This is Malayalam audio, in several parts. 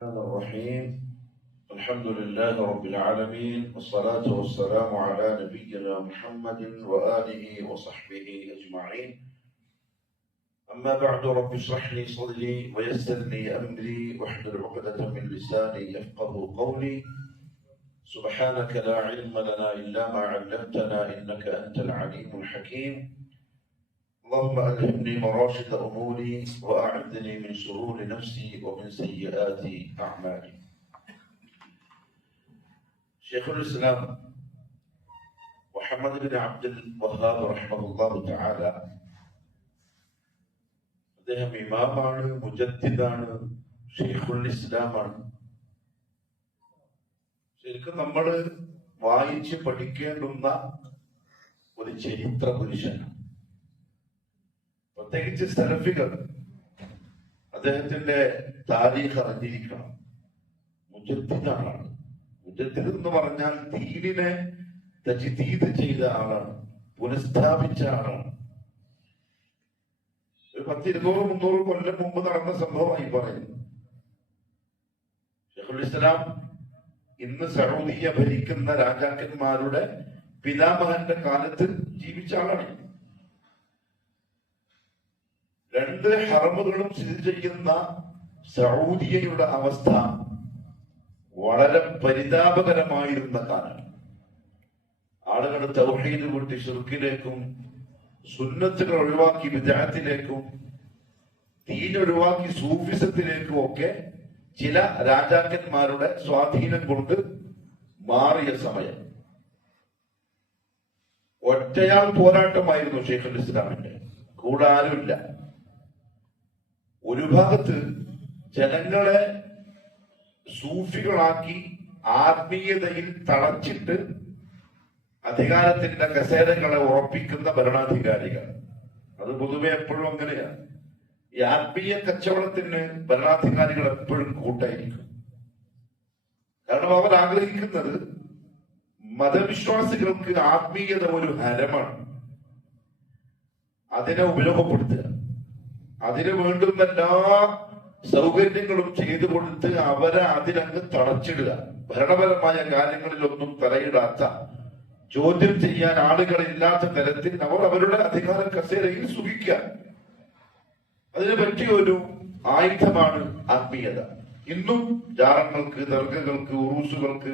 الرحمن الرحيم. الحمد لله رب العالمين، والصلاة والسلام على نبينا محمد وآله وصحبه أجمعين. أما بعد، رب اشرح لي صدري ويسر لي أمري واحلل عقدة من لساني يفقه قولي. سبحانك لا علم لنا إلا ما علمتنا إنك أنت العليم الحكيم. اللهم ألهمني مراشد أموري وأعذني من شرور نفسي ومن سيئات أعمالي. شيخ الإسلام محمد بن عبد الوهاب رحمه الله تعالى അദ്ദേഹം ഇമാമാണ്, മുജദ്ദിദാണ്, ഷെയ്ഖുൽ ഇസ്ലാമാണ്. ശരിക്കും നമ്മൾ വായിച്ച് പഠിക്കേണ്ടുന്ന ഒരു ചരിത്ര പുരുഷനാണ്. പ്രത്യേകിച്ച് സലഫികൾ അദ്ദേഹത്തിന്റെ താരീഖ് അറിഞ്ഞിരിക്കണം. മുജദ്ദിദാണ്. മുജദ്ദിദ് എന്ന് പറഞ്ഞാൽ ദീനിനെ തജ്ദീദ് ചെയ്ത ആളാണ്, പുനഃസ്ഥാപിച്ച ആളാണ്. ഒരു 100-200 കൊല്ലം മുമ്പ് നടന്ന സംഭവമായി പറയുന്നു. ഷെയ്ഖുൽ ഇസ്ലാം ഇന്ന് സൗദിയ ഭരിക്കുന്ന രാജാക്കന്മാരുടെ പിതാമഹന്റെ കാലത്ത് ജീവിച്ച ആളാണ്. 2 ഹറമുകളും സ്ഥിതി ചെയ്യുന്ന സൗദിയയുടെ അവസ്ഥ വളരെ പരിതാപകരമായിരുന്ന കാലം. ആളുകൾ തൗഹീദ് വിട്ട് ശിർക്കിലേക്കും സുന്നത്തുകൾ ഒഴിവാക്കി ബിദ്അത്തിലേക്കും ദീൻ ഒഴിവാക്കി സൂഫിസത്തിലേക്കും ഒക്കെ ചില രാജാക്കന്മാരുടെ സ്വാധീനം കൊണ്ട് മാറിയ സമയം. ഒറ്റയാൾ പോരാട്ടമായിരുന്നു ഷെയ്ഖുൽ ഇസ്ലാമിന്റെ. കൂടെ ആരുമില്ല. ഒരു ഭാഗത്ത് ജനങ്ങളെ സൂഫികളാക്കി ആത്മീയതയിൽ തളച്ചിട്ട് അധികാരത്തിന്റെ കസേരകളെ ഉറപ്പിക്കുന്ന ഭരണാധികാരികൾ. അത് പൊതുവെ എപ്പോഴും അങ്ങനെയാണ്. ഈ ആത്മീയ കച്ചവടത്തിന് ഭരണാധികാരികൾ എപ്പോഴും കൂട്ടായിരിക്കും. കാരണം അവർ ആഗ്രഹിക്കുന്നത് മതവിശ്വാസികൾക്ക് ആത്മീയത ഒരു ഹരമാണ്. അതിനെ ഉപയോഗപ്പെടുത്തുക, അതിന് വേണ്ടുന്ന എല്ലാ സൗകര്യങ്ങളും ചെയ്തു കൊടുത്ത് അവരെ അതിലങ്ങ് തളച്ചിടുക. ഭരണപരമായ കാര്യങ്ങളിലൊന്നും തലയിടാത്ത, ചോദ്യം ചെയ്യാൻ ആളുകളില്ലാത്ത തരത്തിൽ അവർ അവരുടെ അധികാര കസേരയിൽ സുഖിക്കുക. അതിനു പറ്റിയ ഒരു ആയുധമാണ് ആത്മീയത. ഇന്നും ജാറങ്ങൾക്ക്, ദർഗകൾക്ക്, ഉറൂസുകൾക്ക്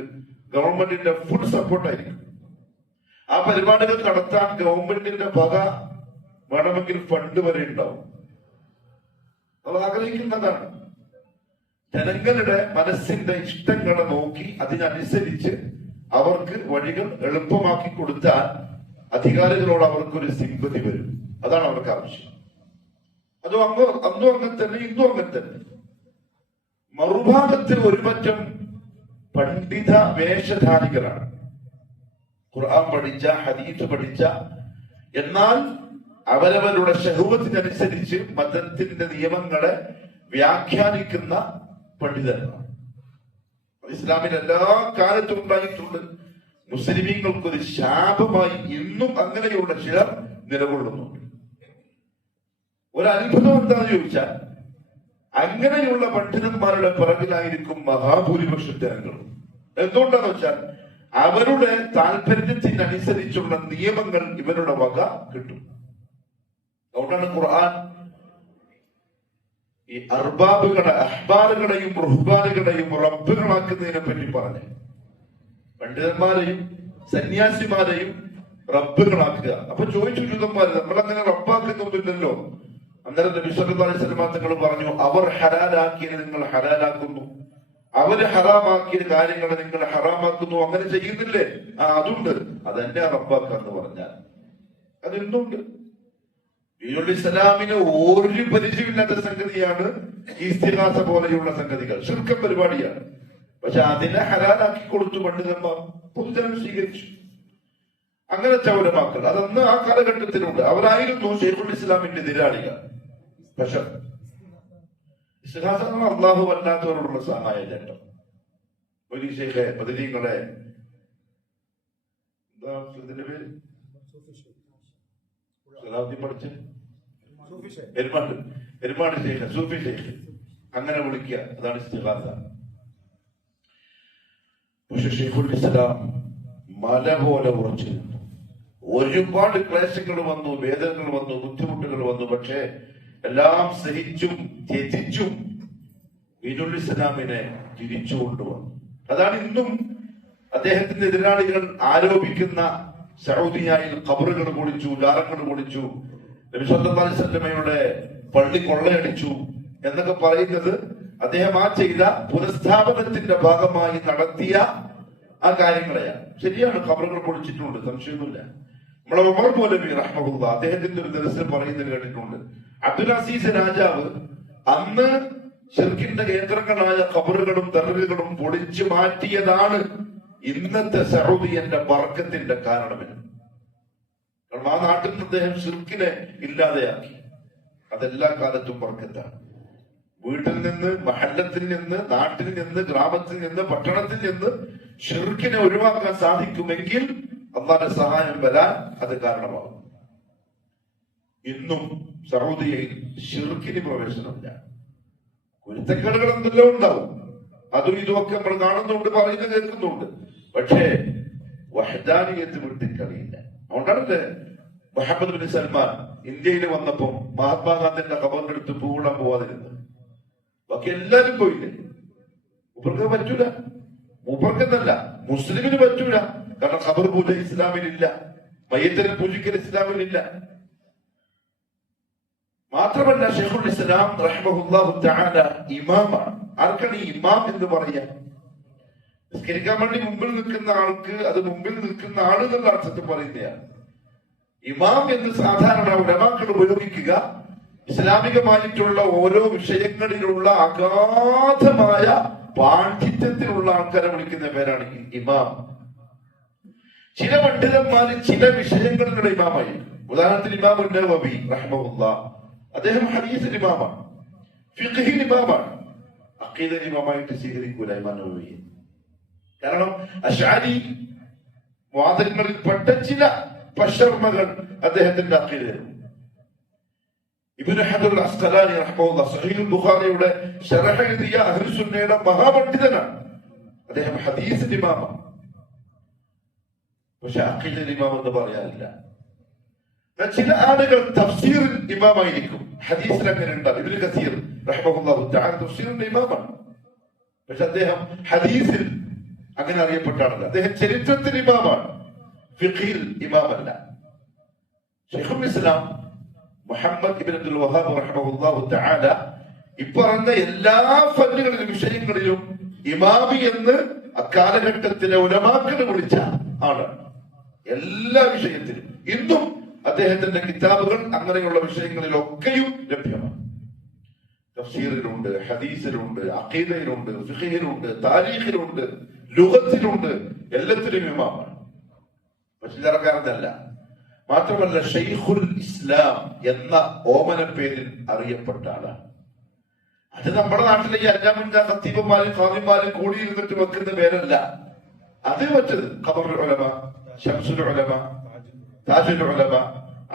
ഗവൺമെന്റിന്റെ ഫുൾ സപ്പോർട്ടായിരിക്കും. ആ പരിപാടികൾ നടത്താൻ ഗവൺമെന്റിന്റെ വക വേണമെങ്കിൽ ഫണ്ട് വരെ ഉണ്ടാവും. അവർ ആഗ്രഹിക്കുന്നതാണ് ജനങ്ങളുടെ മനസ്സിന്റെ ഇഷ്ടങ്ങളെ നോക്കി അതിനനുസരിച്ച് അവർക്ക് വഴികൾ എളുപ്പമാക്കി കൊടുത്താൽ അധികാരികളോട് അവർക്കൊരു സിമ്പതി വരും. അതാണ് അവർക്ക് ആവശ്യം. അതും അന്നും അങ്ങനെ തന്നെ, ഇന്നും അങ്ങനെ തന്നെ. മറുഭാഗത്ത് ഒരുപറ്റം പണ്ഡിത വേഷധാരികളാണ്. ഖുർആൻ പഠിച്ച, ഹദീസ് പഠിച്ച, എന്നാൽ അവരവരുടെ ശഹ്വത്തിനനുസരിച്ച് മതത്തിന്റെ നിയമങ്ങളെ വ്യാഖ്യാനിക്കുന്ന പണ്ഡിതന്മാർ. ഇസ്ലാമിൽ എല്ലാ കാലത്തും ഉണ്ടായിട്ടുണ്ട്. മുസ്ലിമീങ്ങൾക്കൊരു ശാപമായി ഇന്നും അങ്ങനെയുള്ള ചിലർ നിലകൊള്ളുന്നുണ്ട്. ഒരു അത്ഭുതം എന്താണെന്ന് ചോദിച്ചാൽ, അങ്ങനെയുള്ള പണ്ഡിതന്മാരുടെ പിറകിലായിരിക്കും മഹാഭൂരിപക്ഷ ജനങ്ങളും. എന്തുകൊണ്ടാന്ന് വെച്ചാൽ അവരുടെ താല്പര്യത്തിനനുസരിച്ചുള്ള നിയമങ്ങൾ ഇവരുടെ വക കിട്ടും. അതുകൊണ്ടാണ് ഖുർആൻ ഈ അർബാബുകളെ, അഹ്ബാറുകളെയും റുഹ്ബാനുകളെയും റബ്ബുകളാക്കുന്നതിനെ പറ്റി പറഞ്ഞ് പണ്ഡിതന്മാരെയും സന്യാസിമാരെയും റബ്ബുകളാക്കുക. അപ്പൊ ചോദിച്ചു ജൂതന്മാര്, നമ്മളങ്ങനെ റബ്ബാക്കുന്നൊന്നുമില്ലല്ലോ. അന്നേരം നബി സല്ലല്ലാഹു അലൈഹി വസല്ലം തങ്ങൾ പറഞ്ഞു, അവർ ഹലാലാക്കിയത് നിങ്ങൾ ഹലാലാക്കുന്നു, അവര് ഹറാമാക്കിയ കാര്യങ്ങളെ നിങ്ങൾ ഹറാമാക്കുന്നു. അങ്ങനെ ചെയ്യുന്നില്ലേ? അതുണ്ട്. അതെന്നെ റബ്ബാക്കാന്ന് പറഞ്ഞാൽ അതെന്തുണ്ട്? ഇസ്ലാമിന് ഒരു പരിചയമില്ലാത്ത സംഗതിയാണ് ഇസ്തിഗാസ പോലെയുള്ള സംഗതികൾ. ശിർക്ക് പരിപാടിയാണ്. പക്ഷെ അതിനെ ഹലാലാക്കി കൊടുത്തു പണ്ഡിതന്മാർ, പൊതുജനം സ്വീകരിച്ചു. അങ്ങനെ ചൗരമാക്കൽ അതൊന്ന് ആ കാലഘട്ടത്തിലുണ്ട്. അവരായിരുന്നു ഷെയ്ഖുൽ ഇസ്ലാമിന്റെ എതിരാളികൾ. പക്ഷെ ഇസ്തിഗാസ അള്ളാഹു അല്ലാത്തവരോടുള്ള സഹായ ചട്ടം. ഒരു ഷെയ്ഖെ ബദരീങ്ങളെ എന്താ ഇതിന്റെ പേര് പഠിച്ച് എരുമാട് ഷെയ്ഖ്, സൂഫി ഷെയ്ഖ് അങ്ങനെ വിളിക്കുക. അതാണ് ഇസ്തിഗാസ. പക്ഷെ ഷെയ്ഖുൽ ഇസ്ലാം മല പോലെ ഉറച്ചു നിന്നു. ഒരുപാട് ക്ലേശങ്ങൾ വന്നു, വേദനകൾ വന്നു, ബുദ്ധിമുട്ടുകൾ വന്നു. പക്ഷേ എല്ലാം സഹിച്ചും ത്യജിച്ചും ദീനുൽ ഇസ്ലാമിനെ തിരിച്ചു കൊണ്ടുവന്നു. അതാണ് ഇന്നും അദ്ദേഹത്തിന്റെ എതിരാളികൾ ആരോപിക്കുന്ന സൗദിയായിൽ ഖബറുകൾ പൊളിച്ചു, ജാറങ്ങൾ പൊളിച്ചു, നബി സല്ലല്ലാഹു അലൈഹി വസല്ലമയുടെ പള്ളി കൊള്ളയടിച്ചു എന്നൊക്കെ പറയുന്നത് അദ്ദേഹം ആ ചെയ്ത പുനഃസ്ഥാപനത്തിന്റെ ഭാഗമായി നടത്തിയ ആ കാര്യങ്ങളെയാണ്. ശരിയാണ്, ഖബറുകൾ പൊളിച്ചിട്ടുണ്ട്, സംശയമൊന്നുമില്ല. നമ്മളെ ഉമർ മൗലവി റഹ്മഹുല്ലാ അദ്ദേഹത്തിന്റെ ഒരു ദർശനം പറയുന്നത് കേട്ടിട്ടുണ്ട്. അബ്ദുൽ അസീസ് രാജാവ് അന്ന് ശിർക്കിന്റെ കേന്ദ്രങ്ങളായ ഖബറുകളും ദർഗകളും പൊളിച്ചു മാറ്റിയതാണ് ഇന്നത്തെ സൗദിയന്റെ ബർക്കത്തിന്റെ കാരണമെന്ന്. കാരണം ആ നാട്ടിൽ നിന്ന് അദ്ദേഹം ശിർക്കിനെ ഇല്ലാതെയാക്കി. അതെല്ലാ കാലത്തും ബർക്കത്താണ്. വീട്ടിൽ നിന്ന്, മഹല്ലത്തിൽ നിന്ന്, നാട്ടിൽ നിന്ന്, ഗ്രാമത്തിൽ നിന്ന്, പട്ടണത്തിൽ നിന്ന് ശിർക്കിനെ ഒഴിവാക്കാൻ സാധിക്കുമെങ്കിൽ അള്ളാന്റെ സഹായം വരാൻ അത് കാരണമാകും. ഇന്നും സൗദിയയിൽ ശിർക്കിന് പ്രവേശനമില്ല. കുരുത്തക്കേടുകൾ എന്തെല്ലാം ഉണ്ടാവും, അതും ഇതുമൊക്കെ നമ്മൾ കാണുന്നുണ്ട്, പറയുന്നത് കേൾക്കുന്നുണ്ട്. പക്ഷേ വഹദാനിയത്ത് വിട്ട് കളിയില്ല. അതുകൊണ്ടാണല്ലേ മുഹമ്മദ് ബിൻ സൽമാൻ ഇന്ത്യയിൽ വന്നപ്പോ മഹാത്മാഗാന്ധിന്റെ ഖബറിന്റെ അടുത്ത് പൂവിടാൻ പോവാതിരുന്നത്. ബാക്കി എല്ലാരും പോയില്ലേ. മൂപ്പർക്ക് പറ്റൂല, മൂപ്പർക്കെന്നല്ല മുസ്ലിമിന് പറ്റൂല. കാരണം ഖബർ പൂജ ഇസ്ലാമിലില്ല, മയ്യത്തിനെ പൂജിക്കൽ ഇസ്ലാമിലില്ല. മാത്രമല്ല ഷെയ്ഖുൽ ഇസ്ലാം റഹിമഹുല്ലാഹു തആല ഇമാമാണ്. ആർക്കാണ് ഈ ഇമാം എന്ന് പറയാ? നിസ്കരിക്കാൻ വേണ്ടി മുമ്പിൽ നിൽക്കുന്ന ആൾക്ക് അത് മുമ്പിൽ നിൽക്കുന്ന ആള് എന്നുള്ള അർത്ഥത്തിൽ പറയുന്നതാണ്. ഇമാം എന്ന് സാധാരണ ഉലമാക്കൾ ഉപയോഗിക്കുക ഇസ്ലാമികമായിട്ടുള്ള ഓരോ വിഷയങ്ങളിലുള്ള അഗാധമായ പാണ്ഡിത്യത്തിലുള്ള ആൾക്കാരെ വിളിക്കുന്ന പേരാണ് ഇമാം. ചില പണ്ഡിതന്മാര് ചില വിഷയങ്ങളിലുള്ള ഇമാമായി. ഉദാഹരണത്തിന് ഇമാം നവവി റഹ്മഹുല്ലാഹ് അദ്ദേഹം ഹദീസിൽ ഇമാമാണ്, ഫിഖ്ഹിൽ ഇമാമാണ്. അഖീദയിൽ ഇമാമായിട്ട് സ്വീകരിക്കൂല ഇമാം നവവിയെ. കാരണം അശ്അരി വാദങ്ങളിൽപ്പെട്ട ചില പശർമകൾ അദ്ദേഹത്തിന്റെ അഖീദയിലുണ്ട്. ഇബ്നു ഹജർ അസ്ഖലാനി റഹ്മഹുല്ലാഹ് സഹീഹുൽ ബുഖാരിയുടെ ശറഹ് എഴുതിയ അഹ്ലുസ് സുന്നയുടെ മഹാപണ്ഡിതനാണ്. അദ്ദേഹം ഹദീസിൽ ഇമാമാണ്. പക്ഷെ അഖീദയിൽ ഇമാം എന്ന് പറയാനില്ല. ചില ആളുകൾ തഫ്സീറിൽ ഇമാമായിരിക്കും, ഹദീസിൽ അങ്ങനെ ഉണ്ടാവും. ഇബ്നു കസീർ റഹ്മഹുല്ലാഹു തആല തഫ്സീറിന്റെ ഇമാമാണ്. പക്ഷെ അദ്ദേഹം ഹദീസിൽ അങ്ങനെ അറിയപ്പെട്ടാണല്ലോ. അദ്ദേഹം ചരിത്രത്തിൽ ഇമാമാണ്, ഫിഖ്ഹിൽ ഇമാമല്ല. ശൈഖുൽ ഇസ്ലാം മുഹമ്മദ് ഇബ്നു അബ്ദുൽ വഹാബ് റഹ്മഹുല്ലാഹു തആല ഇപ്പറഞ്ഞ എല്ലാ ഫന്നുകളിലും വിഷയങ്ങളിലും ഇമാമി എന്ന് അക്കാലഘട്ടത്തിലെ ഉലമാക്കൾ വിളിച്ച ആളാണ്. എല്ലാ വിഷയത്തിലും ഇന്നും അദ്ദേഹത്തിന്റെ കിതാബുകൾ അങ്ങനെയുള്ള വിഷയങ്ങളിലൊക്കെയും ലഭ്യമാണ്. തഫ്സീറിലുണ്ട്, ഹദീസിലുണ്ട്, അഖീദയിലുണ്ട്, ഫിഖ്ഹിലുണ്ട്, താരീഖിലുണ്ട്, ലുഗത്തിലുണ്ട്, എല്ലാത്തിലും ഇമാമാണ്. പക്ഷെ ചിലർക്കാരനല്ല. മാത്രമല്ല ഷെയ്ഖുൽ ഇസ്ലാം എന്ന ഓമന പേരിൽ അറിയപ്പെട്ട ആളാണ്. അത് നമ്മുടെ നാട്ടിലെ ഈ അഞ്ചാമഞ്ച ഖത്തീബന്മാരും ഖാദിമാരും കൂടിയിരുന്നിട്ട് വെക്കുന്ന പേരല്ല. അത് മറ്റത് ഖബറുൽ ഉലമ, ശംസുൽ ഉലമ, താജുൽ ഉലമ,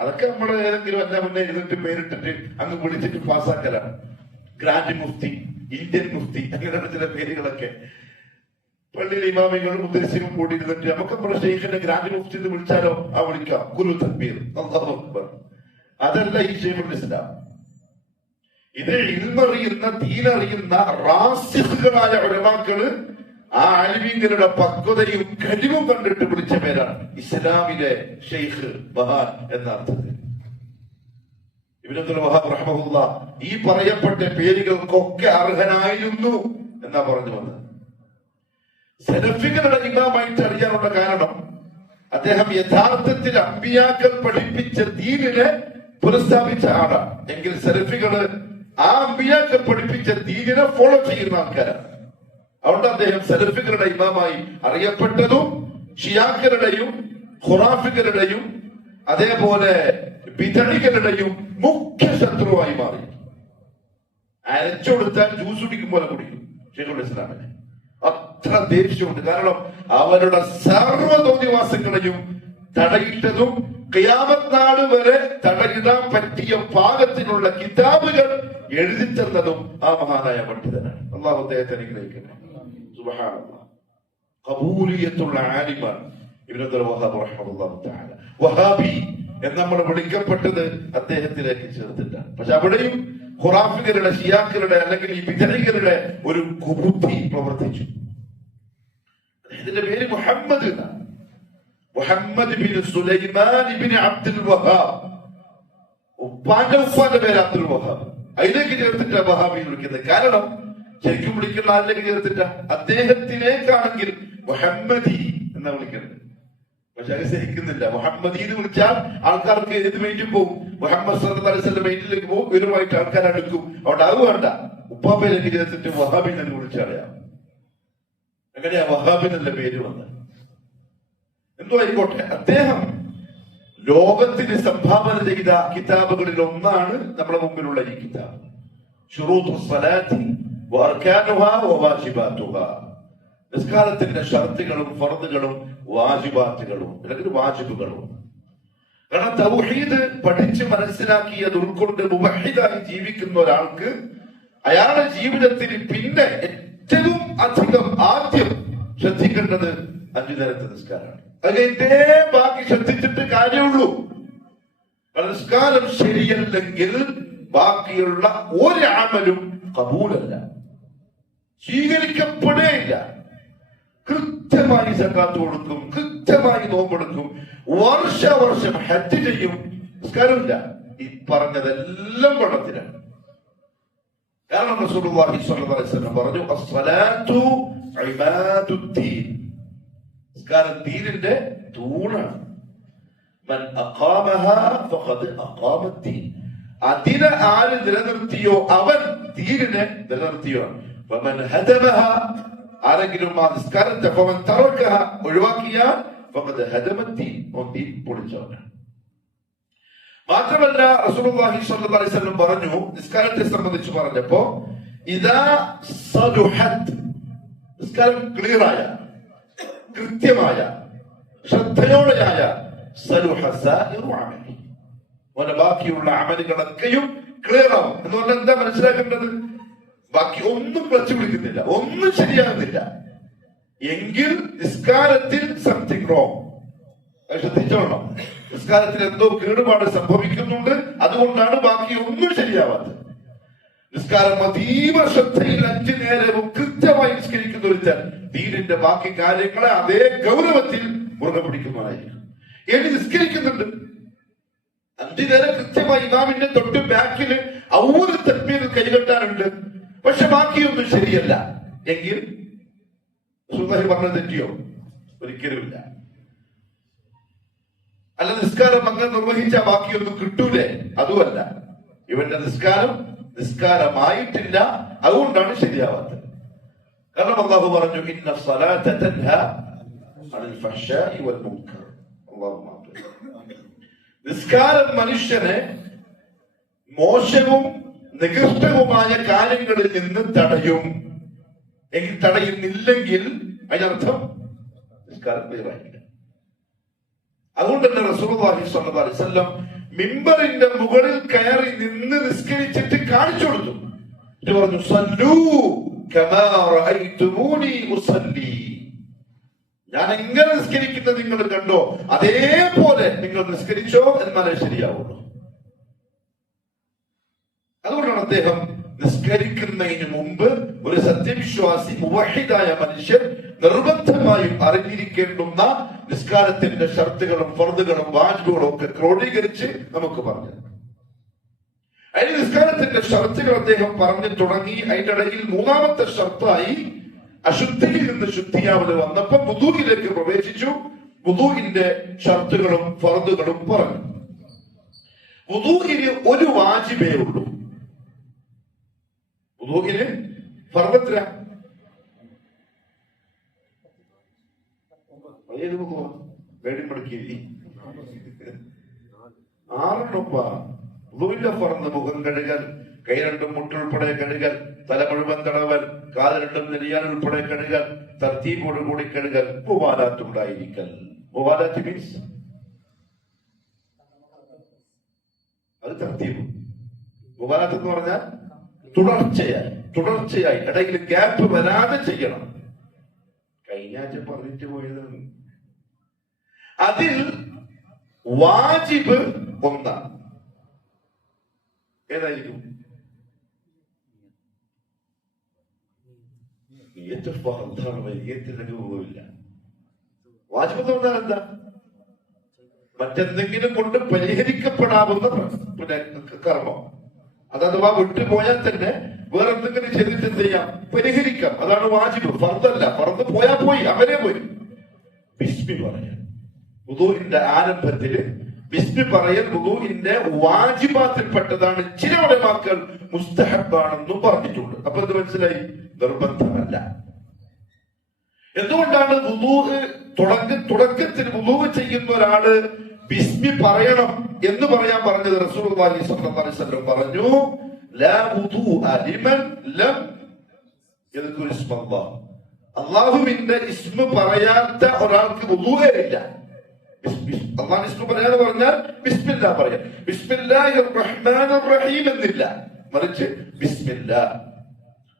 അതൊക്കെ നമ്മൾ ഏതെങ്കിലും എല്ലാം മുന്നേ ഇരുന്നിട്ട് പേരിട്ടിട്ട് അങ്ങ് വിളിച്ചിട്ട് പാസ്സാക്കലാണ്. ഗ്രാൻഡ് മുഫ്തി, ഇന്ത്യൻ മുഫ്തി, അങ്ങനെയുള്ള ചില പേരുകളൊക്കെ പള്ളിയിലെ ഇമാമികളും മുദ്രസിനും കൂടി ഇരുന്നിട്ട് നമുക്ക് നമ്മുടെ ഷെയ്ഖിന്റെ ഗ്രാൻഡ് മുഫ്തി എന്ന് വിളിച്ചാലോ ആ വിളിക്കാം, ഗുരു തക്ബീർ, അല്ലാഹു അക്ബർ. അതല്ല ഈ ഷെയ്ഖുൽ ഇസ്ലാം. ഇത് ഇൽമറിയുന്ന, ദീനറിയുന്ന റാസിഖുകളായ ഉലമാക്കള് ആ ആലിമീങ്ങളുടെ പക്വതയും കഴിവും കണ്ടിട്ട് വിളിച്ച പേരാണ് ഇസ്ലാമിലെ ഷെയ്ഖ് മഹാൻ എന്ന അർത്ഥത്തിൽ. ഇബ്നു അബ്ദുൽ വഹാബ് റഹ്മഹുല്ലാഹ് ഈ പറയപ്പെട്ട പേരുകൾക്കൊക്കെ അർഹനായിരുന്നു എന്നാ പറഞ്ഞു വന്നത്. സലഫികളുടെ ഇമാമായിട്ട് അറിയാനുള്ള കാരണം അദ്ദേഹം യഥാർത്ഥത്തിൽ അമ്പിയാക്കൾ പഠിപ്പിച്ച ദീനിനെ പുനഃസ്ഥാപിച്ച ആളാണ്. എങ്കിൽ സലഫികള് ആ അമ്പിയാക്കൾ പഠിപ്പിച്ച ദീനിനെ ഫോളോ ചെയ്യുന്ന ആൾക്കാരാണ്. അതുകൊണ്ട് അദ്ദേഹം സലഫികളുടെ ഇമാമായി അറിയപ്പെട്ടതും ഷിയാക്കളുടെയും ഖുറാഫികളുടെയും അതേപോലെ ബിദഅകളുടെയും മുഖ്യ ശത്രുവായി മാറി. അരച്ചു കൊടുത്താൽ ജ്യൂസ് കുടിക്കും പോലെ കുടിക്കും ഷെയ്ഖുൽ ഇസ്ലാമിനെ. അത്ര ദേഷ്യമുണ്ട്. കാരണം അവരുടെ സർവ്വ തോന്നിവാസങ്ങളെയും തടയിട്ടതും ഖിയാമത്ത് നാൾ വരെ തടയിടാൻ പറ്റിയ പാകത്തിനുള്ള കിതാബുകൾ എഴുതി തന്നതും ആ മഹാനായ പണ്ഡിതനാണ്. അല്ലാഹു അദ്ദേഹത്തെ അനുഗ്രഹിക്കട്ടെ. സുബ്ഹാനല്ലാഹ്. ഖബൂലിയത്തുള്ള ആലിമാണ് ഇബ്നു അബ്ദുൽ വഹാബ് റഹിമഹുല്ലാഹു തആല. വഹാബി എന്ന് നമ്മൾ വിളിക്കപ്പെട്ടത് അദ്ദേഹത്തിലേക്ക് ചേർത്തിട്ടാണ്. പക്ഷെ അവിടെയും ഖുറാഫികളുടെ, ഷിയാക്കളുടെ അല്ലെങ്കിൽ ഈ ബിദ്അത്തിന്റെ ഒരു കുബുദ്ധി പ്രവർത്തിച്ചു. ഇതിന്റെ പേര് മുഹമ്മദ് എന്നാണ്. മുഹമ്മദ് ബിൻ സുലൈമാൻ ഇബ്നു അബ്ദുൽ വഹാബ്. ഉപ്പാന്റെ പേര് അബ്ദുൽ വഹാബ്. അതിലേക്ക് ചേർത്തിട്ടാ വഹാബി വിളിക്കുന്നത്. കാരണം ശരിക്കും വിളിക്കുന്ന ആരിലേക്ക് ചേർത്തിട്ട അദ്ദേഹത്തിലേക്കാണെങ്കിൽ മുഹമ്മദി എന്നാ വിളിക്കുന്നത്. പക്ഷെ അത് ശരിക്കുന്നില്ല. മുഹമ്മദി എന്ന് വിളിച്ചാൽ ആൾക്കാർക്ക് ഏത് മൈൻഡിൽ പോകും? മുഹമ്മദ് സല്ലല്ലാഹു അലൈഹി വസല്ലം മൈൻഡിലേക്ക് പോകും. ഇവരുമായിട്ട് ആൾക്കാർ അടുക്കും. അവിടെ അത് വേണ്ട, ഉപ്പാപ്പയിലേക്ക് ചേർത്തിട്ട് വഹാബി എന്ന് വിളിച്ചറിയാം. എങ്ങനെയാ വഹാബി എന്നുള്ള പേര് വന്നത്? എന്തോ ആയിക്കോട്ടെ, അദ്ദേഹം ലോകത്തിന് സംഭാവന ചെയ്ത കിതാബുകളിൽ ഒന്നാണ് നമ്മുടെ മുമ്പിലുള്ള ഈ കിതാബ്. ശുറൂത്തുസ് സ്വലാത്തി വഅർകാനുഹാ വവാജിബാതുഹാ. നിസ്കാരത്തിന്റെ ഷർത്തുകളും ഫർദുകളും വാജിബാത്തുകളും അല്ലെങ്കിൽ വാജിബുകളും. കാരണം തൗഹീദ് പഠിച്ച് മനസ്സിലാക്കിയത് ഉൾക്കൊണ്ട് മുവഹിദായി ജീവിക്കുന്ന ഒരാൾക്ക് അയാളുടെ ജീവിതത്തിൽ പിന്നെ ഏറ്റവും അധികം ആദ്യം ശ്രദ്ധിക്കേണ്ടത് 5 നേരത്തെ നിസ്കാരമാണ്. അതിന്റെ ബാക്കി ശ്രദ്ധിച്ചിട്ട് കാര്യമുള്ളൂ. നിസ്കാരം ശരിയല്ലെങ്കിൽ ബാക്കിയുള്ള ഒരു അമലും ഖബൂലല്ല, സ്വീകരിക്കപ്പെടുകയില്ല. കൃത്യമായി സക്കാത്ത് കൊടുക്കും, കൃത്യമായി നോമ്പെടുക്കും, വർഷം ഹജ്ജ് ചെയ്യും, നിസ്കാരമില്ല. ഈ പറഞ്ഞതെല്ലാം വെള്ളത്തിലാണ്. കാരണം റസൂലുള്ളാഹി സ്വല്ലല്ലാഹു അലൈഹി വസല്ലം പറഞ്ഞു, അസ്സലാത്തു ഇമാദുദ്ദീൻ. നിസ്കാരം ദീനിന്റെ തൂണാണ്. മൻ അഖാമഹാ ഫഖദ് അഖാമദ്ദീൻ. അതിനെ ആര് നിലനിർത്തിയോ അവൻ ദീനിനെ നിലനിർത്തിയോ. വമൻ ഹദമഹാ, ആരെങ്കിലും ആ നിസ്കാരത്തെ ഫമൻ തറക്കഹ ഒഴിവാക്കിയാൽ ഫഖദ് ഹദമദ്ദീൻ, ദീൻ പൊളിച്ചവനാണ്. മാത്രമല്ല റസൂലുള്ളാഹി സ്വല്ലല്ലാഹു അലൈഹി വസല്ലം പറഞ്ഞു, നിസ്കാരത്തെ സംബന്ധിച്ച് പറഞ്ഞപ്പോ, ഇദാ സലുഹത്, നിസ്കാരം ക്ലിയറായ, കൃത്യമായ, ശ്രദ്ധയോടെയായ, സലുഹ സായിറു അമലി, അവന്റെ ബാക്കിയുള്ള അമലുകളൊക്കെയും ക്ലിയർ ആവും. എന്ന് പറഞ്ഞാൽ എന്താ മനസ്സിലാക്കേണ്ടത്? ബാക്കി ഒന്നും ക്ലച്ച് പിടിക്കുന്നില്ല, ഒന്നും ശരിയാകുന്നില്ല എങ്കിൽ നിസ്കാരത്തിൽ സംതിങ് റോങ്. ശ്രദ്ധിച്ചോളണം, നിസ്കാരത്തിൽ എന്തോ കേടുപാട് സംഭവിക്കുന്നുണ്ട്. അതുകൊണ്ടാണ് ബാക്കി ഒന്നും ശരിയാവാത്തത്. നിസ്കാരം അതീവ ശ്രദ്ധയിൽ 5 നേരവും കൃത്യമായി നിസ്കരിക്കുന്ന ഒരുത്തൻ ദീനിന്റെ ബാക്കി കാര്യങ്ങളെ അതേ ഗൗരവത്തിൽ മുറുകെ പിടിക്കുന്നതായിരിക്കും. ഇനി നിസ്കരിക്കുന്നുണ്ട് 5 നേരം കൃത്യമായി, ഇമാമിന്റെ തൊട്ട് ബാക്കിൽ ഒരു തക്ബീർ കൈകെട്ടാനുണ്ട്, പക്ഷെ ബാക്കിയൊന്നും ശരിയല്ല എങ്കിൽ സുന്നഹി പറഞ്ഞത് തെറ്റിയോ? ഒരിക്കലുമില്ല. അല്ല, നിസ്കാരം അങ്ങനെ നിർവഹിച്ച ബാക്കിയൊന്നും കിട്ടൂലേ? അതുമല്ല, ഇവന്റെ നിസ്കാരമായിട്ടില്ല, അതുകൊണ്ടാണ് ശരിയാവാത്തത്. കാരണം അല്ലാഹു പറഞ്ഞു, ഇന്ന സ്വലാത്ത തൻഹാ അനിൽ ഫഹ്ശാഇ വൽ മുൻകർ. നിസ്കാരം മനുഷ്യനെ മോശവും നികൃഷ്ടവുമായ കാര്യങ്ങളിൽ നിന്ന് തടയും. എങ്കിൽ തടയുന്നില്ലെങ്കിൽ അതിനർത്ഥം നിസ്കാരം ക്ലിയറായില്ല. അതുകൊണ്ട് തന്നെ റസൂലുള്ളാഹി സ്വല്ലല്ലാഹു അലൈഹി വസല്ലം മിമ്പറിന്റെ മുകളിൽ കയറി നിന്ന് നിസ്കരിച്ചിട്ട് കാണിച്ചു കൊടുത്തു. പറഞ്ഞു, സല്ലൂ കമാ റഅയ്തുമൂനി ഉസല്ലി. ഞാൻ എങ്ങനെ നിസ്കരിക്കുന്നത് നിങ്ങൾ കണ്ടോ, അതേപോലെ നിങ്ങൾ നിസ്കരിച്ചോ, എന്നാലേ ശരിയാവുള്ളൂ. അതുകൊണ്ടാണ് അദ്ദേഹം നിസ്കരിക്കുന്നതിന് മുമ്പ് ഒരു സത്യവിശ്വാസി, മുവഹിദായ മനുഷ്യൻ നിർബന്ധമായും അറിഞ്ഞിരിക്കേണ്ടുന്ന നിസ്കാരത്തിന്റെ ഷർത്തുകളും ഫർദുകളും വാജിബുകളും ഒക്കെ ക്രോഡീകരിച്ച് നമുക്ക് പറഞ്ഞു. അതിന് നിസ്കാരത്തിന്റെ ഷർത്തുകൾ അദ്ദേഹം പറഞ്ഞു തുടങ്ങി. അതിന്റെ ഇടയിൽ 3ാമത്തെ ഷർത്തായി അശുദ്ധിയിൽ നിന്ന് ശുദ്ധിയാവൽ വന്നപ്പോ വുദൂഇലേക്ക് പ്രവേശിച്ചു. വുദൂഇന്റെ ഷർത്തുകളും ഫർദുകളും പറഞ്ഞു. വുദൂഇന് ഒരു വാജിബേ ഉള്ളൂ. വുദൂഇന് ഫർദ് വേടിമടക്കി 6 ഫർദ്. മുഖം കഴുകൽ, കൈ 2 മുട്ടുൾപ്പെടെ കഴുകൽ, തല മുഴുവൻ തടവൽ, കാല് 2 നെരിയാൻ ഉൾപ്പെടെ കഴുകൽ, തർത്തീബോടുകൂടി കഴുകൽ, മുവാലാത്തുണ്ടായിരിക്കൽ. മുവാലാത്ത് മീൻസ് അത് തർത്തീബ്. മുവാലാത്ത് എന്ന് പറഞ്ഞാൽ തുടർച്ചയായി ഇടയിൽ ഗ്യാപ്പ് വരാതെ ചെയ്യണം. കഴിഞ്ഞാഴ്ച പറഞ്ഞിട്ട് പോയതാണ്. അതിൽ വാജിബ് ഒന്നാണ്. ഏതായിരിക്കും? വൈകിയത്തിലേക്ക് പോവില്ല. വാജിബ് എന്ന് പറഞ്ഞാൽ എന്താ? മറ്റെന്തെങ്കിലും കൊണ്ട് പരിഹരിക്കപ്പെടാവുന്ന കർമ്മം. അതഥവാ വിട്ടുപോയാൽ തന്നെ വേറെ എന്തെങ്കിലും ചെയ്തിട്ട് എന്ത് ചെയ്യാം? പരിഹരിക്കാം. അതാണ് വാജിബ്. ഫർദല്ല. ഫർദ് പോയാൽ പോയി, അവരെ പോയി. ബിസ്മി പറയാൻ വുദൂഇന്റെ ആരംഭത്തില് ബിസ്മി പറയൽ വുദൂഇന്റെ വാജിബാത്തിൽപ്പെട്ടതാണ്. ചില ഉലമാക്കൾ മുസ്തഹബാണെന്നും പറഞ്ഞിട്ടുണ്ട്. അപ്പൊ ഇത് മനസ്സിലായി, നിർബന്ധമല്ല. എന്തുകൊണ്ടാണ് തുടക്കത്തിൽ വുദൂ ചെയ്യുന്ന ഒരാള് ബിസ്മി പറയണം എന്ന് പറയാൻ പറഞ്ഞത്? റസൂലുള്ളാഹി സ്വല്ലല്ലാഹു അലൈഹി വസല്ലം പറഞ്ഞു, ലാ വുദൂഅ ലിമൻ ലം യദ്കുർ ഇസ്മല്ലാഹ്. അല്ലാഹുവിന്റെ ഇസ്മ പറയാത്ത ഒരാൾക്ക് വുദൂഅേ ഇല്ല. അല്ലാഹുവിന്റെ ഇസ്മ പറയാന്ന് പറഞ്ഞാൽ ബിസ്മില്ലാ പറയാം. ബിസ്മില്ലാഹിർ റഹ്മാനിർ റഹീം എന്നില്ല, മറിച്ച് ബിസ്മില്ലാ.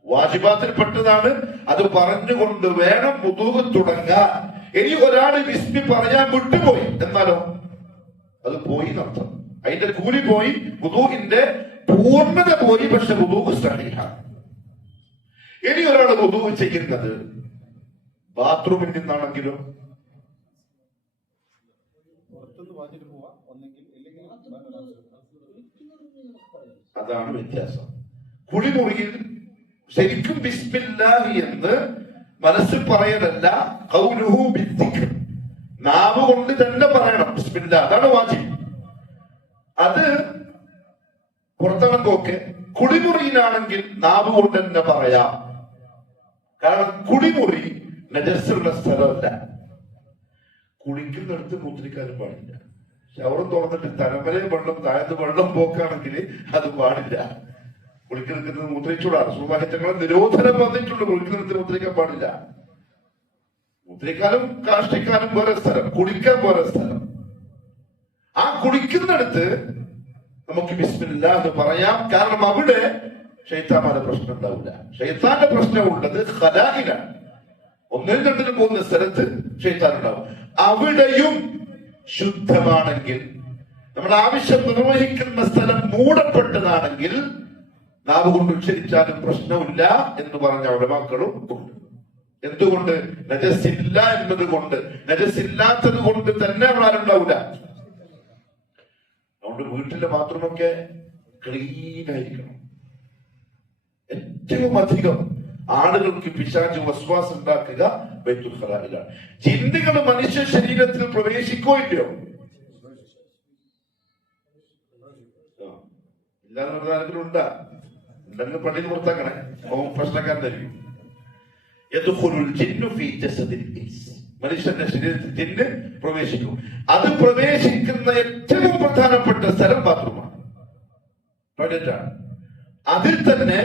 വാജിബാത്തിൽപ്പെട്ടതാണ്. അത് പറഞ്ഞുകൊണ്ട് വേണം വുദൂ തുടങ്ങാൻ. ഇനി ഒരാൾ ബിസ്മി പറയാൻ വിട്ടുപോയി എന്നാലോ അത് പോയി നടത്തും. അതിന്റെ കൂലി പോയി, വുദൂഇന്റെ പൂർണ്ണത പോയി. പക്ഷെ വുദൂ സഹീഹാണ്. ഇനി ഒരാൾ വുദൂ ചെയ്യുന്നത് ബാത്റൂമിൽ നിന്നാണെങ്കിലും അതാണ് വ്യത്യാസം. കുളിമുറിയിൽ ശരിക്കും ബിസ്മില്ലാഹി എന്ന് മനസ്സിൽ പറയലല്ല, ഖൗലുഹു ബിദ്ദിക്ർ, നാവ് കൊണ്ട് തന്നെ പറയണം ബിസ്മില്ലാഹ്. അതാണ് വാജിബ്. അത് പുറത്തിറങ്ങൊക്കെ കുളിമുറിയിലാണെങ്കിൽ നാവ് കൊണ്ട് തന്നെ പറയാം. കാരണം കുളിമുറി നജസ്സുള്ള സ്ഥലമല്ല. കുളിക്കുന്നിടത്ത് മൂത്രിക്കാനും പാടില്ല. ഷവറും തുറന്നിട്ട് തലമലയും വെള്ളം താഴത്ത് വെള്ളം പോക്കാണെങ്കിൽ അത് പാടില്ല. കുളിക്കെടുക്കുന്നത് മൂത്രിച്ചൂടാണ്. സുഭാഹിതങ്ങളെ നിരോധനം വന്നിട്ടുണ്ട്. കുളിക്കുന്നിടത്ത് മൂത്രിക്കാൻ പാടില്ല. മൂത്രിക്കാനും കാഷ്ടിക്കാനും വേറെ സ്ഥലം, കുളിക്കാൻ വേറെ സ്ഥലം. ആ കുളിക്കുന്നിടത്ത് നമുക്ക് ബിസ്മില്ലാഹ് എന്ന് പറയാം. കാരണം അവിടെ ശൈത്താന്റെ പ്രശ്നം ഉണ്ടാവില്ല. ശൈത്താന്റെ പ്രശ്നം ഉള്ളത് ഖലാഇലാണ്. ഒന്നിനും രണ്ടിനും പോകുന്ന സ്ഥലത്ത് ശൈത്താൻ ഉണ്ടാവും. അവിടെയും ശുദ്ധമാണെങ്കിൽ, നമ്മുടെ ആവശ്യം നിർവഹിക്കുന്ന സ്ഥലം മൂടപ്പെട്ടതാണെങ്കിൽ നാവ് കൊണ്ട് ഉച്ചരിച്ചാലും പ്രശ്നമില്ല എന്ന് പറഞ്ഞ ഉലമാക്കളും ഉണ്ട്. എന്തുകൊണ്ട്? നജസില്ല എന്നത് കൊണ്ട്. നജസില്ലാത്തത് കൊണ്ട് തന്നെ അവിടെ ആരുണ്ടാവില്ല. അതുകൊണ്ട് വീട്ടിലെ ബാത്റൂമൊക്കെ ക്ലീൻ ആയിരിക്കണം. ഏറ്റവും അധികം ആളുകൾക്ക് പിശാച് വസ്വാസ് ഉണ്ടാക്കുക ബൈത്തുൽ ഖലാഇലാണ്. ജിന്നുകൾ മനുഷ്യ ശരീരത്തിൽ പ്രവേശിക്കോ ഇല്ലയോ? ഇല്ലാന്ന് പറഞ്ഞ ആരെങ്കിലും ഉണ്ടാ? ഉണ്ടെങ്കിൽ പള്ളിയിൽ പുറത്താക്കണേ. പ്രശ്നക്കാരനായിരിക്കും. മനുഷ്യന്റെ ശരീരത്തിൽ ജിന്ന് പ്രവേശിക്കും. അത് പ്രവേശിക്കുന്ന ഏറ്റവും പ്രധാനപ്പെട്ട സ്ഥലം ബാത്റൂമാണ്, ടോയ്ലറ്റാണ്. അതിൽ തന്നെ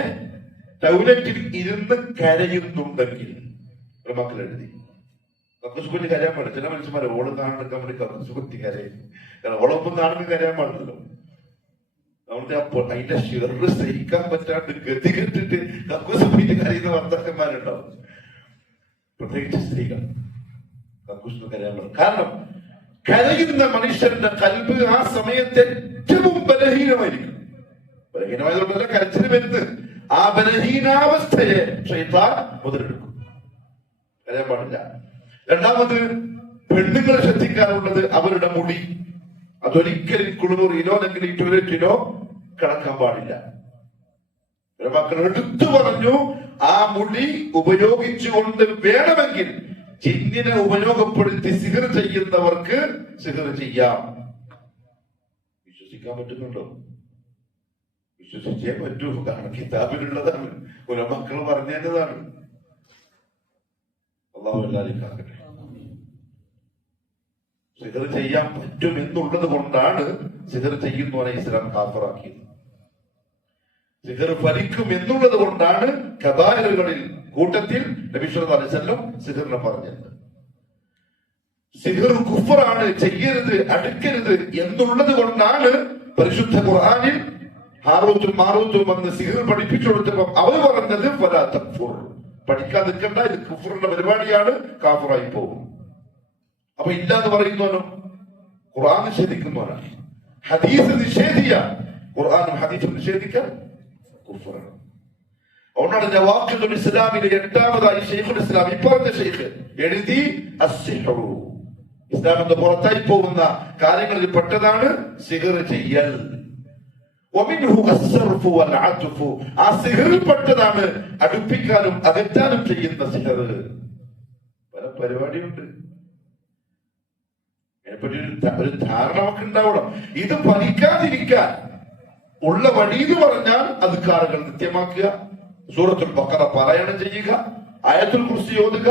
ടോയ്ലറ്റിൽ ഇരുന്ന് കരയുന്നുണ്ടെങ്കിൽ മക്കൾ എഴുതി കക്കുസുകുറ്റി കരയാൻ പാടില്ല. ചില മനുഷ്യന്മാരെ ഓള് കാണാൻ വേണ്ടി കക്കുസുകുറ്റി കരയും. കാരണം ഓളൊപ്പം കാണുമ്പോൾ കരയാൻ പാടില്ലല്ലോ. നമ്മുടെ അപ്പോൾ അതിന്റെ ഷിററ് സഹിക്കാൻ പറ്റാണ്ട് ഗതി കെട്ടിട്ട് കക്കൂസുകുറ്റി കരയുന്ന ഭർത്താക്കന്മാരുണ്ടാവും. പ്രത്യേകിച്ച് സ്ത്രീകൾ കക്കൂസിന് കരയാൻ പാടില്ല. കാരണം കരയുന്ന മനുഷ്യന്റെ കൽബ് ആ സമയത്ത് ഏറ്റവും ബലഹീനമായിരിക്കും. ബലഹീനമായതുകൊണ്ടല്ല കരച്ചിന് വരുന്നത്. ആ ബലഹീനാവസ്ഥയെ ശൈത്താൻ മുതലെടുക്കും. കരയാൻ പാടില്ല. രണ്ടാമത്, പെണ്ണുങ്ങൾ ശ്രദ്ധിക്കാറുള്ളത് അവരുടെ മുടി. അതൊരിക്കലും കുളിമുറിയിലോ അല്ലെങ്കിൽ ഈ ടോയ്ലറ്റിലോ കിടക്കാൻ പാടില്ല. മക്കൾ എടുത്തു പറഞ്ഞു, ആ മുടി ഉപയോഗിച്ചുകൊണ്ട് വേണമെങ്കിൽ ജിന്നിനെ ഉപയോഗപ്പെടുത്തി സിഹർ ചെയ്യുന്നവർക്ക് സിഹർ ചെയ്യാം. വിശ്വസിക്കാൻ പറ്റുന്നുണ്ടോ? വിശ്വസിച്ചേ പറ്റൂ. കാരണം കിതാബിലുള്ളതാണ്, ഉലമാക്കൾ പറഞ്ഞതാണ്. അല്ലാഹു എല്ലാവരെയും കാക്കട്ടെ. സിഹർ ചെയ്യാൻ പറ്റും എന്നുള്ളത് കൊണ്ടാണ് സിഹർ ചെയ്യുന്നവനെ ഇസ്ലാം കാഫറാക്കിയത്. സിഹർ ഫലിക്കും എന്നുള്ളത് കൊണ്ടാണ് കബായിറുകളിൽ കൂട്ടത്തിൽ നബി സല്ലല്ലാഹു അലൈഹി വസല്ലം സിഹറിനെ പറഞ്ഞത്. സിഹർ കുഫറാണ്, ചെയ്യരുത്, അടുക്കരുത് എന്നുള്ളത് കൊണ്ടാണ് പരിശുദ്ധ ഖുർആനിൽ ഹാറൂത്തും മാറൂത്തും വന്ന് സിഹർ പഠിപ്പിച്ചു കൊടുത്തപ്പോൾ അവർ പറഞ്ഞത് ഫലാ തക്ഫുർ, പഠിക്കാൻ നിൽക്കണ്ട, ഇത് കുഫറിന്റെ പരിപാടിയാണ്, കാഫിറായി പോകും. അപ്പൊ ഇല്ലാന്ന് പറയുന്നവനോ ഖുർആൻ നിഷേധിക്കുന്നവനാണ്, ഹദീസ് നിഷേധിയ, ഖുർആനും ഹദീസും നിഷേധിക്കാൻ കുഫറാണ്. അതുകൊണ്ടാണ് നവാഖിദുൽ ഇസ്ലാമിലെ 8ാമതായി ശൈഖുൽ ഇസ്ലാം ഇപ്പറഞ്ഞ ശൈഖ് എഴുതി അസ്സിഹ്റു, ഇസ്ലാമിന്റെ പുറത്തായി പോകുന്ന കാര്യങ്ങളിൽ പെട്ടതാണ് സിഹർ ചെയ്യൽ. വമിൻഹു അസ്സർഫു വൽ അത്ഫു, ആ സിഹറിൽ പെട്ടതാണ് അടുപ്പിക്കാനും അകറ്റാനും ചെയ്യുന്ന സിഹർ. പല പരിപാടിയുണ്ട്, അതിനെപ്പറ്റി ഒരു ധാരണ നമുക്ക് ഉണ്ടാവണം. ഇത് ഫലിക്കാതിരിക്കാൻ ഉള്ള വഴി എന്ന് പറഞ്ഞാൽ അദ്കാറുകൾ നിത്യമാക്കുക, സൂറത്തുൽ ബഖറ പാരായണം ചെയ്യുക, ആയത്തുൽ കുർസി ഓതുക,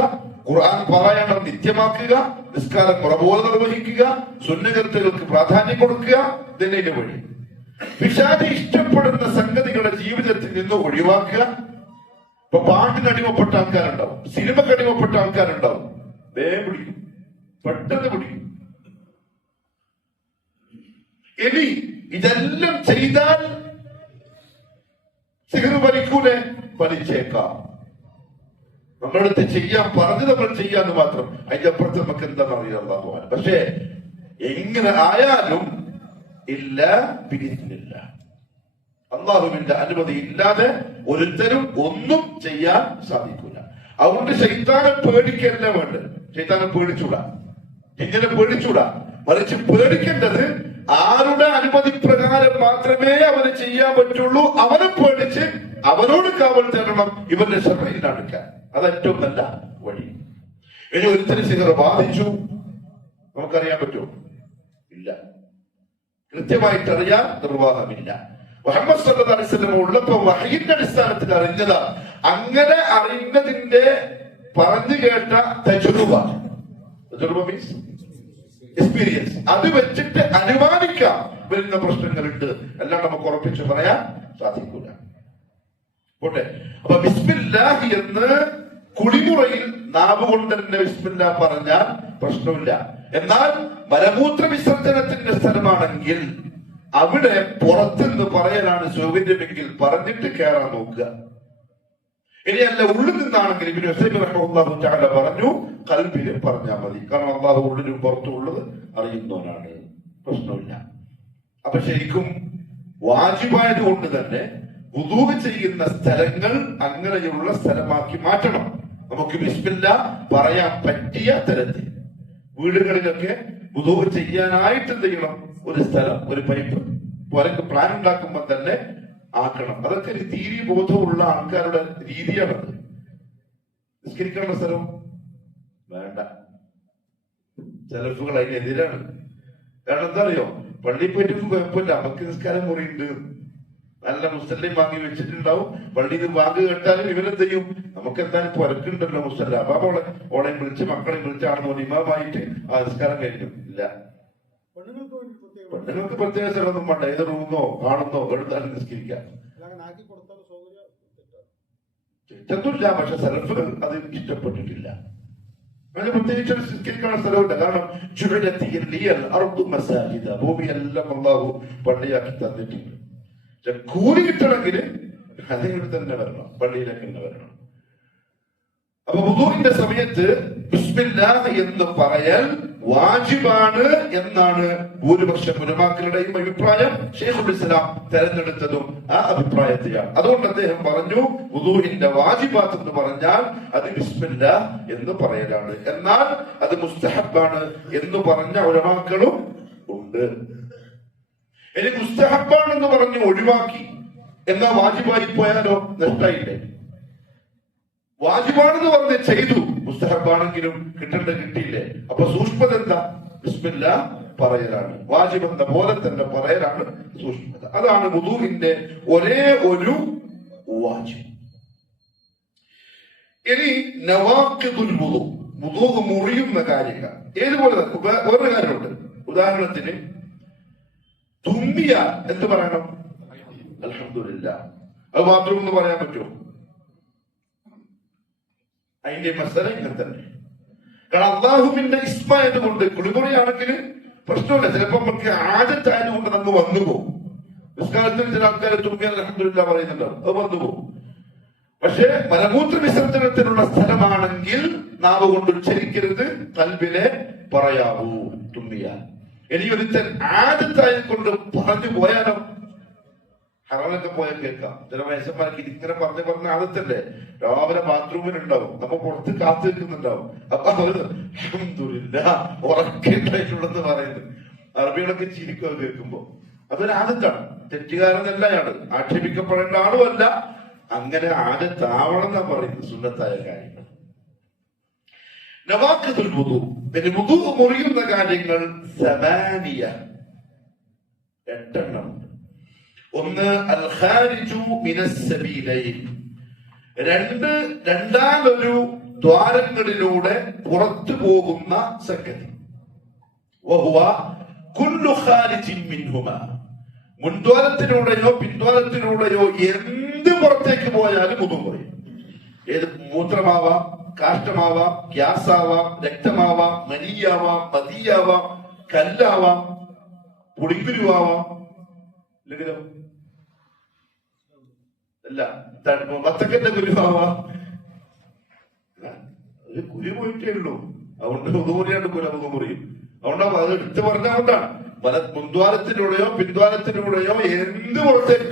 ഖുർആൻ പാരായണം നിത്യമാക്കുക, നിസ്കാരം മുറപോലെ നിർവഹിക്കുക, സുന്നത്തുകൾക്ക് പ്രാധാന്യം കൊടുക്കുക. ഇതിന്റെ വഴി പിശാച് ഇഷ്ടപ്പെടുന്ന സംഗതികളുടെ ജീവിതത്തിൽ നിന്ന് ഒഴിവാക്കുക. ഇപ്പൊ പാട്ടിന് അടിമപ്പെട്ട ആൾക്കാരുണ്ടാവും, സിനിമക്ക് അടിമപ്പെട്ട ആൾക്കാരുണ്ടാവും, വേഗം പിടിക്കും, പെട്ടെന്ന് പിടിക്കും. ഇനി ഇതെല്ലാം ചെയ്താൽ സിഹർ ഫലിക്കൂലെ? ഫലിച്ചേക്കാം. നമ്മളടുത്ത് ചെയ്യാൻ പറഞ്ഞ് നമ്മൾ ചെയ്യാന്ന് മാത്രം, അതിന്റെ അപ്പുറത്ത് നമുക്ക് എന്താണെന്ന് അറിയാം അല്ലാഹുവാണ്. പക്ഷേ എങ്ങനെ ആയാലും ഇല്ല ബിഇസ്നില്ല, അല്ലാഹുവിന്റെ അനുമതി ഇല്ലാതെ ഒരുത്തരും ഒന്നും ചെയ്യാൻ സാധിക്കില്ല. അതുകൊണ്ട് ശൈത്താനെ പേടിക്കല്ല വേണ്ടത്, ശൈത്താനെ പേടിച്ചൂടാ, ഇങ്ങനെ പേടിച്ചൂടാ, മറിച്ച് പേടിക്കേണ്ടത് ആരുടെ അനുമതി പ്രകാരം മാത്രമേ അവന് ചെയ്യാൻ പറ്റുള്ളൂ. അവനെ പേടിച്ച് അവനോട് കാവൽ തേടണം, ഇവന്റെ ശ്രദ്ധയിൽ അടുക്കാൻ. അത് ഏറ്റവും നല്ല വഴി. ഇനി ഒരുത്തന് സിഹർ ബാധിച്ചു, നമുക്കറിയാൻ പറ്റുമോ? ഇല്ല, കൃത്യമായിട്ട് അറിയാൻ നിർവാഹമില്ല. മുഹമ്മദ് സല്ലല്ലാഹു അലൈഹി വസല്ലം ഉള്ളപ്പോ വഹയിന്റെ അടിസ്ഥാനത്തിൽ അറിഞ്ഞതാ. അങ്ങനെ അറിഞ്ഞതിന്റെ പറഞ്ഞു കേട്ട തജ്റുബ മീൻസ് എക്സ്പീരിയൻസ്, അത് വെച്ചിട്ട് അനുമാനിക്കാം വരുന്ന പ്രശ്നങ്ങളുണ്ട്, എല്ലാം നമുക്ക് ഉറപ്പിച്ച് പറയാൻ സാധിക്കൂല. പോട്ടെ, അപ്പൊ ബിസ്മില്ലാഹി എന്ന് കുളിമുറയിൽ നാവ് കൊണ്ട് തന്നെ ബിസ്മില്ലാ പറഞ്ഞാൽ പ്രശ്നമില്ല. എന്നാൽ മലമൂത്ര വിസർജനത്തിന്റെ സ്ഥലമാണെങ്കിൽ അവിടെ പുറത്തുനിന്ന് പറയലാണ് സൗകര്യമെങ്കിൽ പറഞ്ഞിട്ട് കയറാൻ നോക്കുക. ഇനിയല്ല ഉള്ളിൽ നിന്നാണെങ്കിൽ ഇബ്നു ഉസൈമീൻ റഹിമഹുല്ലാഹു തആല പറഞ്ഞു ഖൽബിൽ പറഞ്ഞാൽ മതി, കാരണം അല്ലാഹു ഉള്ളിലും പുറത്തും ഉള്ളത് അറിയുന്നവനാണ്, പ്രശ്നമില്ല. അപ്പൊ ശരിക്കും വാജിബായത് കൊണ്ട് തന്നെ വുദൂ ചെയ്യുന്ന സ്ഥലങ്ങൾ അങ്ങനെയുള്ള സ്ഥലമാക്കി മാറ്റണം. നമുക്ക് ബിസ്മില്ലാ പറയാൻ പറ്റിയ തരത്തിൽ വീടുകളിലൊക്കെ വുദൂ ചെയ്യാനായിട്ട് എന്ത് ചെയ്യണം? ഒരു സ്ഥലം, ഒരു പൈപ്പ് പോലൊക്കെ പ്ലാൻ ഉണ്ടാക്കുമ്പോൾ തന്നെ ആക്കണം. അതൊക്കെ തീരെ ബോധമുള്ള ആൾക്കാരുടെ രീതിയാണത്. നിസ്കരിക്കാനുള്ള സ്ഥലം വേണ്ട, ചെലവുകൾ അതിനെതിരാണ്. കാരണം എന്താ അറിയോ, പള്ളിയിൽ പോയിട്ടും കുഴപ്പമില്ല, നമുക്ക് നിസ്കാരം മുറിയുണ്ട്, നല്ല മുസ്ലിം വാങ്ങി വെച്ചിട്ടുണ്ടാവും. പള്ളിയിൽ നിന്ന് വാങ്ങി കേട്ടാലും ഇവരെന്ത് ചെയ്യും? നമുക്ക് എന്തായാലും പുരക്കുണ്ടല്ലോ മുസ്ലിം, അപ്പൊ ഓളെയും വിളിച്ച് മക്കളെയും വിളിച്ചാണെന്ന് ഇമാമായിട്ട് ആ നിസ്കാരം കഴിഞ്ഞു. ഇല്ല, പെണ്ണുങ്ങൾക്ക് പ്രത്യേക സ്ഥലമൊന്നും വേണ്ട, ഏത് റൂമെന്നോ കാണുന്നോ എടുത്താലും നിസ്കരിക്കാം, തെറ്റൊന്നുമില്ല. പക്ഷെ സെൽഫുകൾ അത് ഇഷ്ടപ്പെട്ടിട്ടില്ല. അതിന് പ്രത്യേകിച്ച് നിസ്കരിക്കാനുള്ള സ്ഥലമുണ്ട്. കാരണം ഭൂമിയെല്ലാം അല്ലാഹു പള്ളിയാക്കി തന്നിട്ടുണ്ട്. കൂലി കിട്ടണമെങ്കിൽ അല്ലെങ്കിൽ തന്നെ വരണം, പള്ളിയിലേക്ക് തന്നെ വരണം. അപ്പൊ വുദൂഇന്റെ സമയത്ത് ബിസ്മില്ലാഹ് എന്ന് പറയൽ വാജിബാണ് എന്നാണ് ഭൂരിപക്ഷം ഉലമാക്കളുടെയും അഭിപ്രായം. ശൈഖുൽ ഇസ്ലാം തെരഞ്ഞെടുത്തതും ആ അഭിപ്രായത്തെയാണ്. അതുകൊണ്ട് അദ്ദേഹം പറഞ്ഞു വുദൂഇന്റെ വാജിബാത്ത് എന്ന് പറഞ്ഞാൽ അത് ബിസ്മില്ലാഹ് എന്ന് പറയലാണ്. എന്നാൽ അത് മുസ്തഹബാണ് എന്ന് പറഞ്ഞ ഉലമാക്കളും ഉണ്ട്. ഇനി മുസ്തഹബാണെന്ന് പറഞ്ഞ് ഒഴിവാക്കി എന്നാ വാജിബായി പോയാലോ? നഷ്ടായില്ലേ? വാജിബാണെന്ന് പറഞ്ഞ് ചെയ്തു, മുസ്തഹബാണെങ്കിലും കിട്ടേണ്ട കിട്ടിയില്ലേ? അപ്പൊ സൂക്ഷ്മത എന്താ? ബിസ്മില്ലാ പറയലാണ്. വാജിബ് എന്ന പോലെ തന്നെ പറയലാണ് സൂക്ഷ്മത. അതാണ് വുദൂഇന്റെ ഒരേ ഒരു വാജിബ്. ഇനി നവാഖിദുൽ വുദൂ, വുദൂ മുറിയുന്ന കാര്യങ്ങൾ ഏതുപോലെ വേറൊരു കാര്യമുണ്ട്. ഉദാഹരണത്തിന് തുമ്മിയാൽ എന്ത് പറയണം? അൽഹംദുലില്ലാ. അത് മാത്രം ഒന്ന് പറയാൻ പറ്റുമോ? അതിന്റെ മസല ഇങ്ങനെ തന്നെ. കാരണം അള്ളാഹുവിന്റെ ഇസ്മായതുകൊണ്ട് കുളിമുറിയാണെങ്കിൽ പ്രശ്നമില്ല. ചിലപ്പോ നമുക്ക് ആദത്തായതുകൊണ്ട് നമുക്ക് വന്നുപോകും. നിസ്കാരത്തിൽ ചില ആൾക്കാരെ തുമ്മിയാൽ അൽഹംദുലില്ലാ പറയുന്നുണ്ടാവും, അത് വന്നുപോകും. പക്ഷെ മലമൂത്ര വിസർജനത്തിനുള്ള സ്ഥലമാണെങ്കിൽ നാവ് കൊണ്ട് ഉച്ചരിക്കരുത്, കൽബിലെ പറയാവൂ തുമ്മിയാൽ. ഇനിയൊരുത്തൻ ആദത്തായി കൊണ്ട് പറഞ്ഞു പോയാലോ? ഹറമൊക്കെ പോയാൽ കേൾക്കാം. ചില വയസ്സന്മാർക്ക് ഇതിങ്ങനെ പറഞ്ഞ ആദത്തല്ലേ, രാവിലെ ബാത്റൂമിലുണ്ടാവും, നമ്മ പുറത്ത് കാത്തു നിൽക്കുന്നുണ്ടാവും. അപ്പൊ അവര് അൽഹംദുലില്ലാഹ് ഉറക്കുണ്ടായിട്ടുള്ളതെന്ന് പറയുന്നത് അറബികളൊക്കെ ചിരിക്കുക കേൾക്കുമ്പോ. അതൊരു ആദത്താണ്. തെറ്റുകാരനല്ല അയാള്, ആക്ഷേപിക്കപ്പെടേണ്ട ആളുമല്ല. അങ്ങനെ ആദത്താവണം എന്നാ പറയുന്നത് സുന്നത്തായ കാര്യങ്ങൾ. നവാഖിദുൽ വുദു, വുദു മുറിയുന്ന കാര്യങ്ങൾ സമാനിയ, 8 എണ്ണമുണ്ട്. ഒന്ന് അൽ ഖാരിജു മിനസ് സബീലൈൻ, രണ്ടാമൊരു ദ്വാരങ്ങളിലൂടെ പുറത്തു പോകുന്ന സംഗതി. വഹുവ കുല്ലു ഖാരിജിൻ മിൻഹുമാ, മുൻദ്വാരത്തിലൂടെയോ പിൻദ്വാരത്തിലൂടെയോ എന്ത് പുറത്തേക്ക് പോയാലും വുദു മുറിയും. ഏത് മൂത്രമാവാം, കാഷ്ടമാവാം, ഗ്യാസാവാം, രക്തമാവാം, മനിയാവാം, മതിയാവാം, കല്ലാവാം, പുളിങ്കുരുവാവാം, ഇല്ലെങ്കിലോ അല്ല വത്തക്കന്റെ കുരുവാവാം. കുരു പോയിട്ടേ ഉള്ളൂ, അതുകൊണ്ട് മുതുമുറിയാണ്ട് വുദു മുറിയും. അതുകൊണ്ടാ അത് എടുത്തു പറഞ്ഞുകൊണ്ടാണ് പല മുൻദ്വാരത്തിലൂടെയോ പിൻദ്വാരത്തിലൂടെയോ എന്ത് പുറത്തേക്ക്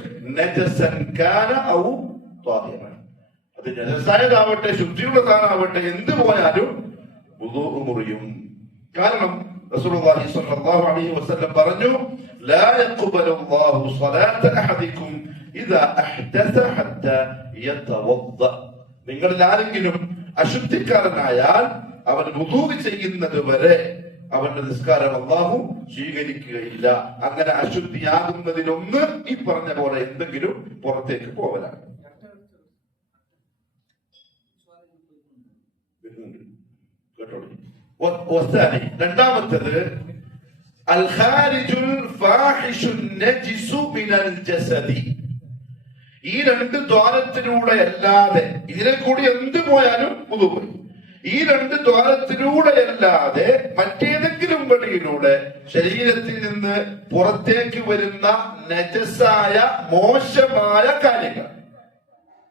അത് നജസായതാവട്ടെ ശുദ്ധിയുള്ള സാധനമാവട്ടെ എന്ത് പോയാലും വുദു മുറിയും. കാരണം റസൂലുള്ളാഹി സ്വല്ലല്ലാഹു അലൈഹി വസല്ലം പറഞ്ഞു, ലാ യഖ്ബലുല്ലാഹു സ്വലാത അഹദികും ഇദാ അഹ്ദസ ഹത്താ യതവദ്ദ, നിങ്ങളിൽ ആരെങ്കിലും അശുദ്ധിക്കാരനായാൽ അവൻ വുദു ചെയ്യുന്നത് വരെ അവന്റെ നിസ്കാരം അല്ലാഹു സ്വീകരിക്കുകയില്ല. അങ്ങനെ അശുദ്ധിയാകുന്നതിനൊന്ന് ഈ പറഞ്ഞ പോലെ എന്തെങ്കിലും പുറത്തേക്ക് പോവലാണ്. രണ്ടാമത്തത് അൽ ഖാരിജുൽ ഫാഹിഷുൻ നജിസു മിനൽ ജസദി, ഈ 2 ദ്വാരത്തിലൂടെ അല്ലാതെ ഇതിനെ കൂടി എന്ത് പോയാലും വുദു പോയി. ഈ 2 ദ്വാരത്തിലൂടെ അല്ലാതെ മറ്റേതെങ്കിലും വഴിയിലൂടെ ശരീരത്തിൽ നിന്ന് പുറത്തേക്ക് വരുന്ന നജസായ മോശമായ കാര്യങ്ങൾ,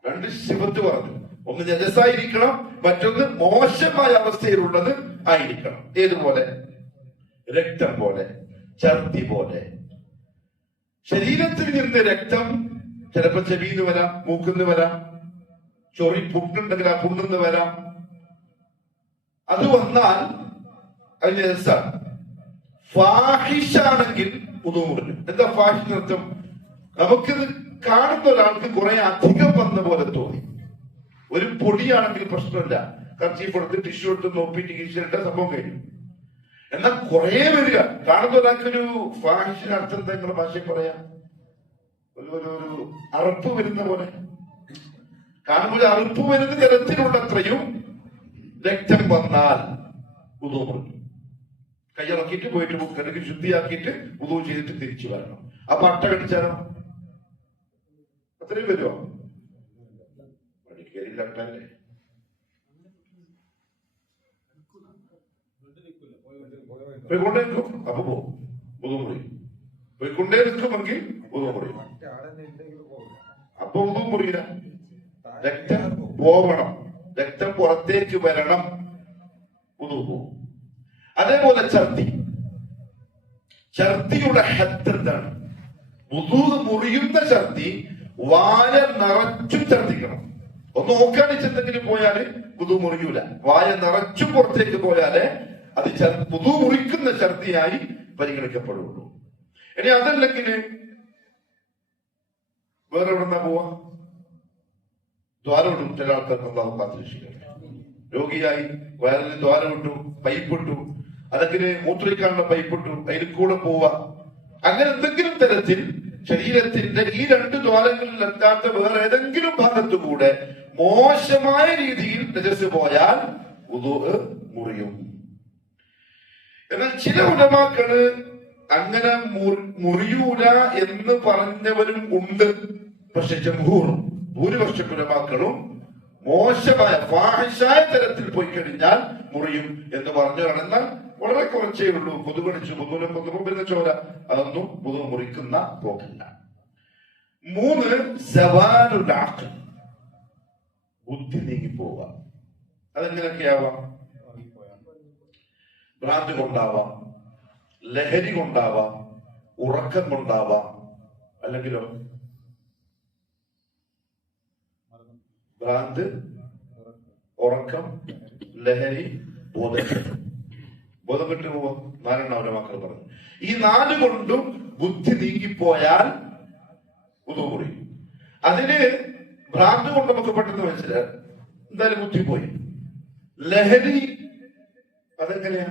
2 സിഫത്ത് പറഞ്ഞു. ഒന്ന് നജസായിരിക്കണം, മറ്റൊന്ന് മോശമായ അവസ്ഥയിലുള്ളത് ആയിരിക്കണം. ഏതുപോലെ? രക്തം പോലെ, ഛർദി പോലെ. ശരീരത്തിൽ നിന്ന് രക്തം ചിലപ്പോൾ ചെവിന്ന് വരാം, മൂക്കുന്ന് വരാം, ചൊറി പുണ്ണുണ്ടെങ്കിൽ ആ പുണ്ണെന്ന് വരാം. അത് വന്നാൽ അത് നജസാണ്. ഫാഹിഷാണെങ്കിൽ വുദു മുറിയും. എന്താ ഫാഹിഷ് അർത്ഥം? നമുക്കിത് കാണുന്ന ഒരാൾക്ക് കുറെ അധികം വന്ന പോലെ തോന്നി. ഒരു പൊടിയാണെങ്കിൽ പ്രശ്നമില്ല, കർച്ചീഫ് എടുത്ത് ടിഷ്യൂ എടുത്ത് നോപ്പിട്ട് കീഴിലിട്ട സംഭവം കഴിഞ്ഞു. എന്നാൽ കുറെ വരിക, കാണുന്ന ഒരാൾക്കൊരു ഫാഹിഷിന് അർത്ഥം എന്താ നിങ്ങളുടെ ഭാഷയിൽ പറയാം? ഒരു അറുപ്പ് വരുന്ന പോലെ. കാണുമ്പോൾ അറുപ്പ് വരുന്ന തരത്തിലുള്ളത്രയും രക്തം വന്നാൽ വുദു മുറിക്കും. കൈയിറക്കിയിട്ട് പോയിട്ട് കഴുകി ശുദ്ധിയാക്കിയിട്ട് വുദു ചെയ്തിട്ട് തിരിച്ചു വരണം. അപ്പൊ അട്ട കടിച്ചാലോ? അത്രയും വരുമോ? പഠിക്കലില്ല, അട്ടല്ലേ. പോയിക്കൊണ്ടേ നിൽക്കും, അപ്പൊ പോകും, വുദു മുറിയും. പോയിക്കൊണ്ടേ നിൽക്കുമെങ്കിൽ വുദു മുറിയും, അപ്പൊ വുദു മുറിയില്ല. രക്തം പോവണം, രക്തം പുറത്തേക്ക് വരണം, വുദു പോകും. അതേപോലെ ഛർദിയുടെ ഹദ് എന്താണ്? വുദു മുറിയുന്ന ഛർദി വായ നിറച്ചും ഛർദിക്കണം. ഒന്ന് ഓക്കാനിച്ചെന്തെങ്കിലും പോയാല് വുദു മുറിയൂല. വായ നിറച്ചും പുറത്തേക്ക് പോയാലേ അത് വുദു മുറിക്കുന്ന ഛർദിയായി പരിഗണിക്കപ്പെടുള്ളൂ. ഇനി അതല്ലെങ്കിൽ വേറെ എവിടെന്നാ പോവാ? ദ്വാരം ഇട്ടു. ചില ആൾക്കാർക്ക് അല്ലാഹു കാത്തുരക്ഷിക്കട്ടെ. രോഗിയായി വയറിന് ദ്വാരം ഇട്ടു, പൈപ്പ് ഇട്ടു, അല്ലെങ്കിൽ മൂത്രിക്കാനുള്ള പൈപ്പ് ഇട്ടു, അതിൽ കൂടെ പോവാ. അങ്ങനെ എന്തെങ്കിലും തരത്തിൽ ശരീരത്തിന്റെ ഈ 2 ദ്വാരങ്ങളിൽ അല്ലാത്ത വേറെ ഏതെങ്കിലും ഭാഗത്തുകൂടെ മോശമായ രീതിയിൽ നജസ് പോയാൽ വുദു മുറിയും. എന്നാൽ ചില ഉലമാക്കള് അങ്ങനെ മുറിയൂല എന്ന് പറഞ്ഞവരും ഉണ്ട്. പക്ഷെ ഭൂരിപക്ഷം ഉലമാക്കളും മോശമായ ഫാഹിഷായ തരത്തിൽ പോയി കഴിഞ്ഞാൽ മുറിയും എന്ന് പറഞ്ഞു. എന്നാൽ വളരെ കുറച്ചേ ഉള്ളൂ. കൊതുകടിച്ചു കൊതുകുന്ന ചോര, അതൊന്നും വുദു മുറിക്കുന്ന പോക്കില്ല. 3 സവാലുൽ അഖ്ൽ, ബുദ്ധി നീങ്ങിപ്പോവുക. അതെങ്ങനെയൊക്കെയാവാം? ഭ്രാന്ത് കൊണ്ടാവാം, ലഹരി കൊണ്ടാവാം, ഉറക്കം കൊണ്ടാവാം, അല്ലെങ്കിലോ ഭ്രാന്ത്, ഉറക്കം, ലഹരി, ബോധം കെട്ടു പോവാം. നാലെണ്ണം അവരുടെ മക്കൾ പറഞ്ഞു. ഈ 4 കൊണ്ടും ബുദ്ധി നീങ്ങിപ്പോയാൽ വുദൂ മുറിയും. അതിന് ഭ്രാന്ത് കൊണ്ട് നമുക്ക് പെട്ടെന്ന് മനസ്സിലായി, എന്തായാലും ബുദ്ധി പോയി. ലഹരി അതെങ്ങനെയാ?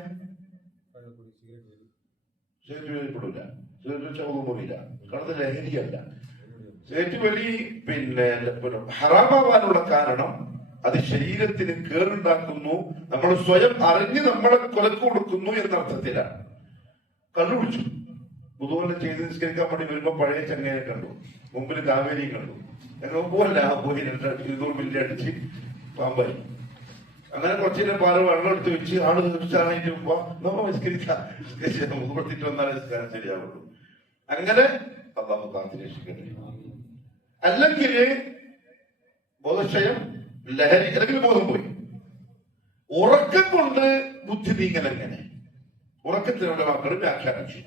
സിഗരറ്റ് സിഗരറ്റ് വുദൂ മുറിയില്ല. കാരണം ലഹരിയല്ല. സിഗരറ്റ് വലി പിന്നെ ഹറാമാവാനുള്ള കാരണം അത് ശരീരത്തിന് കേടുണ്ടാക്കുന്നു, നമ്മൾ സ്വയം അറിഞ്ഞ് നമ്മളെ കൊലക്ക് കൊടുക്കുന്നു എന്ന അർത്ഥത്തിലാണ്. കള്ളു കുടിച്ചു, വുദൂവെല്ലാം ചെയ്ത് നിസ്കരിക്കാൻ വേണ്ടി വരുമ്പോ പഴയ ചങ്ങേനെ കണ്ടു, മുമ്പിൽ കാവേരിയും കണ്ടു. ഞങ്ങൾ മുമ്പല്ല പോയി 200 മില്ലി അടിച്ച് പാമ്പായി. അങ്ങനെ കുറച്ചു പാല് വെള്ളം എടുത്ത് വെച്ച് ആള് തീർച്ചയായിട്ട് മുമ്പോ നമ്മൾ നിസ്കരിക്കാം, മുഖത്തിട്ട് വന്നാലേ നിസ്കാരം ശരിയാവുള്ളൂ. അങ്ങനെ അള്ളാഹു കാത്തിരക്ഷിക്കട്ടെ. അല്ലെങ്കിൽ ബോധക്ഷയം, ലഹരി, അല്ലെങ്കിൽ ബോധം പോയി. ഉറക്കം കൊണ്ട് ബുദ്ധി നീങ്ങലെങ്ങനെ? ഉറക്കത്തിലുള്ള മക്കൾ വ്യാഖ്യാനിച്ചു.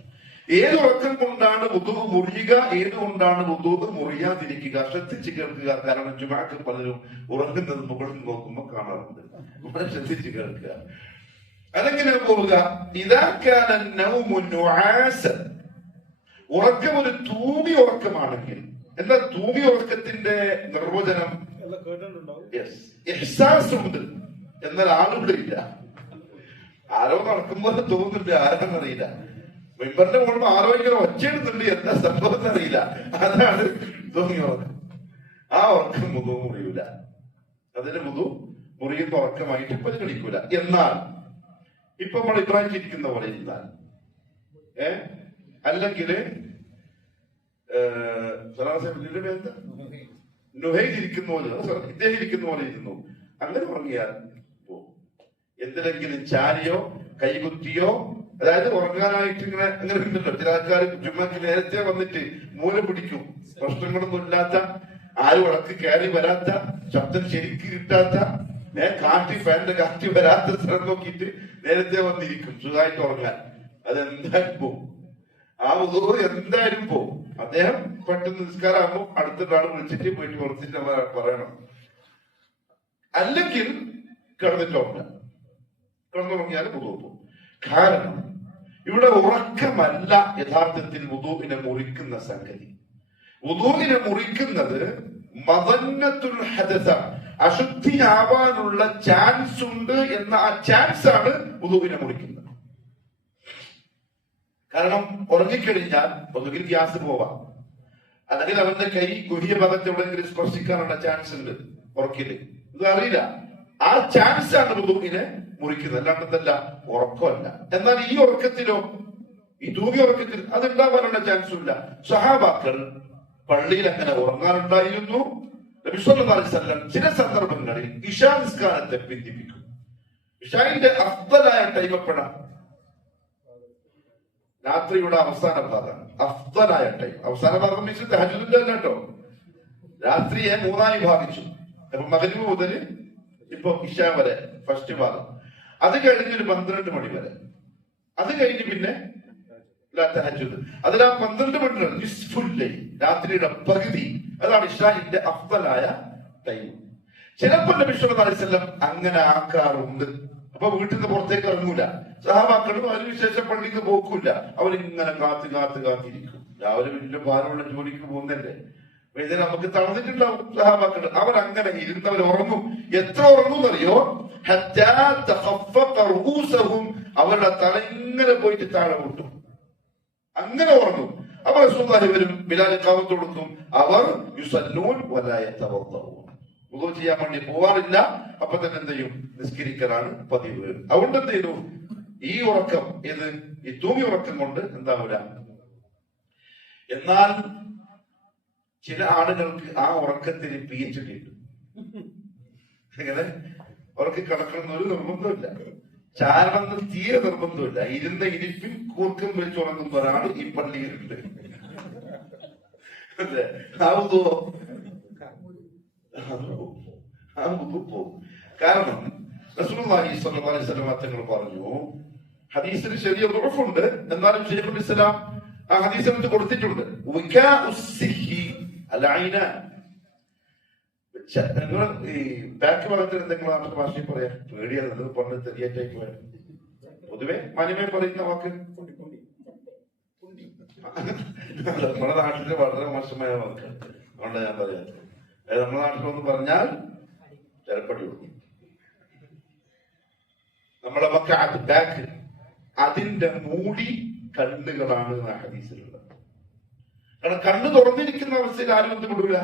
ഏത് ഉറക്കം കൊണ്ടാണ് വുദൂ മുറിയുക, ഏതുകൊണ്ടാണ് വുദൂ മുറിയാതിരിക്കുക? ശ്രദ്ധിച്ച് കേൾക്കുക. കാരണം ജുമാക്ക് പലരും ഉറങ്ങുന്നത് മുകളിൽ നോക്കുമ്പോൾ കാണാറുണ്ട്. വളരെ ശ്രദ്ധിച്ച് കേൾക്കുക. അതെങ്ങനെ പോവുക? ഉറക്കം ഒരു തൂങ്ങി ഉറക്കമാണെങ്കിൽ, എന്താ തൂങ്ങി ഉറക്കത്തിന്റെ നിർവചനം? ഇഹ്സാസ് ഉണ്ട്, എന്നാൽ ആളുകൂടെ ഇല്ല. ആരോ നടക്കുമ്പോൾ തോന്നുന്നുണ്ട്, ആരാന്നറിയില്ല. മെമ്പറിന്റെ മുകളിൽ ആരോ ഇങ്ങനെ ഒച്ചയിടുന്നുണ്ട്, എന്താ സംഭവം അറിയില്ല. അതാണ് തൂങ്ങി ഉറക്കം. ആ ഉറക്കം വുദൂ മുറിയൂല. അതിന് വുദൂ മുറിയുന്ന ഉറക്കമായിട്ട് പരിഗണിക്കൂല. എന്നാൽ ഇപ്പൊ നമ്മൾ ഇബ്രാഹിം ഇരിക്കുന്ന പോലെ ഇരുന്നാൽ, അല്ലെങ്കിൽ നുഹൈദ് ഇരിക്കുന്ന പോലെ, ഇദ്ദേഹം ഇരിക്കുന്ന പോലെ ഇരുന്നു, അങ്ങനെ ഉറങ്ങിയാൽ പോകും. എന്തിനെങ്കിലും ചാരിയോ കൈകുത്തിയോ, അതായത് ഉറങ്ങാനായിട്ട് ഇങ്ങനെ അങ്ങനെ ഉണ്ടല്ലോ ചില ആൾക്കാർ ജുമ്മക്ക് നേരത്തെ വന്നിട്ട് മൂല പിടിക്കും. പ്രശ്നങ്ങളൊന്നും ഇല്ലാത്ത, ആരും ഉടക്ക് കയറി വരാത്ത, ശബ്ദം ശരിക്ക് കിട്ടാത്ത, കാറ്റ് ഫാനിന്റെ കാറ്റ് വരാത്ത സ്ഥലം നോക്കിയിട്ട് നേരത്തെ വന്നിരിക്കും സുഖമായിട്ട് ഉറങ്ങാൻ. അതെന്തായാലും പോകും. ആ വുദൂ എന്തായാലും പോകും. അദ്ദേഹം പെട്ടെന്ന് നിസ്കാരമാകുമ്പോൾ അടുത്തൊരാൾ വിളിച്ചിട്ട് പോയിട്ട് പുറത്തിട്ട് പറയണം. അല്ലെങ്കിൽ കിടന്നുറങ്ങിയാൽ വുദൂ പോകും. കാരണം ഇവിടെ ഉറക്കമല്ല യഥാർത്ഥത്തിൽ വുദൂഇനെ മുറിക്കുന്ന സംഗതി. വുദൂഇനെ മുറിക്കുന്നത് മദന്നത്തുൽ ഹദസ, അശുദ്ധിയാവാനുള്ള ചാൻസ് ഉണ്ട് എന്ന ആ ചാൻസ് ആണ് വുദൂഇനെ മുറിക്കുന്നത്. കാരണം ഉറങ്ങിക്കഴിഞ്ഞാൽ ഒന്നുകിൽ ഗ്യാസ് പോവാം, അല്ലെങ്കിൽ അവന്റെ കൈ ഗുഹ്യ ഭാഗത്ത് എവിടെയെങ്കിലും സ്പർശിക്കാനുള്ള ചാൻസ് ഉണ്ട് ഉറക്കില്. ഇത് അറിയില്ല. ആ ചാൻസ് ആണ് വുദൂഇനെ മുറിക്കുന്നത്, അല്ലാണ്ടല്ല ഉറക്കമല്ല. എന്നാൽ ഈ ഉറക്കത്തിലോ, ഈ തൂങ്ങിയ ഉറക്കത്തിൽ അതുണ്ടാവാനുള്ള ചാൻസും ഇല്ല. സഹാബാക്കൾ പള്ളിയിൽ അങ്ങനെ ഉറങ്ങാറുണ്ടായിരുന്നു. നബി സല്ലല്ലാഹു അലൈഹി വസല്ലം ചില സന്ദർഭങ്ങളിൽ ഇശാ നിസ്കാരത്തെ ബന്ധിപ്പിക്കും. ഇശാഇന്റെ അഫ്ദലായ ടൈം എപ്പോഴാണ്? രാത്രിയുടെ അവസാന ഭാഗമാണ് അഫ്ദലായ ടൈം. അവസാന ഭാഗം മീൻസ് തഹജ്ജുദിന്റെ അല്ല കേട്ടോ. രാത്രിയെ 3ആയി ഭാഗിച്ചു. അപ്പൊ മഗ്രിബ് മുതൽ ഇപ്പൊ ഇശാ വരെ ഫസ്റ്റ് ഭാഗം, അത് കഴിഞ്ഞ് ഒരു 12 മണി വരെ, അത് കഴിഞ്ഞ് പിന്നെ തഹജ്ജുദ്. അതിൽ ആ 12 മണി നിസ്ഫുൽ ലൈൽ, രാത്രിയുടെ പകുതി, അതാണ് ഇശാഇന്റെ അഫ്ദലായ ടൈം. ചിലപ്പോൾ നബി സല്ലല്ലാഹു അലൈഹി വസല്ലം അങ്ങനെ ആക്കാറുണ്ട്. അപ്പൊ വീട്ടിൽ നിന്ന് പുറത്തേക്ക് ഇറങ്ങൂല. സഹാബാക്കളും അതിനുശേഷം പള്ളിക്ക് പോക്കൂല. അവരിങ്ങനെ കാത്തിരിക്കും. രാവിലെ വലിയ ഭാരമുള്ള ജോലിക്ക് പോകുന്നല്ലേ, വൈദ്യുതി നമുക്ക് തളർന്നിട്ടുണ്ടാവും സഹാബാക്കൾ. അവരങ്ങനെ ഇരുന്നവർ ഉറങ്ങും. എത്ര ഉറങ്ങുന്നറിയോ? അവരുടെ തല ഇങ്ങനെ പോയിട്ട് താഴെ പൊട്ടും. അങ്ങനെ ഉറങ്ങും. അവർ റസൂലുള്ളാഹി വരും, ബിലാൽ ഇഖാമത്ത് കൊടുക്കും. അവർ യുസല്ലൂൻ വലാ യതവദ്ദഊൻ, വുദൂ ചെയ്യാൻ വേണ്ടി പോവാറില്ല. അപ്പൊ തന്നെ എന്ത് ചെയ്യും? നിസ്കരിക്കലാണ് പതിവ്. അതുകൊണ്ട് എന്ത് ചെയ്തു? ഈ ഉറക്കം, ഇത് ഈ തൂങ്ങി ഉറക്കം കൊണ്ട് എന്താവൂല. എന്നാൽ ചില ആളുകൾക്ക് ആ ഉറക്കത്തിന് PhD ഉണ്ട്. എങ്ങനെ അവർക്ക് കിടക്കണം ഒരു നിർബന്ധമില്ല, ചാരണം തീരെ നിർബന്ധമില്ല. ഇരുന്ന ഇരിപ്പിൽ കൂർക്കം വെച്ച് ഉറങ്ങുന്ന ഒരാൾ ഈ പള്ളിയിലുണ്ട്. അതെ, ആ വുദു പോകും. കാരണം റസൂലുള്ളാഹി സ്വല്ലല്ലാഹു അലൈഹി വസല്ലം തങ്ങൾ പറഞ്ഞു, ഹദീസിന് ചെറിയ ദുഅഫുണ്ട്, എന്നാലും ശൈഖുൽ ഇസ്ലാം ആ ഹദീസിനകത്ത് കൊടുത്തിട്ടുണ്ട്. നിങ്ങൾ ഈ ബാക്ക് ഭാഗത്തിൽ എന്തെങ്കിലും നമ്മുടെ ഭാഷയിൽ പറയാം, പേടിയാണ് പറഞ്ഞ് തെരിയാറ്റായിട്ട് വേണം. പൊതുവെ മാന്യമായി പറയുന്ന വാക്ക് നമ്മുടെ നാട്ടില് വളരെ മോശമായ വാക്ക്, അതുകൊണ്ട് ഞാൻ പറയാം. നമ്മുടെ നാട്ടിലൊന്ന് പറഞ്ഞാൽ ചിലപ്പടി കൊടുക്കും. നമ്മളെ ബാക്ക് അതിന്റെ മൂടി കണ്ണുകളാണ് ഹദീസിലുള്ളത്. കാരണം കണ്ണ് തുറന്നിരിക്കുന്ന അവസ്ഥയിൽ ആരും എന്ത് വിടൂല,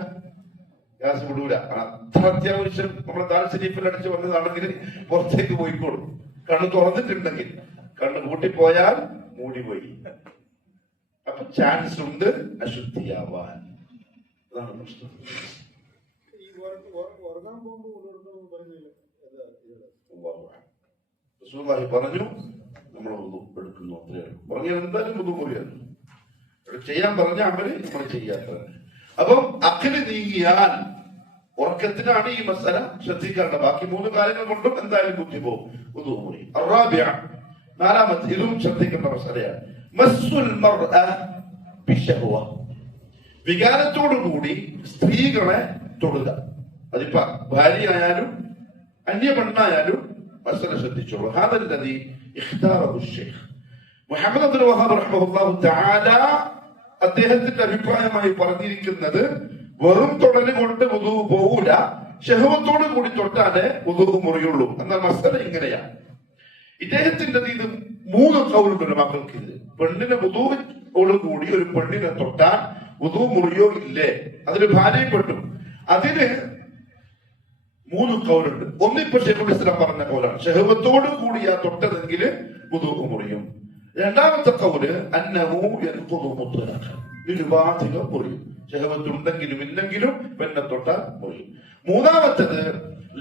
ഗ്യാസ് വിടൂല. അത്ര അത്യാവശ്യം നമ്മളെ ദാൽ ഷരീഫിൽ അടിച്ച് വന്നതാണെങ്കിൽ പുറത്തേക്ക് പോയിക്കോളും. കണ്ണ് തുറന്നിട്ടുണ്ടെങ്കിൽ, കണ്ണ് കൂട്ടിപ്പോയാൽ മൂടി പോയി. അപ്പൊ ചാൻസ് ഉണ്ട് അശുദ്ധിയാവാൻ. അതാണ് പ്രശ്നം. റസൂലുള്ളാഹി പറഞ്ഞു, നമ്മൾ എടുക്കുന്നു, അത്രയാണ് പറഞ്ഞാൽ. എന്തായാലും വുദു മുറിയാണ് ചെയ്യാൻ പറഞ്ഞ അമല് നമ്മൾ ചെയ്യാത്തത്. അപ്പം അഖില് നീങ്ങിയാൽ ഉറക്കത്തിനാണ് ഈ മസല ശ്രദ്ധിക്കേണ്ട. ബാക്കി 3 കാര്യങ്ങൾ കൊണ്ടും എന്തായാലും ബുദ്ധി പോകും, വുദു മുറി. അറാബിഅ, നാലാമത്തെ, ഇതും ശ്രദ്ധിക്കേണ്ട മസലയാണ്. മസ്സുൽ മർഅ ബിശഹവ, വികാരത്തോടു കൂടി സ്ത്രീകളെ തൊടുക. അതിപ്പോ ഭാര്യയായാലും അന്യ പെണ്ണായാലും മസല ശ്രദ്ധിച്ചോളൂ. ഹാദല്ലദീ ഇഖ്താറഹു ശൈഖ് മുഹമ്മദ് അബ്ദുൽ വഹാബ് റഹിമഹുല്ലാഹു തആല അദ്ദേഹത്തിന്റെ അഭിപ്രായമായി പറഞ്ഞിരിക്കുന്നത്, വെറും തൊടല് കൊണ്ട് വുദു പോകൂല, ശഹവത്തോട് കൂടി തൊട്ടാലേ വുദു മുറിയുള്ളൂ. എന്നാൽ മസല ഇങ്ങനെയാണ്. ഇദ്ദേഹത്തിന്റെ ഇത് 3 കൗലുണ്ട് മക്കൾക്ക്. ഇത് പെണ്ണിനെ വുദുവോട് കൂടി ഒരു പെണ്ണിനെ തൊട്ടാൽ വുദു മുറിയോ ഇല്ലേ, അതിന് ഭാര്യപ്പെട്ടു. അതിന് 3 കൗലുണ്ട്. ഒന്നിപ്പോ ശൈഖുൽ ഇസ്ലാം പറഞ്ഞ കൗലാണ്, ശഹവത്തോട് കൂടിയാ തൊട്ടതെങ്കിൽ വുദു മുറിയും. രണ്ടാമത്തെ കൗല് അന്നഹു യൻഖുദു മുത്ലഖൻ, നിരുപാധികം മുറിയും. ശഹവത്തുണ്ടെങ്കിലും ഇല്ലെങ്കിലും പെണ്ണെ തൊട്ടാൽ മുറിയും. മൂന്നാമത്തത്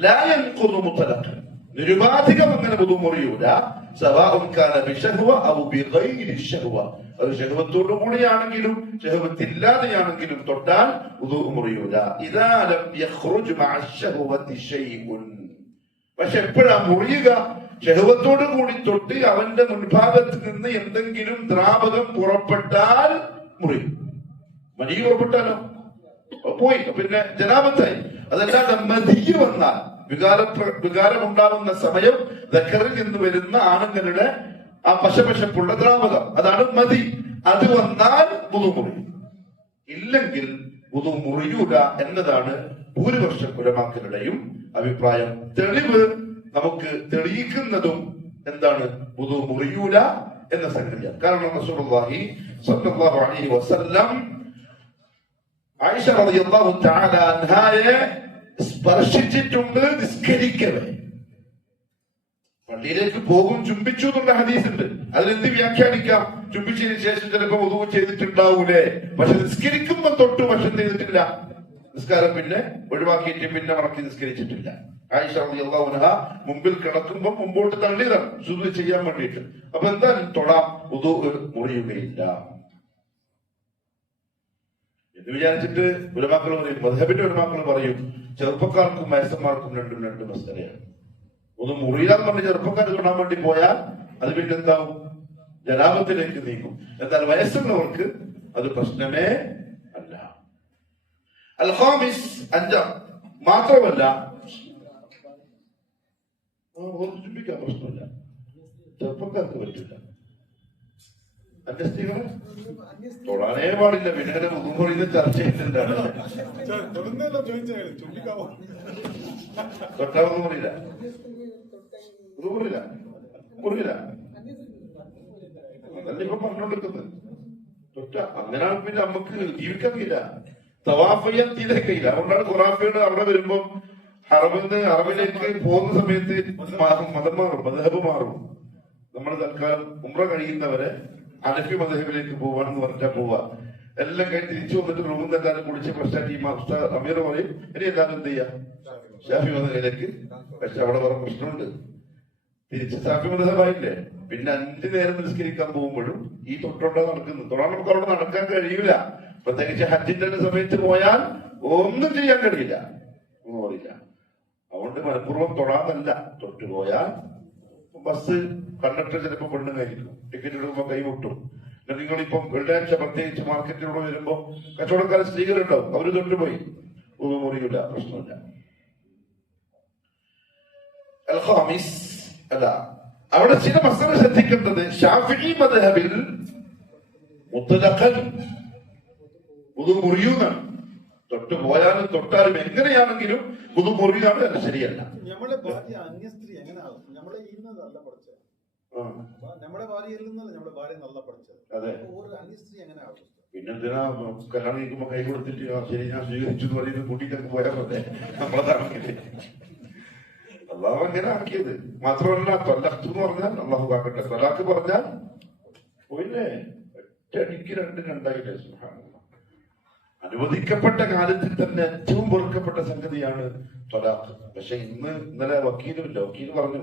ലാ യൻഖുദു മുത്ലഖൻ, നിരുപാധികം അങ്ങനെ വുദു മുറിയൂല. സവാഉൻ കാന ബിശഹവ ഔ ബിഗൈരി ശഹവ, അത് ശഹവത്തോടു കൂടിയാണെങ്കിലും ശഹവത്തില്ലാതെയാണെങ്കിലും തൊട്ടാൽ വുദു മുറിയൂല. ഇദാ ലം യഖ്റുജ് മഅ ശഹവതി ശൈഉൻ, പക്ഷെ എപ്പോഴാ മുറിയുക? ശഹവത്തോടു കൂടി തൊട്ട് അവന്റെ മുൻഭാഗത്ത് നിന്ന് എന്തെങ്കിലും ദ്രാവകം പുറപ്പെട്ടാൽ മുറിയും. മനി പുറപ്പെട്ടാലോ പോയി, പിന്നെ ജനാപത്തായി. അതല്ലാതെ മദിയ വന്നാൽ, വികാരമുണ്ടാകുന്ന സമയം ദക്കറിൽ നിന്ന് വരുന്ന ആണുങ്ങളുടെ ആ പശപശപ്പുള്ള ദ്രാവകം, അതാണ് മതി. അത് വന്നാൽ വുദു മുറിയും, ഇല്ലെങ്കിൽ വുദു മുറിയൂല എന്നതാണ് ഭൂരിപക്ഷം ഉലമാക്കളുടെയും അഭിപ്രായം. തെളിവ് നമുക്ക് തെളിയിക്കുന്നതും എന്താണ്? വുദു മുറിയൂല എന്ന സംഗതിയാണ്. കാരണം റസൂലുള്ളാഹി സ്വല്ലല്ലാഹു അലൈഹി വസല്ലം ആയിഷ റളിയല്ലാഹു തആല അൻഹായെ സ്പർശിച്ചിട്ടുണ്ട് നിസ്കരിക്കവേ. പള്ളിയിലേക്ക് പോകും ചുംബിച്ചു എന്നുള്ള ഹദീസുണ്ട്. അതിലെന്ത് വ്യാഖ്യാനിക്കാം? ചുംബിച്ചതിന് ശേഷം ചിലപ്പോൾ വുദു ചെയ്തിട്ടുണ്ടാവൂലേ, പക്ഷെ നിസ്കരിക്കുമ്പോൾ തൊട്ട് പക്ഷെ ചെയ്തിട്ടില്ല. നിസ്കാരം പിന്നെ ഒഴിവാക്കിയിട്ട് പിന്നെ മടക്കി നിസ്കരിച്ചിട്ടില്ല. ആയിഷ റളിയല്ലാഹു അൻഹ മുമ്പിൽ കിടക്കുമ്പോൾ മുമ്പോട്ട് തള്ളിയതാണ് സുജൂദ് ചെയ്യാൻ വേണ്ടിയിട്ട്. അപ്പൊ എന്തായാലും തൊടാം, വുദു മുറിയുകയില്ല എന്ന് വിചാരിച്ചിട്ട് ഉലമാക്കൾ പറയും, മദ്ഹബിന്റെ ഉലമാക്കൾ പറയും, ചെറുപ്പക്കാർക്കും വയസ്സന്മാർക്കും രണ്ട് മസലയാണ്. ഒന്ന് മുറിയാൻ പറഞ്ഞ് ചെറുപ്പക്കാർ തൊടാൻ വേണ്ടി പോയാൽ അത് പിന്നെ എന്താവും? ജനാപത്തിലേക്ക് നീങ്ങും. എന്നാൽ വയസ്സുള്ളവർക്ക് അത് പ്രശ്നമേ അല്ല. അൽ ഖാമിസ്, 5 മാത്രമല്ല ചുംബിക്കാൻ പ്രശ്നമില്ല, ചെറുപ്പക്കാർക്ക് പറ്റില്ല. അന്യസ്ത്രീകളെ തൊടാനേ പാടില്ല. പിന്നെ മുഖംപൊറിയുന്ന ചർച്ച ചെയ്യുന്നുണ്ടാണ്. തൊട്ടാവൊന്നും മുറിയില്ല, മുറിയില്ല, മുറിയില്ല. അതല്ല ഇപ്പൊ പറഞ്ഞോണ്ടിരിക്കുന്നത്. തൊട്ട അങ്ങനെയാണ് പിന്നെ നമുക്ക് ജീവിക്കാൻ കഴിയില്ല, തവാഫ് ചെയ്യാൻ തീരെ കഴിയില്ല. അതുകൊണ്ടാണ് ഖുറാഫയുടെ അവിടെ വരുമ്പം അറബിലേക്ക് പോകുന്ന സമയത്ത് മതം മാറും, മദ്ഹബ് മാറും. നമ്മൾ തൽക്കാലം ഉംറ കഴിയുന്നവരെ ഹനഫി മദ്ഹബിലേക്ക് പോവാണെന്ന് പറഞ്ഞാൽ പോവാ. എല്ലാം കഴിഞ്ഞ് തിരിച്ചു വന്നിട്ട് റൂമിൽ എല്ലാവരും കുടിച്ച് പ്രശ്നമാക്കി അമീർ പറയും, ഇനി എല്ലാവരും എന്ത് ചെയ്യാം ഷാഫി മദ്ഹബിലേക്ക്. പക്ഷെ അവിടെ വേറെ പ്രശ്നമുണ്ട്, തിരിച്ച് ഷാഫി മദ്ഹബായില്ലേ. പിന്നെ 5 നേരം നിസ്കരിക്കാൻ പോകുമ്പോഴും ഈ തൊട്ടോണ്ടാ നടക്കുന്നത്. തൊടാൻ നമുക്ക് അവിടെ നടക്കാൻ കഴിയില്ല. പ്രത്യേകിച്ച് ഹജ്ജിന്റെ സമയത്ത് പോയാൽ ഒന്നും ചെയ്യാൻ കഴിയില്ല, ഒന്നും അറിയില്ല. അതുകൊണ്ട് മനഃപൂർവ്വം തൊടാന്നല്ല. തൊട്ടുപോയാൽ ബസ് കണ്ടക്ടർ ചിലപ്പോൾ പെണ്ണുങ്ങായിരിക്കും, ടിക്കറ്റ് എടുക്കുമ്പോൾ കൈമുട്ടും. നിങ്ങളിപ്പം വെള്ളിയാഴ്ച പ്രത്യേകിച്ച് മാർക്കറ്റിലൂടെ വരുമ്പോ കച്ചവടക്കാരൻ സ്ത്രീകളുണ്ടാവും, അവര് തൊട്ടുപോയി ഒന്നും മുറിയില്ല, പ്രശ്നമില്ല. അല്ല, അവിടെ ചില മസല ശ്രദ്ധിക്കേണ്ടത്, ശാഫിഈ മദ്ഹബിൽ മുത്ലഖൻ വുദു മുറിയുന്നാണ്. തൊട്ട് പോയാലും തൊട്ടാലും എങ്ങനെയാണെങ്കിലും വുദു മുറിയാണ്, അത് ശരിയല്ല. നമ്മുടെ ഭാര്യ അന്യ സ്ത്രീ എങ്ങനെയാവും? നമ്മളെ നല്ല പഠിച്ചത്, നമ്മുടെ ഭാര്യയിൽ നിന്നല്ല നമ്മുടെ ഭാര്യ നല്ല പഠിച്ചത്. അതെ, ഒരു അന്യ സ്ത്രീ എങ്ങനെയാവും? പിന്നെന്തിനാ കല്യാണം കഴിക്കുമ്പോ കൈ കൊടുത്തിട്ട് ശരി ഞാൻ സ്വീകരിച്ചു എന്ന് പറയുന്നത് കൂട്ടിയിട്ടൊക്കെ പോയാൽ മതി. നമ്മളതാണെങ്കിൽ അള്ളാഹു അങ്ങനെ ആക്കിയത്. മാത്രമല്ല തൊലഖ് എന്ന് പറഞ്ഞാൽ അള്ളാഹു കാക്കട്ടെ, തൊലാഖ് പറഞ്ഞാൽ പോയില്ലേ, ഒറ്റയടിക്ക് രണ്ടായില്ലേ. സുബ്ഹാനല്ലാഹ്. അനുവദിക്കപ്പെട്ട കാലത്തിൽ തന്നെ ഏറ്റവും വെറുക്കപ്പെട്ട സംഗതിയാണ് തൊലാഖ്. പക്ഷെ ഇന്നലെ വക്കീലുമില്ല, വക്കീൽ പറഞ്ഞു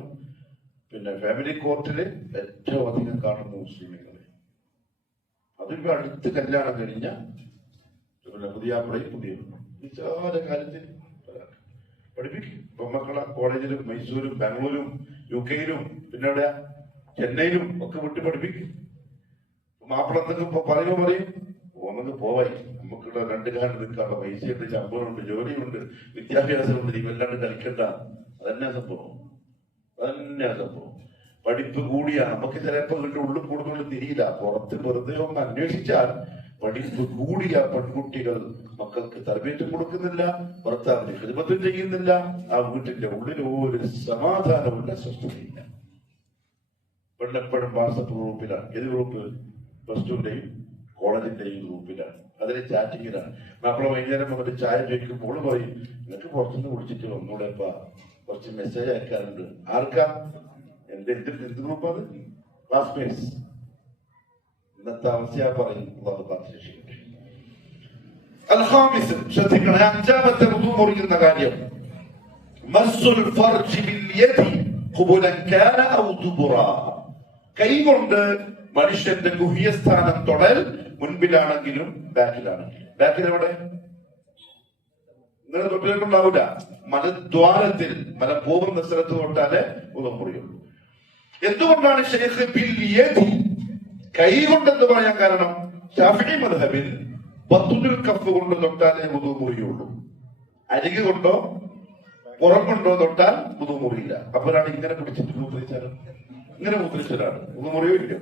പിന്നെ ഫാമിലി കോർട്ടില് ഏറ്റവും അധികം കാണുന്നു മുസ്ലിമുകളെ. അതിപ്പോ അടുത്ത് കല്യാണം കഴിഞ്ഞ പുതിയാപ്പിളയും പുതിയ വിചാര കാര്യത്തിൽ പഠിപ്പിക്കും. ഇപ്പൊ മക്കളെ കോളേജിലും മൈസൂരും ബാംഗ്ലൂരും UK-ലും പിന്നെ എവിടെയാ ചെന്നൈയിലും ഒക്കെ വിട്ട് പഠിപ്പിക്കും. മാപ്പിള എന്തെങ്കിലും പറയും ഒന്നെങ്കിൽ പോവായി, നമുക്കുള്ള രണ്ട് കാലം നിൽക്കാനുള്ള പൈസയുണ്ട്, ശമ്പളമുണ്ട്, ജോലിയുണ്ട്, വിദ്യാഭ്യാസമുണ്ട്, നീ വല്ലാണ്ട് കളിക്കണ്ട. അതന്നെ സംഭവം. പഠിപ്പ് കൂടിയാ നമുക്ക് ചിലപ്പോ വീട്ടിൽ ഉള്ളിൽ കൂടുതൽ തിരിയില്ല. പുറത്ത് വെറുതെ ഒന്ന് അന്വേഷിച്ചാൽ പഠിപ്പ് കൂടിയ പെൺകുട്ടികൾ മക്കൾക്ക് തർബീയത്തും കൊടുക്കുന്നില്ല, ഭർത്താവിന് ഖിദ്മത്തും ചെയ്യുന്നില്ല, ആ വീട്ടിന്റെ ഉള്ളിൽ ഒരു സമാധാനമില്ല, സ്വസ്ഥതയില്ല. പെണ്ണെപ്പോഴും വാട്സപ്പ് ഗ്രൂപ്പിലാണ്. ഏത് ഗ്രൂപ്പ്? +2-ന്റെയും കോളേജിന്റെയും ഗ്രൂപ്പിലാണ്. അതിന് ചാറ്റിങ്ങിലാണ്. മാപ്പിള വൈകുന്നേരം വന്നിട്ട് ചായ ചോദിക്കുമ്പോൾ പറയും, നിനക്ക് പുറത്തുനിന്ന് വിളിച്ചിട്ട് ഒന്നുകൂടെ കുറച്ച് മെസ്സേജ് അയക്കാറുണ്ട്. ആർക്കാ? എന്ത് ഗ്രൂപ്പാണ്? ക്ലാസ്മേറ്റ്സ്. ഇന്നത്തെ അവസ്ഥയാ പറയും. ശ്രദ്ധിക്കണം, അഞ്ചാമത്തെ വുദു മുറിയുന്ന കാര്യം കൈകൊണ്ട് മനുഷ്യന്റെ ഗുഹ്യസ്ഥാനം തൊടൽ, മുൻപിലാണെങ്കിലും ബാക്കിലാണെങ്കിലും. ബാക്കിൽ എവിടെ? ഇങ്ങനെ തൊട്ടിട്ടുണ്ടാവില്ല. മലദ്വാരത്തിൽ, മലം പോകുന്ന സ്ഥലത്ത് തൊട്ടാലേ വുദു മുറിയുള്ളൂ. എന്തുകൊണ്ടാണ് ശൈഖ് ബിൽ യദി കൈ കൊണ്ടെന്ന് പറയാൻ കാരണം? ശാഫിഈ മദ്ഹബിൽ ബത്നുൽ കഫ് കൊണ്ട് തൊട്ടാലേ വുദു മുറിയുള്ളൂ. അരികു കൊണ്ടോ പുറം കൊണ്ടോ തൊട്ടാൽ വുദു മുറിയില്ല. അപ്പൊ ഒരാൾ ഇങ്ങനെ പിടിച്ചിട്ട് മൂത്രിച്ചാലും, ഇങ്ങനെ മൂത്രിച്ചാലാണ് വുദു മുറിയില്ല.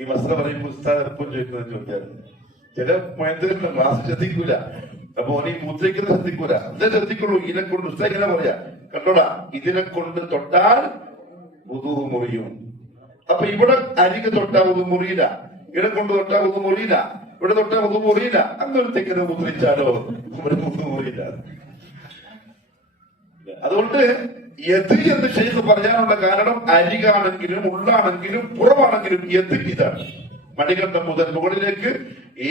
ഈ മസല പറയുമ്പോൾ ഉസ്താദ് എളുപ്പം ചോദിക്കുന്ന ചോദിക്കാറുണ്ട്. ചില മയന്തിന്റെ ക്ലാസ് ശ്രദ്ധിക്കൂല. അപ്പൊ ഓനീ മൂത്രയ്ക്കുന്നത് ശ്രദ്ധിക്കൂല, അതേ ശ്രദ്ധിക്കുള്ളൂ. ഇതിനെ കൊണ്ട് ഉസ്താദ് ഇങ്ങനെ പറയാ, കണ്ടോടാ ഇതിനെ കൊണ്ട് തൊട്ടാൽ വുദു മുറിയും. അപ്പൊ ഇവിടെ അരികെ തൊട്ടാൽ വുദു മുറിയില്ല, ഇവിടെ കൊണ്ട് തൊട്ടാൽ വുദു മുറിയില്ല, ഇവിടെ തൊട്ടാൽ വുദു മുറിയില്ല. അങ്ങനത്തേക്ക് മുദ്രിച്ചാലോ വുദു മുറിയില്ല. അതുകൊണ്ട് യദ് എന്ന് ശൈഖ് പറയാനുള്ള കാരണം അരികാണെങ്കിലും ഉള്ളാണെങ്കിലും പുറമാണെങ്കിലും യദ് ഇതാണ്. മണികണ്ഠം മുതൽ മുകളിലേക്ക്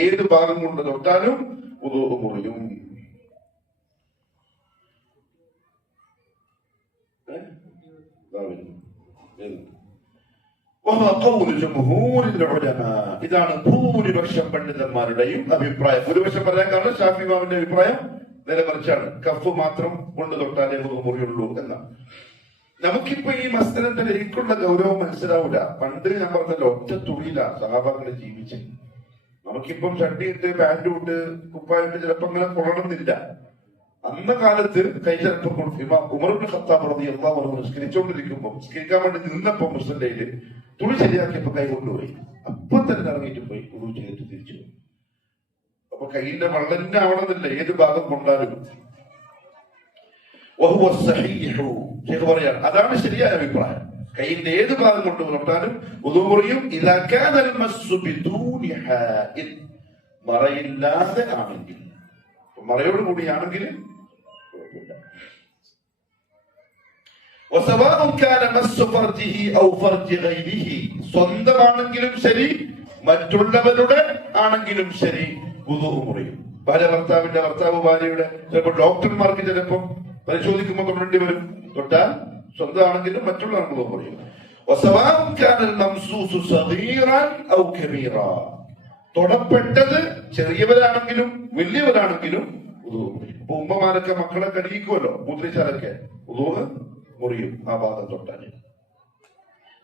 ഏത് ഭാഗം കൊണ്ട് തൊട്ടാലും വുദു മുറിയും. ഇതാണ് ഭൂരിപക്ഷം പണ്ഡിതന്മാരുടെയും അഭിപ്രായം. ഭൂരിപക്ഷം പറയാൻ കാരണം ഷാഫി ഇമാമിന്റെ അഭിപ്രായം നേരെ മറിച്ചാണ്. കഫ് മാത്രം കൊണ്ട് തൊട്ടാലേ വുദു മുറിയുള്ളൂ എന്ന. നമുക്കിപ്പോ ഈ മസ്തലന്റെ എനിക്കുള്ള ഗൗരവം മനസ്സിലാവില്ല. പണ്ട് ഞാൻ പറഞ്ഞല്ലോ, ഒറ്റ തുണിയില സഹാബാക്കളെ ജീവിച്ച്. നമുക്കിപ്പം ഷട്ടിയിട്ട് പാൻറ് ഇട്ട് കുപ്പായിട്ട് ചിലപ്പോ അങ്ങനെ കൊള്ളണമെന്നില്ല. അന്ന കാലത്ത് കൈ ചിലപ്പം ഉമർ ഇബ്നു ഖത്താബ് റളിയല്ലാഹു അൻഹു നിസ്കരിച്ചുകൊണ്ടിരിക്കുമ്പോൾ, നിസ്കരിക്കാൻ വേണ്ടി നിന്നപ്പോ മുസല്ലയില് തുണി ശരിയാക്കിയപ്പോ കൈ കൊണ്ടുപോയി. അപ്പൊ തന്നെ ഇറങ്ങിയിട്ട് പോയി വുദു ചെയ്തിട്ട് തിരിച്ചു പോയി. അപ്പൊ കൈയിന്റെ വള്ളന്നെ ആവണമെന്നില്ല, ഏത് ഭാഗം കൊണ്ടാലും. പറയാണ് അതാണ് ശരിയായ അഭിപ്രായം. കൈയിന്റെ ഏത് ഭാഗം കൊണ്ട് തൊട്ടാലും വുദു മുറിയും. മറയില്ലാതെ ആണെങ്കിൽ, മറയോട് കൂടിയാണെങ്കിൽ കുഴപ്പമില്ല. സ്വന്തമാണെങ്കിലും ശരി, മറ്റുള്ളവരുടെ ആണെങ്കിലും ശരി വുദു മുറിയും. ഭാര്യ ഭർത്താവിന്റെ, ഭർത്താവ് ഭാര്യയുടെ, ചിലപ്പോൾ ഡോക്ടർമാർക്ക് ചിലപ്പോൾ പരിശോധിക്കുമ്പോൾ തൊടേണ്ടി വരും. തൊട്ടാൽ സ്വന്തമാണെങ്കിലും മറ്റുള്ള വുദു മുറിയും. തൊടപ്പെട്ടത് ചെറിയവരാണെങ്കിലും വലിയവരാണെങ്കിലും വുദൂ മുറിയും. അപ്പൊ ഉമ്മമാരൊക്കെ മക്കളെ കഴുകിക്കുമല്ലോ, മൂത്രിച്ചാലൊക്കെ വുദൂ മുറിയും ആ ഭാഗം തൊട്ടാല്.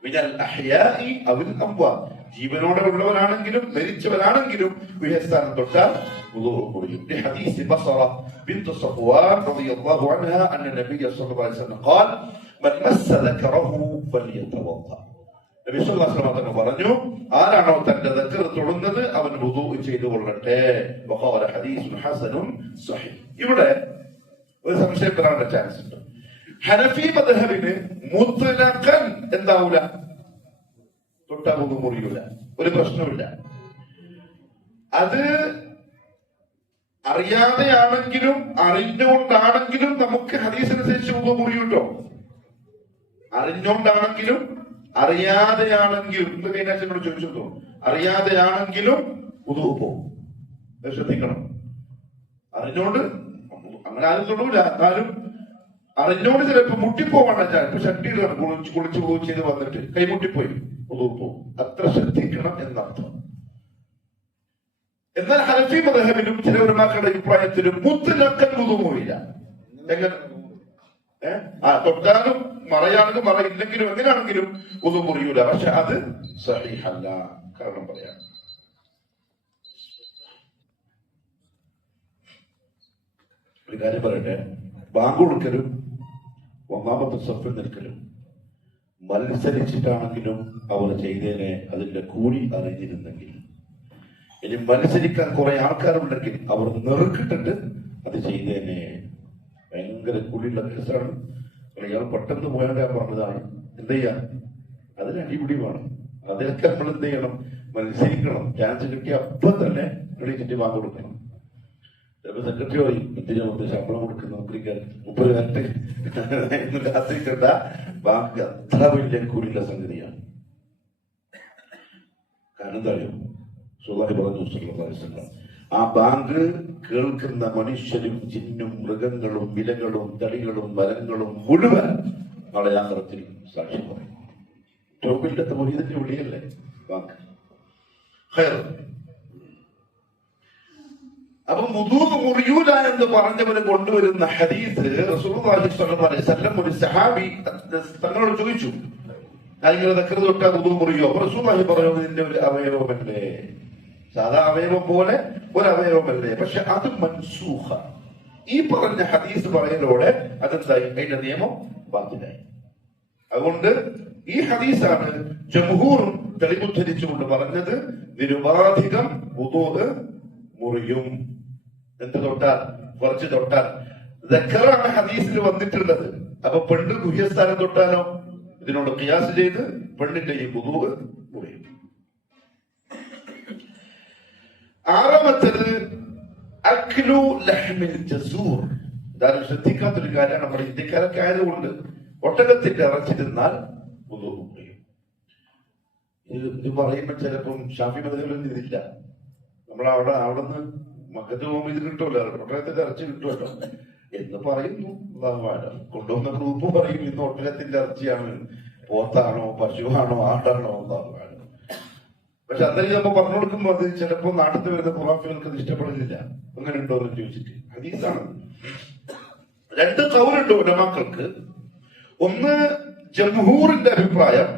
മിനൽ അഹ്യാഇ അവൽ അംവാത്, ജീവനോടെ ഉള്ളവരാണെങ്കിലും മരിച്ചവരാണെങ്കിലും ഗുഹ്യസ്ഥാനം തൊട്ടാൽ വുദൂ മുറിയും. ഹദീസ് ബസറ ബിൻത് സഫ്വാൻ റളിയല്ലാഹു അൻഹാ അന്ന നബിയ സ്വല്ലല്ലാഹു അലൈഹി വസല്ലം ഖാൽ മൻ മസ്സ ദക്കറഹു ഫൽയതവദ്ദ. നബി സല്ലല്ലാഹു അലൈഹി വസല്ലം പറഞ്ഞു, ആരാണോ തന്റെ ദക്കർ തൊടുന്നത് അവൻ വുദൂ ചെയ്തു കൊള്ളട്ടെ. വഖാല ഹദീസുൻ ഹസനുൻ സ്വഹീഹ്. ഇവിടെ ഒരു സംശയം വരാനുള്ള ചാൻസ് ഉണ്ട്. ഹനഫി മദ്ഹബിന് മുത്ലഖൻ എന്താവൂല, തൊട്ടാ വുദൂ മുറിയൂല, ഒരു പ്രശ്നമില്ല. അത് അറിയാതെയാണെങ്കിലും അറിഞ്ഞുകൊണ്ടാണെങ്കിലും നമുക്ക് ഹദീസനുസരിച്ച് വുദൂ മുറിയൂട്ടോ. അറിഞ്ഞുകൊണ്ടാണെങ്കിലും അറിയാതെയാണെങ്കിലും, ഇത് മീനാച്ചനോട് ചോദിച്ചു, അറിയാതെയാണെങ്കിലും വുദൂ പോകും. ശ്രദ്ധിക്കണം. അറിഞ്ഞോണ്ട് അങ്ങനെ ആരും തൊടൂല, എന്നാലും അറിഞ്ഞോണ്ട് ചിലപ്പോ മുട്ടിപ്പോവാണ്. ഇപ്പൊ ഷട്ടിയിലാണ് കുളിച്ച് വുദൂ ചെയ്ത് വന്നിട്ട് കൈമുട്ടിപ്പോയി വുദൂ പോകും. അത്ര ശ്രദ്ധിക്കണം എന്നർത്ഥം. എന്നാൽ ഹനഫി മദ്ഹബിലും ചില ഉലമാക്കളുടെ അഭിപ്രായത്തിലും മുത്ലഖൻ വുദൂ മുറിയില്ല. എങ്ങനെ? തൊട്ടാലും മറയാണെങ്കിലും മറയില്ലെങ്കിലും എങ്ങനെയാണെങ്കിലും വുദൂ മുറിയൂല. പക്ഷെ അത് സഹീഹല്ല. കാരണം പറയാം, ഒരു കാര്യം പറയട്ടെ. ബാങ്ക് കൊടുക്കലും ഒന്നാമത്തെ സഫിൽ നിൽക്കലും മത്സരിച്ചിട്ടാണെങ്കിലും അവർ ചെയ്തേനെ അതിന്റെ കൂലി അറിഞ്ഞിരുന്നെങ്കിൽ. ഇനി മത്സരിക്കാൻ കുറെ ആൾക്കാരുണ്ടെങ്കിൽ അവർ നെറുക്കിട്ടിട്ട് അത് ചെയ്തേനെ. ഭയങ്കര കൂലിയുള്ള കേസാണ്. ഇയാൾ പെട്ടെന്ന് പോയാൽ ഞാൻ പറഞ്ഞതാണ്, എന്ത് ചെയ്യാൻ, അതിന് അടിപിടി വേണം. അതിനൊക്കെ നമ്മൾ എന്ത് ചെയ്യണം, മത്സരിക്കണം. ചാൻസ് കിട്ടിയ അപ്പം തന്നെ എണീറ്റിട്ട് ബാങ്ക് കൊടുക്കണം. ചിലപ്പോൾ സെക്രട്ടറി പറയും, എന്തിനാ മൊത്തം ശമ്പളം കൊടുക്കുന്ന നോക്കിക്കാൻ 30 എന്ന് കാത്തിരിക്കണ്ട. ബാങ്ക് അത്ര വലിയ കൂലിയുള്ള സംഗതിയാണ്. കാരണം എന്താ അറിയോ, സുല്ലാഹി പറഞ്ഞു സല്ലല്ലാഹു അലൈഹി വസല്ലം, ആ ബാങ്ക് കേൾക്കുന്ന മനുഷ്യരും ജിന്നും മൃഗങ്ങളും വിലകളും തടികളും മരങ്ങളും മുഴുവൻ നാളെ ആഖിറത്തിൽ സാക്ഷ്യം പറയും. ടോബിന്റെ മുരീദിന്റെ വിളിയല്ലേ ബാങ്ക്. അപ്പൊ വുദൂ മുറിയൂല എന്ന് പറഞ്ഞവന് കൊണ്ടുവരുന്ന ഹദീസ്, റസൂലുള്ളാഹി സ്വല്ലല്ലാഹു അലൈഹി വസല്ലം ഒരു സഹാബി തങ്ങളോട് ചോദിച്ചു, ആരെങ്കിലും ദക്കർ തൊട്ടാ വുദൂ മുറിയോ? റസൂലുള്ളാഹി പറഞ്ഞു, ഇതിന്റെ ഒരു അവയവമല്ലേ, സാധാ അവയവം പോലെ ഒരു അവയവമല്ലേ, പക്ഷെ അത് മൻസൂഖ. ഈ പറഞ്ഞ ഹദീസ് പറയലോടെ അതെന്തായി, അതിന്റെ നിയമം ബാത്തിലായി. അതുകൊണ്ട് ഈ ഹദീസാണ് ജംഹൂറും തെളിവുദ്ധരിച്ചുകൊണ്ട് പറഞ്ഞത്, നിരുപാധികം വുദൂ മുറിയും. എന്ത് തൊട്ടാൽ, കുറച്ച് തൊട്ടാൽ. ദക്കറാണ് ഹദീസിൽ വന്നിട്ടുള്ളത്. അപ്പൊ പെണ്ണ് ഗുഹ്യസ്ഥാനം തൊട്ടാലോ, ഇതിനോട് ഖിയാസ് ചെയ്ത് പെണ്ണിന്റെ ഈ വുദൂ മുറിയും. ആറാമത്തത് അക്ലു ലഹ്മിൽ ജസൂർ. ഇതാരും ശ്രദ്ധിക്കാത്തൊരു കാര്യമാണ്. നമ്മുടെ ഇന്ത്യക്കാരൊക്കെ ആയതുകൊണ്ട് ഒട്ടകത്തിന്റെ ഇറച്ചി തിന്നാൽ വുദൂ മുറിയും. ഇത് പറയുമ്പോൾ ചിലപ്പം ഷാഫി മദ്ഹബിലൊന്നും ഇതില്ല. നമ്മളവിടെ അവിടുന്ന് മക്കത്ത് പോകുമ്പോൾ ഇത് കിട്ടുമല്ലോ, ഒട്ടകത്തിന്റെ ഇറച്ചി കിട്ടുമല്ലോ എന്ന് പറയുന്നു. കൊണ്ടുവന്ന ഗ്രൂപ്പ് പറയും ഇന്ന് ഒട്ടകത്തിന്റെ ഇറച്ചിയാണ്, പോത്താണോ പശുവാണോ ആടാണോ എന്നാണ്. പക്ഷെ അന്നേരം നമ്മൾ പറഞ്ഞു കൊടുക്കുമ്പോ അത് ചിലപ്പോ നാട്ടിൽ വരുന്ന ഖുറാഫികൾക്ക് അത് ഇഷ്ടപ്പെടുന്നില്ല. അങ്ങനെ ഉണ്ടോ എന്ന് ചോദിച്ചിട്ട് ഹദീസാണ്. 2 ഖൗലുണ്ട് ഉലമാക്കൾക്ക്. ഒന്ന്, ജംഹൂറിന്റെ അഭിപ്രായം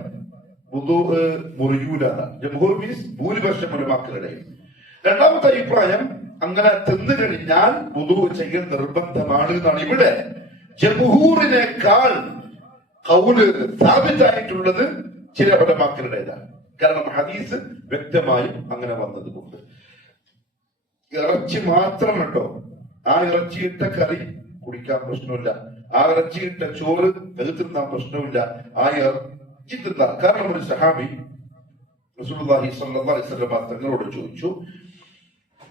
വുദൂ മുറിയൂല. ജംഹൂർ മീൻസ് ഭൂരിപക്ഷം ഉലമാക്കളുടെ. രണ്ടാമത്തെ അഭിപ്രായം, അങ്ങനെ തിന്നു കഴിഞ്ഞാൽ വുദൂ ചെയ്യൽ നിർബന്ധമാണ് എന്നാണ്. ഇവിടെ ജംഹൂറിനേക്കാൾ ഖൗല് സ്ഥാപിതായിട്ടുള്ളത് ചില ഉലമാക്കളുടേതാണ്. കാരണം ഹദീസ് വ്യക്തമായും അങ്ങനെ വന്നതുകൊണ്ട്. ഇറച്ചി മാത്രം കേട്ടോ, ആ ഇറച്ചിയിട്ട കറി കുടിക്കാൻ പ്രശ്നമില്ല, ആ ഇറച്ചിയിട്ട ചോറ് തിന്നാൻ പ്രശ്നമില്ല, ആ ഇറച്ചി തിന്നാൻ. കാരണം ഒരു സഹാബി റസൂലുള്ളാഹി സ്വല്ലല്ലാഹു അലൈഹി വസല്ലം തങ്ങളോട് ചോദിച്ചു,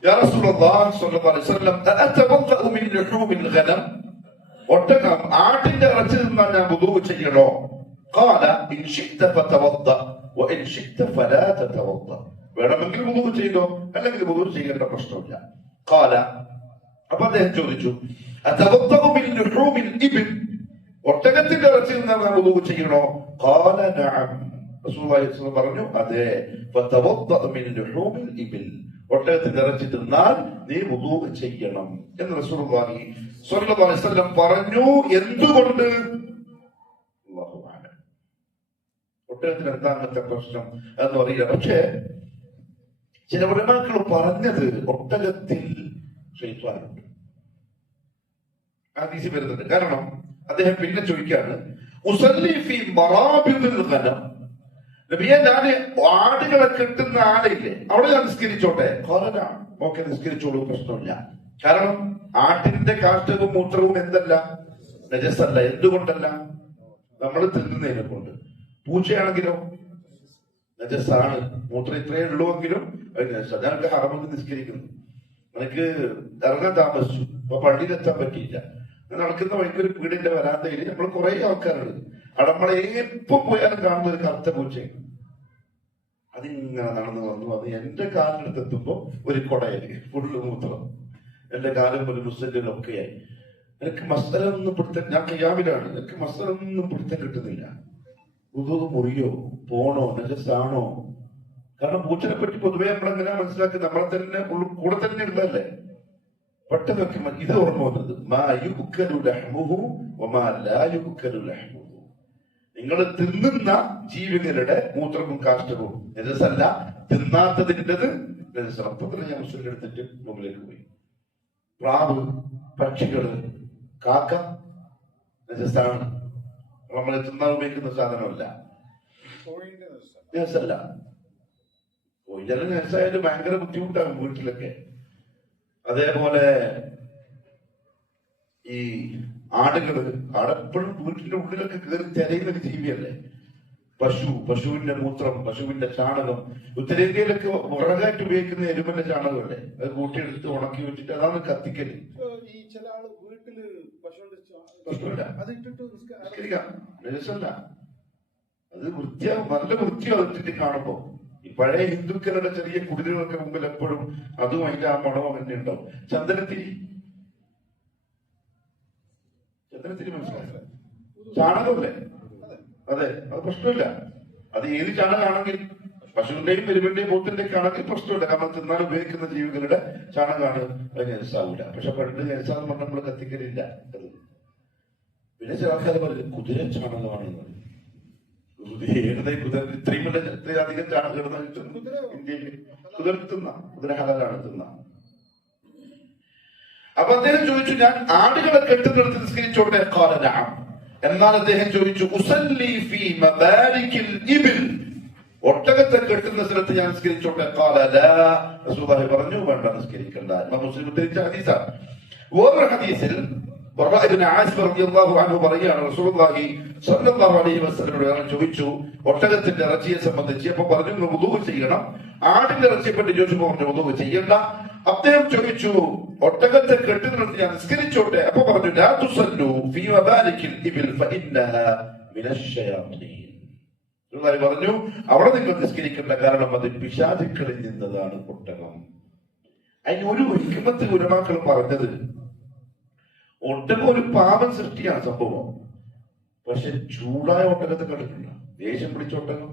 യാ റസൂലുള്ളാഹി സ്വല്ലല്ലാഹു അലൈഹി വസല്ലം അതവദ്ദഉ മിൻ ലുഹൂമിൽ ഗനം, ഒട്ടകം ആട്ടിന്റെ ഇറച്ചി തിന്നാൻ ഞാൻ വുദൂ ചെയ്യണോ? ഖാല ഇൻ ശിഅത ഫതവദ്ദ വഇൻ ശിഅത ഫലാ തതവദ്ദ. വേണമെങ്കിൽ വുദൂ ചെയ്തോ, അല്ലെങ്കിൽ വുദൂ ചെയ്യേണ്ട പ്രശ്നമില്ല. ഖാല, അപ്പൊ അദ്ദേഹം ചോദിച്ചു, അതവദ്ദഉ മിൻ ലുഹൂമിൽ ഇബ്ൽ, ഒട്ടകത്തിന്റെ ഇറച്ചി തിന്നാൻ ഞാൻ വുദൂ ചെയ്യണോ? ഖാല നഅം. റസൂലുള്ളാഹി സ്വല്ലല്ലാഹു അലൈഹി വസല്ലം പറഞ്ഞു, അതെ. ഫതവദ്ദഅ മിൻ ലുഹൂമിൽ ഇബ്ൽ, ഒട്ടകത്തിന്റെ ഇറച്ചി തിന്നാൽ നീ വുദൂ ചെയ്യണം എന്ന് റസൂലുള്ളാഹി സ്വല്ലല്ലാഹു അലൈഹി വസല്ലം പറഞ്ഞു. എന്തുകൊണ്ട്? അല്ലാഹു അഅലം. ഒട്ടകത്തിന് എന്താ അങ്ങനത്തെ പ്രശ്നം എന്ന് അറിയില്ല. പക്ഷേ ചില ഉലമാക്കൾ പറഞ്ഞത് ഒട്ടകത്തിൽ ശൈത്വാനുണ്ട്, ഹദീസിൽ വരുന്നുണ്ട്. കാരണം അദ്ദേഹം പിന്നെ ചോദിക്കാണ്, ഉസല്ലി ഫീ മറാബിദിൽ ഗനം, നബിയെ ഞാൻ ആടുകളെ കെട്ടുന്ന ആടില്ലേ അവിടെ ഞാൻ നിസ്കരിച്ചോട്ടെ? ഓക്കെ, നിസ്കരിച്ചോളൂ, പ്രശ്നമില്ല. കാരണം ആട്ടിന്റെ കാഷ്ടവും മൂത്രവും എന്തല്ല, നജസല്ല. എന്തുകൊണ്ടല്ല? നമ്മൾ തിന്നുന്നതിനെ കൊണ്ട്. പൂച്ചയാണെങ്കിലോ നജസാണ്, മൂത്രം ഇത്രയേ ഉള്ളുവെങ്കിലും അത് നജസ. ഞങ്ങൾക്ക് ഹറമൊന്ന് നിസ്കരിക്കുന്നു, എനിക്ക് ഇറങ്ങാൻ താമസിച്ചു, അപ്പൊ പള്ളിയിലെത്താൻ പറ്റിയില്ല. നടക്കുന്ന വഴിക്കൊരു വീടിന്റെ വരാന്തയിൽ നമ്മൾ കുറെ ആൾക്കാരുണ്ട്, അവിടെ നമ്മളെ എപ്പം പോയാലും കാണുന്ന ഒരു കറുത്ത പൂച്ചയാണ്. അതിങ്ങനെ നടന്നു വന്ന് എന്റെ കാലിനടുത്ത് എത്തുമ്പോ ഒരു കൊടയല് ഫുള്ള് മൂത്രം, എന്റെ കാലും ഒരു മുസ്ലിം ഒക്കെയായി. എനിക്ക് മസ്തലൊന്നും പിടുത്തം, ഞാൻ കയ്യാമിലാണ്, എനിക്ക് മസ്തലൊന്നും പിടുത്തം കിട്ടുന്നില്ല. ഉദു മുറിയോ പോണോ നജസാണോ? കാരണം പൂച്ചനെ പറ്റി പൊതുവെ നമ്മളെങ്ങനെയാ മനസ്സിലാക്കി, നമ്മളെ തന്നെ കൂടെ തന്നെ ഉള്ളതല്ലേ. പെട്ടെന്ന് ഇത് ഓർമ്മ വന്നത്, നിങ്ങൾ തിന്നുന്ന ജീവികളുടെ മൂത്രവും കാഷ്ടവും നജസല്ല, തിന്നാത്തതിൻ്റെത് നജസാണ്. അപ്പൊ തന്നെ ഞാൻ മുസ്ലിം എടുത്തിട്ട് മുമ്പിലേക്ക് പോയി. പ്രാവ്, പക്ഷികള്, കാക്ക നജസാണ്, നമ്മൾ തിന്നാൻ ഉപയോഗിക്കുന്ന സാധനമല്ല, നജസല്ല. കോഴിന്റെ നജസായാലും ഭയങ്കര ബുദ്ധിമുട്ടാകും വീട്ടിലൊക്കെ. അതേപോലെ ഈ ആടെപ്പോഴും വീട്ടിന്റെ ഉള്ളിലൊക്കെ കയറി തിരയുന്ന ഒരു ജീവിയല്ലേ. പശുവിന്റെ മൂത്രം, പശുവിന്റെ ചാണകം, ഉത്തരേന്ത്യയിലൊക്കെ വിറകായിട്ട് ഉപയോഗിക്കുന്ന എരുമന്റെ ചാണകമല്ലേ, അത് കൂട്ടിയെടുത്ത് ഉണക്കി വെച്ചിട്ട് അതാണ് കത്തിക്കല്. അത് വൃത്തിയാവും, നല്ല വൃത്തിയാവും ഇട്ടിട്ട് കാണുമ്പോ. ഈ പഴയ ഹിന്ദുക്കളുടെ ചെറിയ കുടിലുകൾക്ക് മുമ്പിൽ എപ്പോഴും അതും അതിന്റെ ആ മണവും തന്നെ ഉണ്ടാവും. ചന്ദനത്തിരി മനസ്സിലായില്ല, ചാണകമല്ലേ? അതെ, അത് പ്രശ്നമില്ല. അത് ഏത് ചാണകമാണെങ്കിൽ, പശുവിന്റെയും എരുവിന്റെയും പോത്തിന്റെയും ഒക്കെ ആണെങ്കിൽ പ്രശ്നമില്ല. കാരണം തിന്നാൻ ഉപയോഗിക്കുന്ന ജീവികളുടെ ചാണകമാണ്, അത് നജസാവില്ല. പക്ഷെ പണ്ട് നജസാന്ന് പറഞ്ഞാൽ നമ്മൾ കത്തിക്കലില്ല. അത് പിന്നെ ചില ആൾക്കാർ പറയും കുതിര ചാണകമാണെന്ന്. ഇത്രയും അധികം ചാണകം ഇന്ത്യയിൽ കുതിര തിന്ന, കുതിര ഹലാലാണ് തിന്ന. അപ്പൊ അദ്ദേഹം ചോദിച്ചു, ഞാൻ ആടുകളെ കെട്ടുന്നിടത്ത് നിസ്കരിച്ചോട്ടെ? എന്നാൽ അദ്ദേഹം ചോദിച്ചു, ഉസല്ലി ഫീ മബാരികിൽ ഇബിൽ, ഒട്ടകത്തെ കെട്ടുന്ന സ്ഥലത്ത് ഞാൻ നിസ്കരിച്ചോട്ടെ? റസൂലുള്ളാഹി പറഞ്ഞു, വേണ്ട, നിസ്കരിക്കണ്ട. മുസ്ലിം ഉദ്ധരിച്ച ഹദീസാണ്. വേറൊരു ഹദീസിൽ പറയുകയാണ്, റസൂലുള്ളാഹി സ്വല്ലല്ലാഹു അലൈഹി വസല്ലമയോട് ചോദിച്ചു ഒട്ടകത്തിന്റെ ഇറച്ചിയെ സംബന്ധിച്ച്. അപ്പൊ പറഞ്ഞു വുദൂ ചെയ്യണം. ആടിന്റെ ഇറച്ചിയെ പറ്റി ചോദിച്ചപ്പോ പറഞ്ഞു വുദൂ ചെയ്യണ്ട. അദ്ദേഹം ചോദിച്ചു, ഒട്ടകത്തെ കെട്ടുന്നിടത്ത് ഞാൻ നിസ്കരിച്ചോട്ടെ? അപ്പൊ പറഞ്ഞു, ലാ തുസല്ലു ഫീ മബാരികിൽ ഇബിൽ ഫഇന്നഹാ മിനശ്ശയാത്തീൻ. റസൂലുള്ളാഹി പറഞ്ഞു, അവിടെ നിങ്ങൾ നിസ്കരിക്കേണ്ട, കാരണം അത് പിശാചുക്കളിൽ നിന്നതാണ് ഒട്ടകം. അതിന് ഒരു ഹിക്മത്ത് ഉലമാക്കൾ പറഞ്ഞത്, ഒട്ടകം ഒരു പാപം സൃഷ്ടിയാണ് സംഭവം. പക്ഷെ ചൂടായ ഒട്ടകത്തെ കണ്ടിട്ടില്ല. ദേഷ്യം പിടിച്ച ഒട്ടകം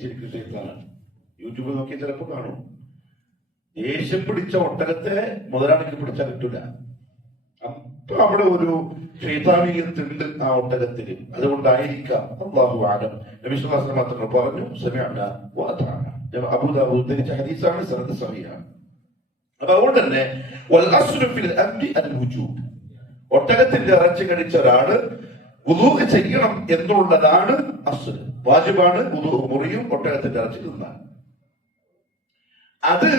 ശരിക്കും ശൈത്താനാണ്. യൂട്യൂബിൽ നോക്കി ചിലപ്പോൾ കാണും. ദേഷ്യം പിടിച്ച ഒട്ടകത്തെ മുതലാളിക്ക് പിടിച്ചാൽ കിട്ടില്ല. അപ്പൊ അവിടെ ഒരു ശൈത്താനീയത്തുണ്ട് ആ ഒട്ടകത്തിന്. അതുകൊണ്ടായിരിക്കാം, അല്ലാഹു അഅലം. നബി സല്ലല്ലാഹു അലൈഹി വസല്ലം മാത്രം പറഞ്ഞു, സമിഅനാ വ അതഅനാ. അബൂദാവൂദ് ഉദ്ധരിച്ച ഹദീസാണ്, സനദ് സഹീഹാണ്. അപ്പൊ അതുകൊണ്ട് തന്നെ വൽ അസ്ലു ഫിൽ അംരി അൽ വുജൂബ്, ഒട്ടകത്തിന്റെ ഇറച്ചി കഴിച്ച ഒരാള് വുദൂ ചെയ്യണം എന്നുള്ളതാണ് അസ്ൽ, വാജിബാണ്. വുദൂ മുറിയും ഒട്ടകത്തിന്റെ ഇറച്ചി തിന്നാൻ. അത്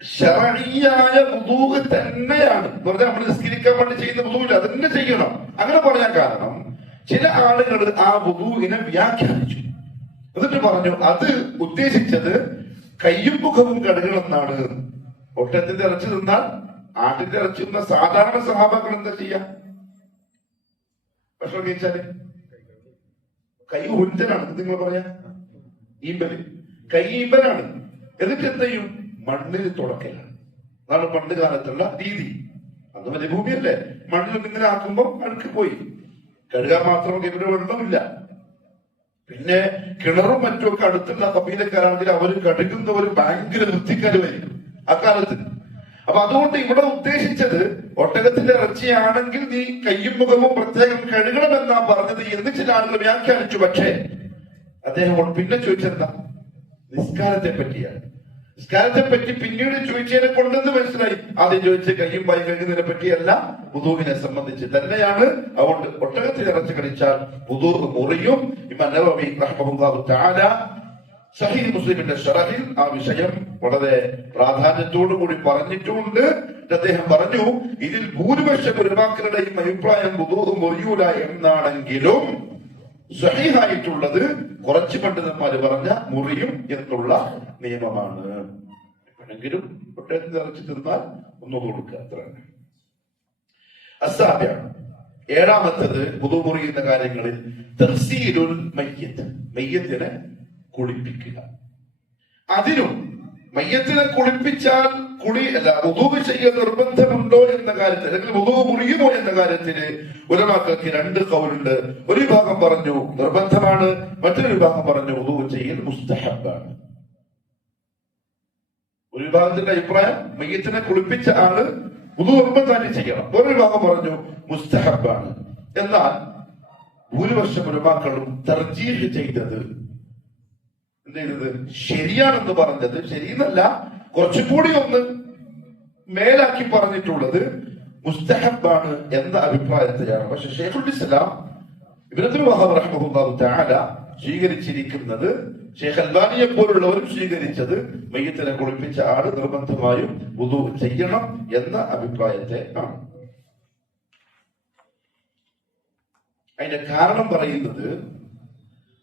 ശർഈയായ വുദൂ തന്നെയാണ്. വെറുതെ നമ്മൾ നിസ്കരിക്കാൻ വേണ്ടി ചെയ്യുന്ന വുദൂല്ല, അത് തന്നെ ചെയ്യണം. അങ്ങനെ പറയാൻ കാരണം, ചില ആളുകൾ ആ വുദൂവിനെ വ്യാഖ്യാനിച്ചു. എന്നിട്ട് പറഞ്ഞു അത് ഉദ്ദേശിച്ചത് കയ്യും മുഖവും കഴുകണമെന്നാണ്. ഒട്ടകത്തിന്റെ ഇറച്ചി തിന്നാൽ, ആട്ടിന്റെ ഇറച്ചി തിന്നാൽ സാധാരണ സഹാബാക്കൾ എന്താ ചെയ്യാം? ഭക്ഷണം കഴിച്ചാല് കൈ ഉഞ്ചനാണ്, നിങ്ങൾ പറയാ ഈമ്പല്, കൈ ഈമ്പലാണ്. എന്നിട്ട് എന്ത് ചെയ്യും? മണ്ണിൽ തുടക്കലാണ്. അതാണ് പണ്ട് കാലത്തുള്ള രീതി. അന്ന് മരുഭൂമിയല്ലേ, മണ്ണിൽ ഇങ്ങനെ ആക്കുമ്പോ അഴുക്ക് പോയി. കഴുകാൻ മാത്രം ഇവിടെ വെള്ളമില്ല. പിന്നെ കിണറും മറ്റുമൊക്കെ അടുത്തുള്ള കബീലക്കാരാണെങ്കിൽ അവർ കടുകുന്നവർ ഭയങ്കര വൃത്തിക്കാരുമായിരിക്കും അക്കാലത്ത്. അപ്പൊ അതുകൊണ്ട് ഇവിടെ ഉദ്ദേശിച്ചത് ഒട്ടകത്തിന്റെ ഇറച്ചിയാണെങ്കിൽ നീ കയ്യും മുഖവും പ്രത്യേകം കഴുകണമെന്നാ പറഞ്ഞത് എന്ന് ചില ആളുകൾ വ്യാഖ്യാനിച്ചു. പക്ഷേ അദ്ദേഹം പിന്നെ ചോദിച്ചെന്താ? നിസ്കാരത്തെ പറ്റിയാണ്. നിസ്കാരത്തെ പറ്റി പിന്നീട് ചോദിച്ചതിനെ കൊണ്ടെന്ന് മനസ്സിലായി. ആദ്യം ചോദിച്ച് കയ്യും പായും കഴുകുന്നതിനെ പറ്റിയല്ല, വുദൂവിനെ സംബന്ധിച്ച് തന്നെയാണ്. അതുകൊണ്ട് ഒട്ടകത്തിൽ ഇറച്ചി കടിച്ചാൽ വുദൂ മുറിയും. ഇമാം നവവി റഹ്മഹുല്ലാഹു തആല സഹീഹ് മുസ്ലിമിന്റെ ശറഹിൽ ആ വിഷയം വളരെ പ്രാധാന്യത്തോടു കൂടി പറഞ്ഞിട്ടുണ്ട്. അദ്ദേഹം പറഞ്ഞു, ഇതിൽ ഭൂരിപക്ഷം ഉലമാക്കളുടെയും അഭിപ്രായം വുദൂ മുറിയൂല എന്നാണെങ്കിലും സഹീഹായിട്ടുള്ളത് കുറച്ച് പണ്ഡിതന്മാര് പറഞ്ഞ മുറിയും എന്നുള്ള നിയമമാണ്. എപ്പോഴെങ്കിലും ഒട്ടകത്തിൽ ഇറച്ചി തിന്നാൽ ഒന്ന് കൊടുക്കുക, അത്ര. അസാബ്യ, ഏഴാമത്തത് വുദൂ മുറിയുന്ന കാര്യങ്ങളിൽ തഗ്സീലുൽ മയ്യിത്ത്, മയ്യത്തിനെ കുളിപ്പിക്കുക. അതിനും മയ്യത്തിനെ കുളിപ്പിച്ചാൽ വുദൂ ചെയ്യൽ നിർബന്ധമുണ്ടോ എന്ന കാര്യത്തിൽ, അല്ലെങ്കിൽ വുദൂ മുറിയുമോ എന്ന കാര്യത്തിന് ഉലമാക്കൾക്ക് രണ്ട് ഖൗലുണ്ട്. ഒരു വിഭാഗം പറഞ്ഞു നിർബന്ധമാണ്, മറ്റൊരു വിഭാഗം പറഞ്ഞു വുദൂ ചെയ്യൽ മുസ്തഹബാണ്. ഒരു വിഭാഗത്തിന്റെ അഭിപ്രായം മയ്യത്തിനെ കുളിപ്പിച്ച ആള് വുദൂ നിർബന്ധമായിട്ട് ചെയ്യണം. ഒരു വിഭാഗം പറഞ്ഞു മുസ്തഹബാണ്. എന്നാൽ ഭൂരിപക്ഷം ഉലമാക്കളും തർജീഹ് ചെയ്തത്, ശരിയാണെന്ന് പറഞ്ഞത്, ശരിയെന്നല്ല കുറച്ചും കൂടി ഒന്ന് മേലാക്കി പറഞ്ഞിട്ടുള്ളത് മുസ്തഹബാണ് എന്ന അഭിപ്രായത്തിലാണ്. പക്ഷെ ശൈഖുൽ ഇസ്ലാം ഇബ്നു അബ്ദുൽ വഹാബ് റഹ്മഹുല്ലാഹു തആല സ്വീകരിച്ചിരിക്കുന്നത്, ശൈഖ് അൽബാനിയെ പോലുള്ളവരും സ്വീകരിച്ചത്, മയ്യത്തിനെ കുളിപ്പിച്ച ആള് നിർബന്ധമായും വുദൂ ചെയ്യണം എന്ന അഭിപ്രായത്തെ ആണ്. അതിന്റെ കാരണം പറയുന്നത്,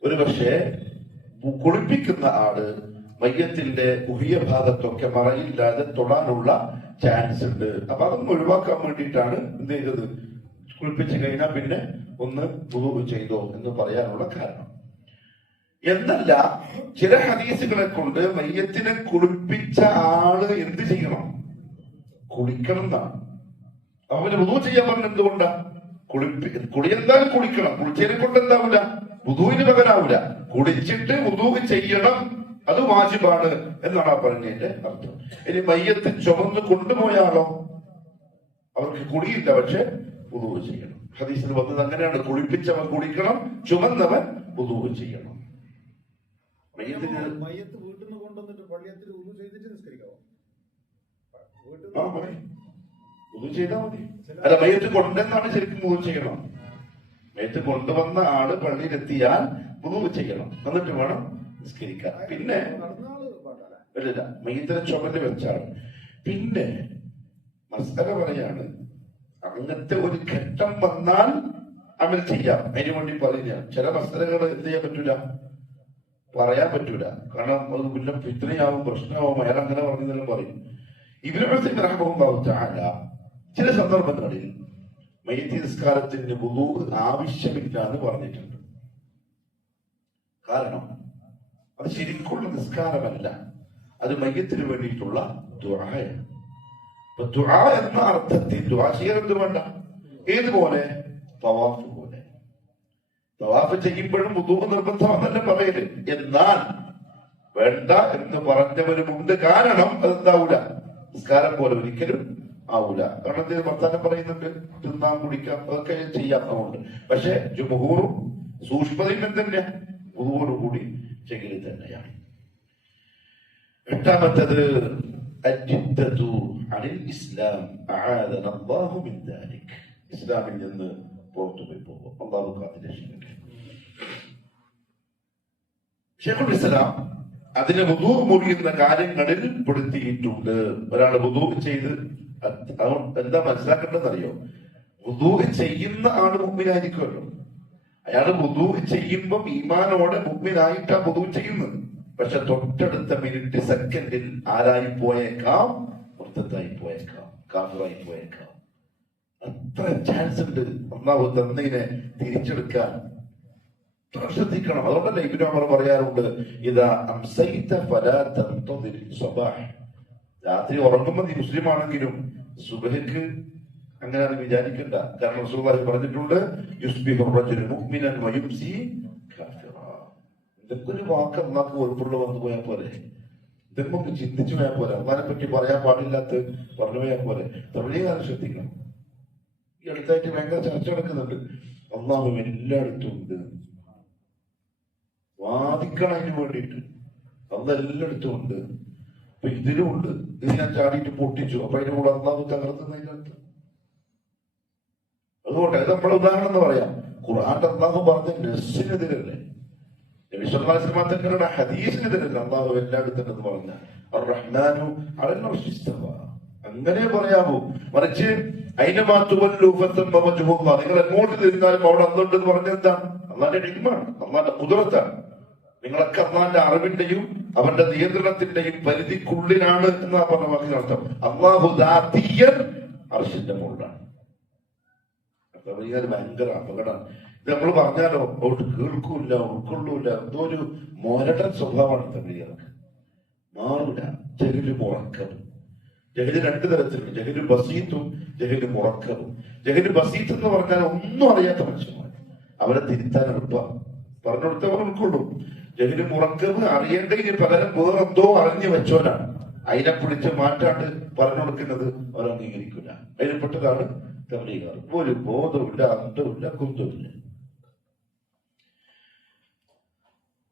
ഒരുപക്ഷെ കുളിപ്പിക്കുന്ന ആള് മയ്യത്തിന്റെ ഉഹിയ ഭാഗത്തൊക്കെ മറയില്ലാതെ തൊടാനുള്ള ചാൻസ് ഉണ്ട്. അപ്പൊ അതൊന്നും ഒഴിവാക്കാൻ വേണ്ടിയിട്ടാണ് എന്ത് ചെയ്തത്, കുളിപ്പിച്ചു കഴിഞ്ഞാൽ പിന്നെ ഒന്ന് വുദൂ ചെയ്തോ എന്ന് പറയാനുള്ള കാരണം. എന്നല്ല, ചില ഹദീസുകളെ കൊണ്ട് മയ്യത്തിനെ കുളിപ്പിച്ച ആള് എന്ത് ചെയ്യണം? കുളിക്കണം എന്നാണ്. അവന് വുദൂ ചെയ്യാൻ പറഞ്ഞ എന്തുകൊണ്ടാ? കുളി എന്തായാലും കുളിക്കണം. കുളിച്ചതിനെ കൊണ്ട് എന്താവൂല? വുദൂവിന് പകരാവൂല. കുളിച്ചിട്ട് വുദൂ ചെയ്യണം, അത് വാജിബാണ് എന്നാണ് ആ പറഞ്ഞതിന്റെ അർത്ഥം. ഇനി മയ്യത്ത് ചുമന്ന് കൊണ്ടുപോയാലോ? അവർക്ക് കുളിയില്ല, പക്ഷെ വുദൂ ചെയ്യണം. ഹദീസിൽ വന്നത് അങ്ങനെയാണ്, കുളിപ്പിച്ചവൻ കുളിക്കണം, ചുമന്നവൻ വുദൂ ചെയ്യണം. മയ്യത്ത് വീട്ടിൽ നിന്ന് കൊണ്ടുവന്നിട്ട് പള്ളിയത്തിൽ വുദൂ ചെയ്തിട്ട് നിസ്കരിക്കാവോ? വുദൂ ചെയ്താൽ മതി. അല്ല, മയ്യത്ത് കൊണ്ടെന്നാണ് ശരിക്കും വുദൂ ചെയ്യണം. മയ്യത്ത് കൊണ്ടുവന്ന ആള് പള്ളിയിലെത്തിയാൽ വുദൂ ചെയ്യണം, എന്നിട്ട് വേണം നിസ്കരിക്കാൻ. പിന്നെ അല്ല, മയ്യത്തിനെ ചുമല് വെച്ചാണ്. പിന്നെ മസ്അല പറയാണ്, അങ്ങനത്തെ ഒരു ഘട്ടം വന്നാൽ അമൽ ചെയ്യാം. അതിനു വേണ്ടി പറഞ്ഞ ചില മസ്അലകൾ എന്ത് ചെയ്യാൻ പറ്റൂല, പറയാൻ പറ്റൂല. കാരണം അത് പിന്നെ ഫിത്നയാവും, പ്രശ്നമാവും. അയാൾ അങ്ങനെ പറഞ്ഞതെല്ലാം പറയും. ഇബ്നു ഉസൈമീൻ റഹ്മഹുല്ലാഹു തആല ചില സന്ദർഭങ്ങളിൽ മയ്യിത്ത് നിസ്കാരത്തിന് വുദൂ ആവശ്യമില്ല എന്ന് പറഞ്ഞിട്ടുണ്ട്. കാരണം അത് ശരിക്കുള്ള നിസ്കാരമല്ല, അത് മയ്യത്തിന് വേണ്ടിയിട്ടുള്ള ദുആയാണ്. അപ്പൊ ദുആ എന്ന അർത്ഥത്തിൽ ദുആ ചെയ്യാൻ എന്ത് വേണ്ട? ഏതുപോലെ? തവാഫ് പോലെ. തവാഫ് ചെയ്യുമ്പോഴും വുദൂ നിർബന്ധമാണെന്നല്ല പറയല്. എന്നാൽ വേണ്ട എന്ന് പറഞ്ഞവരുമുണ്ട്. കാരണം അതെന്താവൂല, നിസ്കാരം പോലെ ഒരിക്കലും ആവൂല. കാരണം എന്ത് വർത്താനം പറയുന്നുണ്ട്, തിന്നാൻ കുടിക്കാം, അതൊക്കെ ചെയ്യാവുന്നതുകൊണ്ട്. പക്ഷെ ജുംഹൂറും സൂക്ഷ്മതയും എന്തെന്നെ വുദൂവോടുകൂടി ചെയ്യൽ തന്നെയാണ്. എട്ടാമത്തത് അജിദ്ദതു അനിൽ ഇസ്ലാം അആദന അല്ലാഹു മിൻ ദാലിക്, ഇസ്ലാമിൽ നിന്ന് പുറത്തുപോയി പോകും. അല്ലാഹു കാത്തിരക്ഷിക്കട്ടെ. ശൈഖുൽ ഇസ്ലാം അതിനെ വുദൂ മുറിയുന്ന കാര്യങ്ങളിൽ പെടുത്തിയിട്ടുണ്ട്. ഒരാൾ വുദൂ ചെയ്ത് എന്താ മനസ്സിലാക്കേണ്ടതെന്നറിയോ? വുദൂ ചെയ്യുന്ന ആള് മുഅ്മിനായിരിക്കുമല്ലോ. അയാൾ വുദൂ ചെയ്യുമ്പം ഈമാനോടെ മുഅ്മിനായിട്ടാ വുദൂ ചെയ്യുന്നത്. പക്ഷെ തൊട്ടടുത്ത മിനിറ്റ് സെക്കൻഡിൽ ആരായി പോയേക്കാം, മുർത്തത്തായി പോയേക്കാം, കാഫിറായി പോയേക്കാം. അത്ര ചാൻസ് ഉണ്ട് അല്ലാഹു തന്നതിനെ തിരിച്ചെടുക്കാൻ. ശ്രദ്ധിക്കണം. അതുകൊണ്ടല്ലേ ഇബ്നു ഉമർ പറയാറുണ്ട്, ഇദാ അംസൈത ഫലാ തൻതദിർ സ്വബാഹ്. രാത്രി ഉറങ്ങുമ്പോൾ നീ മുസ്ലിം ആണെങ്കിലും സുബഹിക്ക് അങ്ങനെ വിചാരിക്കണ്ട. കാരണം റസൂലുള്ളാഹി പറഞ്ഞിട്ടുണ്ട്, യുസ്ബിഹു റജുലു മുഅ്മിനൻ വയുംസി കാഫിറാ. ഇതൊക്കെ ഒരു വാക്ക് അള്ളാഹ്ക്ക് വെറുപ്പുള്ള വന്നു പോയാൽ പോലെ, ഇതൊക്കെ ചിന്തിച്ചു പോയാൽ പോലെ, അള്ളാഹിനെ പറ്റി പറയാൻ പാടില്ലാത്ത പറഞ്ഞു പോയാൽ പോലെ. തമിഴുകാരൻ ശ്രദ്ധിക്കണം. ഈ അടുത്തായിട്ട് ഭയങ്കര ചർച്ച നടക്കുന്നുണ്ട്. അള്ളാഹു എല്ലായിടത്തും ഉണ്ട്, വാദിക്കണം അതിന് വേണ്ടിയിട്ട്. അള്ള എല്ലായിടത്തും ഉണ്ട്. അപ്പൊ ഇതിലും ഉണ്ട്. ഇത് ഞാൻ ചാടിയിട്ട് പൊട്ടിച്ചു, അപ്പൊ അതിന്റെ കൂടെ അള്ളാഹു തകർത്തുന്നതിനകത്ത്. അതുകൊണ്ട് അത് നമ്മളെ ഉദാഹരണം എന്ന് പറയാം. ഖുർആന്റെ അള്ളാഹു പറഞ്ഞ നസ്സിനെതിരല്ലേ, നബി സല്ലല്ലാഹു അലൈഹി വസല്ലം തങ്ങളുടെ ഹദീസിനെതിരല്ലേ അള്ളാഹു എല്ലായിടത്തും എന്ന് പറഞ്ഞ അർ-റഹ്മാനു അലൽ അർശി ഇസ്തവ. അങ്ങനെ പറയാവൂ. മറിച്ച് നിങ്ങൾ എങ്ങോട്ട് തിരിഞ്ഞാലും അവിടെ അന്നുണ്ടെന്ന് പറഞ്ഞെന്താണ്? അള്ളാന്റെ ഇൽമാണ്, അള്ളാന്റെ ഖുദ്റത്താണ്. നിങ്ങളൊക്കെ അള്ളാന്റെ അറിവിന്റെയും അവന്റെ നിയന്ത്രണത്തിന്റെയും പരിധിക്കുള്ളിലാണ് എന്നാ പറഞ്ഞ വാക്കിന് അർത്ഥം. അള്ളാഹു ദാത്തിയൻ അർശിന്റെ മുകളിലാണ്. ഭയങ്കര അപകടമാണ് ഇത്. നമ്മൾ പറഞ്ഞാലോ അവിടെ കേൾക്കൂല, ഉൾക്കൊള്ളൂല. എന്തോ ഒരു മോരടൻ സ്വഭാവമാണ് തമിഴുകാർക്ക്. മാറൂല. ജഹല് മുറക്കവും. ജഹല് രണ്ടു തരത്തിലുണ്ട്. ജഹല് ബസീത്തും ജഹല് മുറക്കവും. ജഹല് ബസീത്ത് എന്ന് പറഞ്ഞാൽ ഒന്നും അറിയാത്ത മനുഷ്യന്മാർ, അവരെ തിരുത്താൻ എളുപ്പം പറഞ്ഞു കൊടുത്തവർ ഉൾക്കൊള്ളും. ജഹല് മുറക്കവ് അറിയേണ്ടതിന് പകരം വേറെന്തോ അറിഞ്ഞു വെച്ചോനാണ്. അതിനെ പിടിച്ച് മാറ്റാണ്ട് പറഞ്ഞു കൊടുക്കുന്നത് അവർ അംഗീകരിക്കില്ല. അതിൽപ്പെട്ടതാണ് തമിഴുകാർ. ഒരു ബോധമില്ല, അന്തമില്ല, കുന്തമില്ല.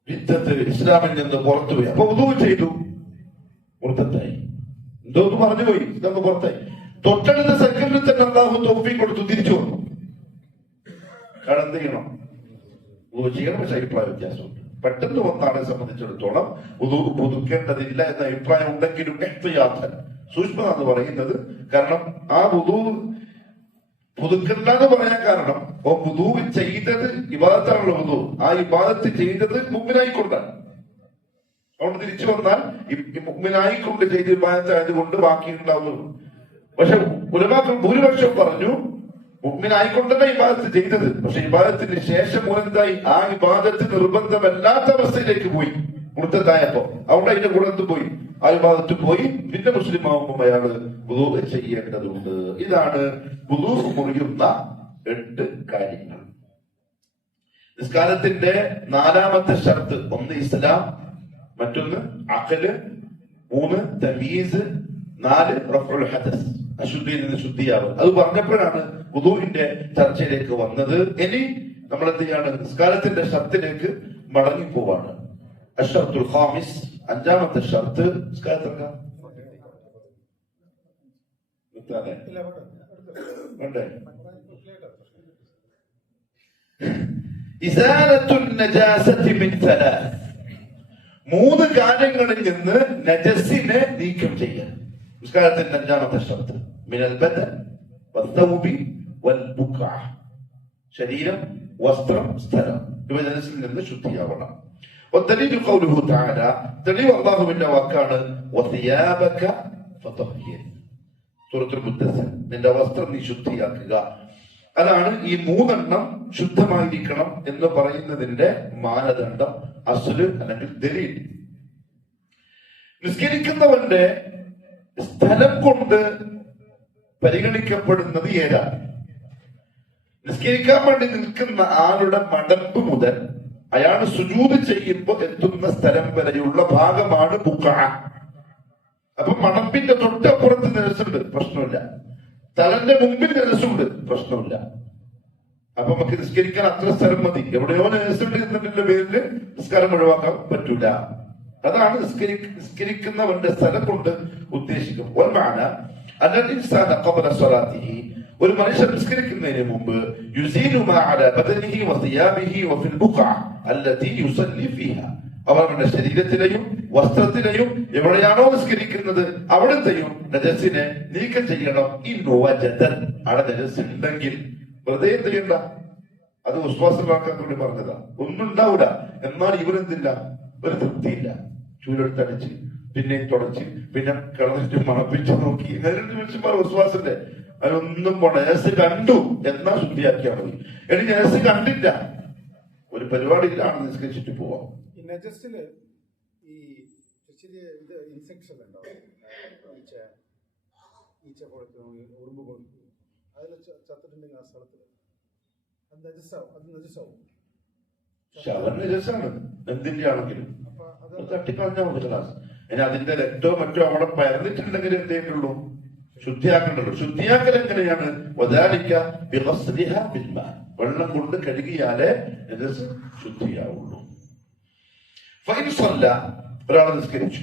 യുദ്ധത്തിൽ ഇസ്ലാമിൽ നിന്ന് പുറത്തുപോയി. അപ്പൊ ഉദൂ ചെയ്തു, മുർത്തത്തായി. എന്തോന്ന് പറഞ്ഞുപോയി, ഇതൊക്കെ പുറത്തായി. തൊട്ടടുത്ത സെക്കൻഡിൽ തന്നെ അല്ലാഹു തൗഫീഖ് കൊടുത്തു, തിരിച്ചു വന്നു. കാരണം എന്ത് ചെയ്യണം? ഉദൂ ചെയ്യണം. പക്ഷെ അഭിപ്രായ വ്യത്യാസമുണ്ട്. പെട്ടെന്ന് വന്നാളെ സംബന്ധിച്ചിടത്തോളം ഉദൂ പുതുക്കേണ്ടതില്ല എന്ന അഭിപ്രായം ഉണ്ടെങ്കിലും എഹ്തിയാത്തൻ, സൂക്ഷ്മത എന്ന് പറയുന്നത്. കാരണം ആ ഉദൂ പുതുക്കണ്ട എന്ന് പറയാൻ കാരണം വുദൂ ചെയ്തത് ഇബാദത്താണല്ലോ. വുദൂ ആ ഇബാദത്ത് ചെയ്തത് മുഅ്മിനായിക്കൊണ്ടാണ്. അതുകൊണ്ട് തിരിച്ചു വന്നാൽ മുഅ്മിനായിക്കൊണ്ട് ചെയ്ത ഇബാദത്ത് ആയതുകൊണ്ട് ബാക്കിയുണ്ടാവുള്ളൂ. പക്ഷെ ഉലമാക്കൾ ഭൂരിപക്ഷം പറഞ്ഞു മുഅ്മിനായിക്കൊണ്ടല്ല ഇബാദത്ത് ചെയ്തത്. പക്ഷെ ഇബാദത്തിന് ശേഷം എന്തായി? ആ ഇബാദത്ത് നിർബന്ധമല്ലാത്ത അവസ്ഥയിലേക്ക് പോയി മുർത്തതായപ്പോ. അവിടെ അതിന്റെ ഗുണത്ത് പോയി, ആ ഇബാദത്ത് പോയി. പിന്നെ മുസ്ലിം ആവുമ്പോൾ അയാള് വുദൂ ചെയ്യേണ്ടതുണ്ട്. ഇതാണ് വുദൂ മുറിയുന്ന 8 കാര്യങ്ങൾ. നിസ്കാരത്തിന്റെ 4ാമത്തെ ഷർത്ത്: 1 ഇസ്ലാം, മറ്റൊന്ന് അഖല്, 3 തമീസ്, 4 റഫ്ഉൽ ഹദസ്, അശുദ്ധിയിൽ നിന്ന് ശുദ്ധിയാവുക. അത് പറഞ്ഞപ്പോഴാണ് വുദൂഇന്റെ ചർച്ചയിലേക്ക് വന്നത്. ഇനി നമ്മൾ എന്ത് ചെയ്യാണ്? നിസ്കാരത്തിന്റെ ഷർത്തിലേക്ക് മടങ്ങിപ്പോവാണ്. അഷ്റത്തുൽ ഖാമിസ്, 5ാമത്തെ ഷർത്ത്. നിസ്കാരത്തിറക്കാം വേണ്ടേ? ഇസാലത്തുൻ നജാസത്തി മിൻ സലാസ്, 3 കാര്യങ്ങളിൽ നിന്ന് നജസിനെ നീക്കം ചെയ്യാൻ. നിസ്കാരത്തിന്റെ 5ാമത്തെ ഷർത്ത് മിനൽ ബദൻ വസ്തൗബി വൽ ബുഖഅ, ശരീരം, വസ്ത്രം, സ്ഥലം, ഇവ നജസിൽ നിന്ന് ശുദ്ധിയാവണം. വദലീലു ഖൗലുഹു തആല, തെളിവ് അല്ലാഹുവിന്റെ വാക്കാണ്. വസിയാബക ഫതഹിർ, സൂറത്തുൽ മുദ്ദസ്സിർ, നിന്റെ വസ്ത്രം നീ ശുദ്ധിയാക്കുക. അതാണ് ഈ 3 എണ്ണം ശുദ്ധമായിരിക്കണം എന്ന് പറയുന്നതിന്റെ മാനദണ്ഡം, അസ്ല് അല്ലെങ്കിൽ ദലീൽ. നിസ്കരിക്കുന്നവന്റെ സ്ഥലം കൊണ്ട് പരിഗണിക്കപ്പെടുന്നത് ഏതാണ്? നിസ്കരിക്കാൻ വേണ്ടി നിൽക്കുന്ന ആളുടെ മടമ്പ് മുതൽ അയാൾ സുജൂദ് ചെയ്യുമ്പോൾ എത്തുന്ന സ്ഥലം വരെയുള്ള ഭാഗമാണ് ബുഖഅ. അപ്പൊ മടമ്പിന്റെ തൊട്ടപ്പുറത്ത് നെജസുണ്ട്, പ്രശ്നമില്ല. തലന്റെ മുമ്പിൽ നെജസുണ്ട്, പ്രശ്നമില്ല. അപ്പൊ നമുക്ക് നിസ്കരിക്കാൻ അത്ര സ്ഥലം മതി. എവിടെയോ നെജസുണ്ട് എന്നതിന്റെ പേരിൽ നിസ്കാരം ഒഴിവാക്കാൻ പറ്റൂല. അതാണ് നിസ്കരിക്കുന്നവന്റെ സ്ഥലം കൊണ്ട് ഉദ്ദേശിക്കും. ഒരു മനുഷ്യൻ നിസ്കരിക്കുന്നതിന് മുമ്പ് അവരുടെ ശരീരത്തിലെയും വസ്ത്രത്തിലെയും എവിടെയാണോ നിസ്കരിക്കുന്നത് അവിടത്തെയും നജസിനെ നീക്കം ചെയ്യണം. അവിടെ നജസ് ഉണ്ടെങ്കിൽ വെറുതെ എന്ത് ചെയ്യണ്ട, അത് വിശ്വാസമാക്കാൻ വേണ്ടി പറഞ്ഞതാ. ഒന്നും ഉണ്ടാവൂല. എന്നാൽ ഇവരെന്തില്ല, ഒരു തൃപ്തിയില്ല. ചൂലെടുത്തടിച്ച് പിന്നെ തുടച്ച് പിന്നെ കിടന്നിട്ട് മണപ്പിച്ച് നോക്കി. മനുഷ്യന്മാർ വിശ്വാസത്തിന്റെ അതിനൊന്നും പോണ. നജസ് കണ്ടു എന്നാ ശുദ്ധിയാക്കിയാൽ മതി. ഇനി നജസ് കണ്ടില്ല, ഒരു പരിപാടിയിലാണ് നിസ്കരിച്ചിട്ട് പോവാം. നജസില് ഈ ചെറിയ ഇത് ഇൻസെക്ഷൻ ഉണ്ടാവും. ഈച്ച കൊഴുക്കും, ഉറുമ്പ് കൊഴുക്കും, അതിൽ ചത്തിട്ടുണ്ടെങ്കിൽ ആ സ്ഥലത്ത് അത് നജസാവും. പക്ഷെ അവന് രസമാണ് എന്തിന്റെ ആണെങ്കിലും തട്ടിക്കളഞ്ഞാൽ മതി ക്ലാസ്. ഇനി അതിന്റെ രക്തോ മറ്റോ അവിടെ പരന്നിട്ടുണ്ടെങ്കിൽ എന്ത് ചെയ്യണ്ടുള്ളൂ? ശുദ്ധിയാക്കണ്ടല്ലോ. ശുദ്ധിയാക്കൽ എങ്ങനെയാണ്? വെള്ളം കൊണ്ട് കഴുകിയാലേ ശുദ്ധിയാവുള്ളൂ. ഒരാൾ നിസ്കരിച്ചു,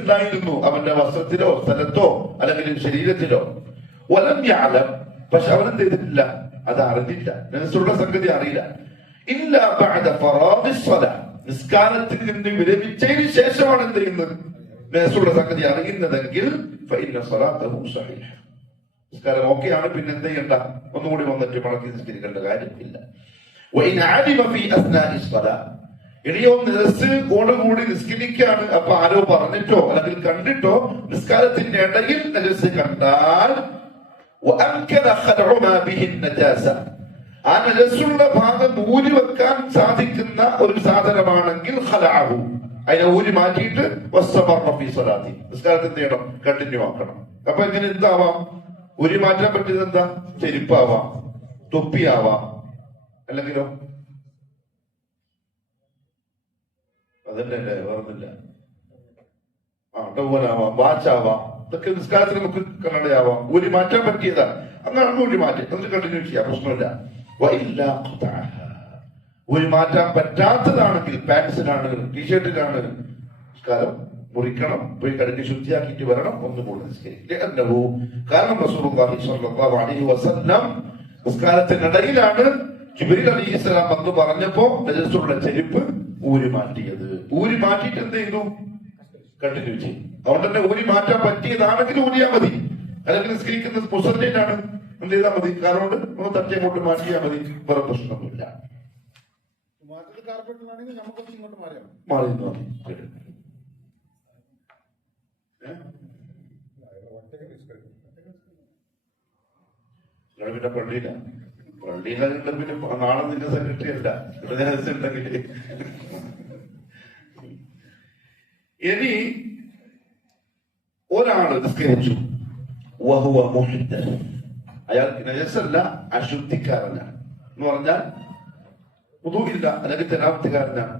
ഉണ്ടായിരുന്നു അവന്റെ വസ്ത്രത്തിലോ സ്ഥലത്തോ അല്ലെങ്കിൽ ശരീരത്തിലോ, പക്ഷെ അവനെന്ത് ചെയ്തിട്ടില്ല, അത് അറിഞ്ഞില്ല, നെസുള്ള സംഗതി അറിയില്ല. ഇല്ല നിസ്കാരത്തിൽ നിന്ന് വിരമിച്ചതിന് ശേഷമാണ് എന്ത് ചെയ്യുന്നത്, നെസുള്ള സംഗതി അറിയുന്നതെങ്കിൽ നിസ്കാരം ഓക്കെയാണ്, പിന്നെ എന്ത് ചെയ്യണ്ട, ഒന്നുകൂടി വന്നിട്ട് മടക്കി നിസ്കരിക്കേണ്ട കാര്യമില്ല. ഇനിയോ നെസ്സോടുകൂടി നിസ്കരിക്കാണ്, അപ്പൊ ആരോ പറഞ്ഞിട്ടോ അല്ലെങ്കിൽ കണ്ടിട്ടോ നിസ്കാരത്തിന്റെ ഇടയിൽ നെസ് കണ്ടാൽ ആ നെസുള്ള ഭാഗം ഊരി വെക്കാൻ സാധിക്കുന്ന ഒരു സാധനമാണെങ്കിൽ അതിനെ ഊരി മാറ്റിയിട്ട് നിസ്കാരത്തിൽ എന്ത് ചെയ്യണം, കണ്ടിന്യൂ ആക്കണം. അപ്പൊ ഇങ്ങനെ എന്താവാം, ഊരി മാറ്റാൻ പറ്റുന്നത് എന്താ, ചെരുപ്പാവാം, തൊപ്പിയാവാം, അല്ലെങ്കിലോ അതല്ലേ വേറൊന്നില്ല, ടവലാവാം, വാച്ചാവാം, ഇതൊക്കെ നിസ്കാരത്തിന് നമുക്ക് കണ്ണടയാവാം, ഊരി മാറ്റാൻ പറ്റിയതാ, അങ്ങനെയാണ് ഊരി മാറ്റി നമുക്ക് കണ്ടിന്യൂ ചെയ്യാം, പ്രശ്നമില്ല. ഊരി മാറ്റാൻ പറ്റാത്തതാണെങ്കിൽ പാൻസിലാണ്, ടീഷർട്ടിലാണ്, നിസ്കാരം മുറിക്കണം, പോയി കഴുകി ശുദ്ധിയാക്കിയിട്ട് വരണം, ഒന്നുകൂടെ നിസ്കരിക്കും. കാരണം റസൂലുള്ളാഹി സ്വല്ലല്ലാഹു അലൈഹി വസല്ലം നിസ്കാരത്തിനിടയിലാണ് ജിബ്രീൽ അലൈഹിസ്സലാം വന്ന് പറഞ്ഞപ്പോ നജസുള്ള ചെരുപ്പ് ഊരി മാറ്റിയത്. ഊരി മാറ്റിയിട്ട് എന്ത് ചെയ്തു, കണ്ടിന്യൂ ചെയ്യും. അതുകൊണ്ട് തന്നെ ഊരി മാറ്റാൻ പറ്റിയതാണെങ്കിൽ ഊരിയാ മതി, അല്ലെങ്കിൽ നിസ്കരിക്കുന്ന മുസല്ലിനാണ് എന്ത് ചെയ്താൽ മതി, കാരണം ഒന്ന് തട്ടി അങ്ങോട്ട് മാറ്റിയാൽ മതി, വേറെ പ്രശ്നമൊന്നുമില്ല. മാറി മതി. പിന്നെ പള്ളിയിലുണ്ട്, പിന്നെ നാളെ നിന്റെ സെക്രട്ടറി അല്ല ഉണ്ടെങ്കിൽ. ഇനി ഒരാള് നിസ്കരിച്ചു, അയാൾക്ക് നജസല്ല, അശുദ്ധിക്കാരനാണ് എന്ന് പറഞ്ഞാൽ വുദൂഇല്ല അല്ലെങ്കിൽ തലാവത്തുകാരനാണ്.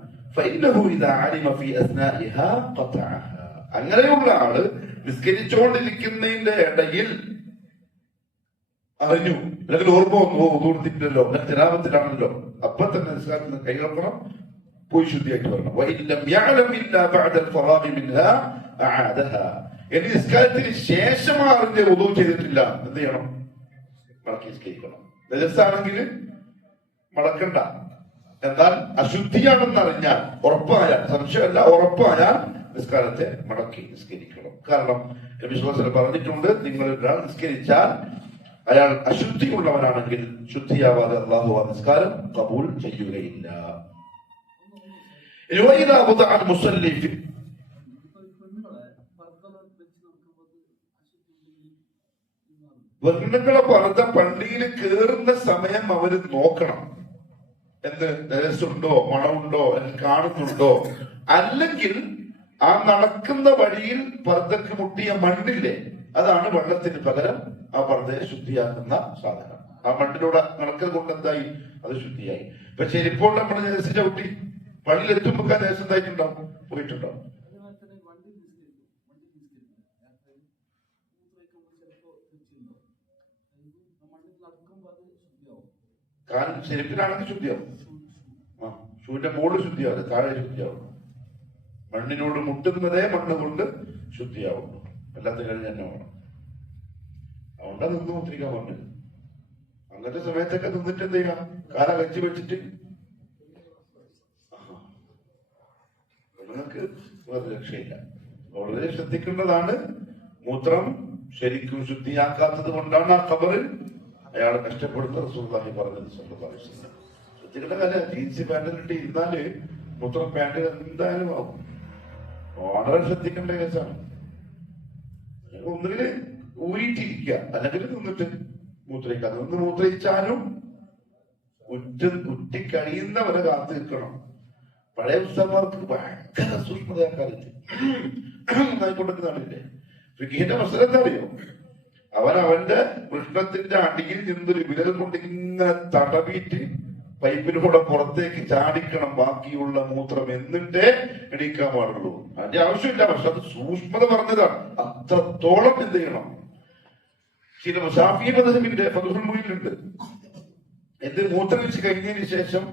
അങ്ങനെയുള്ള ആള് നിസ്കരിച്ചുകൊണ്ടിരിക്കുന്നതിന്റെ ഇടയിൽ അറിഞ്ഞു അല്ലെങ്കിൽ ഓർമ്മ വന്നു, വുദൂഇല്ലല്ലോ, തലാവത്തിലാണല്ലോ, അപ്പൊ തന്നെ നിസ്കാരത്തിൽ കൈ വെക്കണം, പോയി ശുദ്ധിയായിട്ട് വരണം. നിസ്കാരത്തിന് ശേഷം അറിഞ്ഞ് വുദൂ ചെയ്തിട്ടില്ല, എന്ത് ചെയ്യണം, മടക്കി നിസ്കരിക്കണം. നജസാണെങ്കിൽ മടക്കണ്ട, എന്നാൽ അശുദ്ധിയാണെന്ന് അറിഞ്ഞാൽ, ഉറപ്പായാൽ, സംശയമല്ല, ഉറപ്പായാൽ നിസ്കാരത്തെ മടക്കി നിസ്കരിക്കണം. കാരണം നബി സ്വല്ലല്ലാഹു അലൈഹി വസല്ലം പറഞ്ഞിട്ടുണ്ട്, നിങ്ങൾ ഒരാൾ നിസ്കരിച്ചാൽ അയാൾ അശുദ്ധിയുള്ളവനാണെങ്കിൽ ശുദ്ധിയാവാതെ അല്ലാഹു ആ നിസ്കാരം കബൂൽ ചെയ്യുകയില്ല. പെണ്ണുങ്ങളെ പറഞ്ഞ പള്ളിയിൽ കയറുന്ന സമയം അവര് നോക്കണം, എന്ത് നജസുണ്ടോ, മണമുണ്ടോ, കാണുന്നുണ്ടോ. അല്ലെങ്കിൽ ആ നടക്കുന്ന വഴിയിൽ പർദ്ദക്ക് മുട്ടിയ മണ്ണില്ലേ, അതാണ് വെള്ളത്തിന് പകരം ആ പർദ്ദയെ ശുദ്ധിയാക്കുന്ന സാധനം. ആ മണ്ണിലൂടെ നടക്കൽ കൊണ്ട് എന്തായി, അത് ശുദ്ധിയായി. ഇപ്പൊ ചെരിപ്പോൾ നമ്മൾ നജസ് ചവിട്ടി പള്ളിയിൽ എത്തുമ്പോ നജസ് എന്തായിട്ടുണ്ടാവും, പോയിട്ടുണ്ടാവും. കാരണം ചെരുപ്പിനാണെങ്കിൽ ശുദ്ധിയാവും, ഷൂവിന്റെ മുകളിൽ ശുദ്ധിയാവും, താഴെ ശുദ്ധിയാവും. മണ്ണിനോട് മുട്ടുന്നതേ മണ്ണ് കൊണ്ട് ശുദ്ധിയാവുന്നു, അല്ലാത്ത കഴിഞ്ഞ് തന്നെ വേണം. അതുകൊണ്ടാ നിന്ന് മുദ്രിക്കാൻ പറഞ്ഞത്. അങ്ങനത്തെ സമയത്തൊക്കെ നിന്നിട്ട് എന്ത് ചെയ്യാം, കാല വെച്ച് വെച്ചിട്ട് നിങ്ങൾക്ക് വേറെ രക്ഷയില്ല. വളരെ ശ്രദ്ധിക്കേണ്ടതാണ്. മൂത്രം ശരിക്കും ശുദ്ധിയാക്കാത്തത് കൊണ്ടാണ് ആ ഖബറിൽ അയാൾ കഷ്ടപ്പെടുന്നത് റസൂലുള്ളാഹി പറഞ്ഞത് സല്ലല്ലാഹു അലൈഹി വസല്ലം. ശ്രദ്ധിക്കേണ്ട കാര്യം, ജീൻസ് പാന്റിലിട്ട് ഇരുന്നാല് മൂത്രം പാന്റിൽ എന്തായാലും ആവും. വളരെ ശ്രദ്ധിക്കേണ്ട കേസാണ്. ഒന്നുകിൽ ഊരിയിട്ടിരിക്കുക, അല്ലെങ്കിൽ നിന്നിട്ട് മൂത്രയിക്കുക. നിന്ന് മൂത്രയിച്ചാലും ഉറ്റി കഴിയുന്നവരെ കാത്തു നിൽക്കണം. പഴയ പുസ്തകന്മാർക്ക് ഭയങ്കര സൂക്ഷ്മതയാക്കാറില്ല, ആയിക്കൊണ്ടിരിക്കുന്നില്ലേ. ഫിഖിന്റെ മസല എന്താ അറിയോ, അവൻ അവന്റെ വൃഷ്ണത്തിന്റെ അടിയിൽ നിന്നൊരു വിരൽ കൊണ്ട് ഇങ്ങനെ തടവിയിട്ട് പൈപ്പിലൂടെ പുറത്തേക്ക് ചാടിക്കണം ബാക്കിയുള്ള മൂത്രം, എന്നിട്ടേ എണീക്കാൻ പാടുള്ളൂ. അതിന്റെ ആവശ്യമില്ല, പക്ഷെ അത് സൂക്ഷ്മത പറഞ്ഞതാണ്. അത്രത്തോളം എന്ത് ചെയ്യണം. ചില ഷാഫി മദ്ഹബിന്റെ ഫത്ഹുൽ മുഈനിലുണ്ട്, എന്ത് മൂത്രമൊഴിച്ച് കഴിഞ്ഞതിന് ശേഷം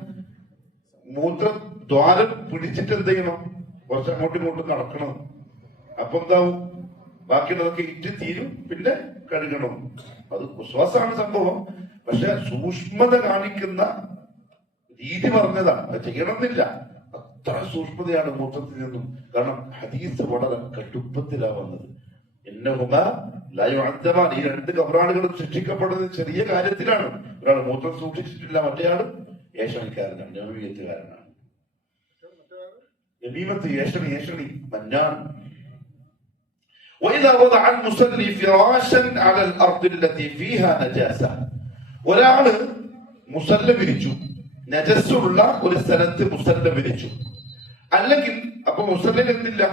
മൂത്രദ്വാരം പിടിച്ചിട്ട് എന്ത് ചെയ്യണം, കുറച്ച് അങ്ങോട്ടും ഇങ്ങോട്ടും നടക്കണം. അപ്പൊ എന്താവും, ബാക്കിയുള്ളതൊക്കെ ഇറ്റ് തീരും, പിന്നെ കഴുകണം. അത് വിശ്വാസമാണ് സംഭവം, പക്ഷെ സൂക്ഷ്മത കാണിക്കുന്ന രീതി പറഞ്ഞതാണ്. അത് ചെയ്യണമെന്നില്ല, അത്ര സൂക്ഷ്മതയാണ് മൂത്രത്തിൽ നിന്നും. കാരണം ഹദീസ് വളരെ കടുപ്പത്തിലാ വന്നത്. ഈ രണ്ട് കബറാളുകളും ശിക്ഷിക്കപ്പെടുന്നത് ചെറിയ കാര്യത്തിലാണ്. ഒരാൾ മൂത്രം സൂക്ഷിച്ചിട്ടില്ല, മറ്റേയാൾ ഏഷണിക്കാരനാണ്, നമീമത്തുകാരനാണ്. നമീമത്ത് ഏഷണി മഞ്ഞാൻ. ഒരാള് മുസല്ല വിരിച്ചു, നജസ്സുള്ള ഒരു സ്ഥലത്ത് മുസല്ല വിരിച്ചു, അല്ലെങ്കിൽ അപ്പൊ മുസല്ലിൽ എന്തില്ല,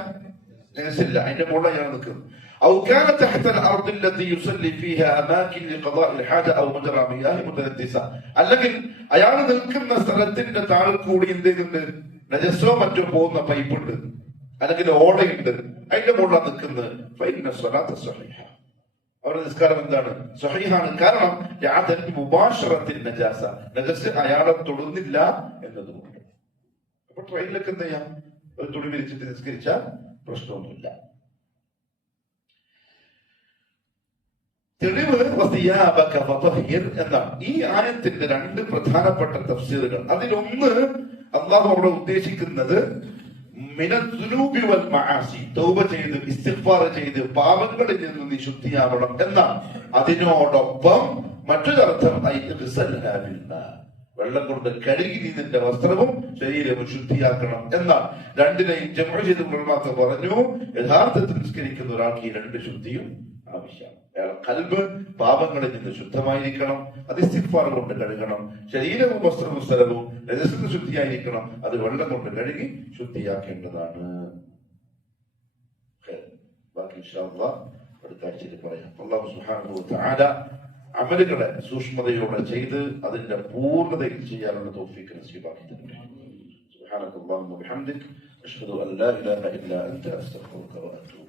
നജസ്സില്ല, അതിന്റെ മുകളിൽ അയാൾ നിൽക്കുന്നു. أو كان تحت الأرض التي يصلي فيها أماكن لقضاء الحاجة أو مجرى مياه متنجسة. അല്ലെങ്കിൽ അയാൾ നിൽക്കുന്ന സ്ഥലത്തിന്റെ താഴെ കൂടി എന്തെങ്കിലും നജസ്സോ മറ്റോ പോകുന്ന പൈപ്പുണ്ട്, അല്ലെങ്കിൽ ഓടയുണ്ട്, അതിന്റെ മുകളിൽ നിൽക്കുന്നത്. ഫൈന സ്വലാത്ത സ്വഹീഹ, അവരുടെ നിസ്കാരം എന്താണ്, സ്വഹീഹാണ്. കാരണം മുബാശറത്തിൻ നജാസ, നജസ് അയാളെ തൊടുന്നില്ല എന്നതുകൊണ്ട്. അപ്പൊ ട്രെയിനിലൊക്കെ എന്ത് ചെയ്യാം, ഒരു തുണി വിരിച്ചിട്ട് നിസ്കരിച്ചാൽ പ്രശ്നമൊന്നുമില്ല. തെളിവ് എന്നാണ്. ഈ ആയത്തിന്റെ രണ്ട് പ്രധാനപ്പെട്ട തഫ്സീറുകൾ. അതിലൊന്ന്, അള്ളാഹു അവിടെ ഉദ്ദേശിക്കുന്നത് തൗബ ചെയ്ത് ഇസ്തിഗ്ഫാർ ചെയ്ത് പാപങ്ങളിൽ നിന്ന് നീ ശുദ്ധിയാവണം എന്നാണ്. അതിനോടൊപ്പം മറ്റൊരർത്ഥം വെള്ളം കൊണ്ട് കഴുകി നീ നിന്റെ വസ്ത്രവും ശരീരവും ശുദ്ധിയാക്കണം എന്നാണ്. രണ്ടിനെയും ജമഅ ചെയ്ത് ഉലമാക്കൾ പറഞ്ഞു, യഥാർത്ഥത്തിൽ നിസ്കരിക്കുന്ന ഒരാൾക്ക് ഈ രണ്ട് ശുദ്ധിയും ആവശ്യമാണ്. ഖൽബ് പാപങ്ങളിൽ നിന്ന് ശുദ്ധമായിരിക്കണം, അത് ഇസ്തിഗ്ഫാർ കൊണ്ട് കഴുകണം. ശരീരവും വസ്ത്രവും സ്ഥലവും നജസ്സത്ത് ശുദ്ധിയായിരിക്കണം, അത് വെള്ളം കൊണ്ട് കഴുകി ശുദ്ധിയാക്കേണ്ടതാണ്. ബാക്കി ഇൻഷാ അല്ലാഹ് അടുത്ത ആഴ്ചയിൽ പറയാം. അല്ലാഹു സുബ്ഹാനഹു വ തആല അമലുകളെ സൂക്ഷ്മതയോടെ ചെയ്ത് അതിന്റെ പൂർണ്ണതയിൽ ചെയ്യാനുള്ള തൗഫീഖ് നസീബാക്കി തരട്ടെ. സുബ്ഹാനക അല്ലാഹുമ്മ വബിഹംദിക അഷ്ഹദു അൻ ലാ ഇലാഹ ഇല്ലാ അൻത അസ്തഗ്ഫിറുക വ അത്തൂബു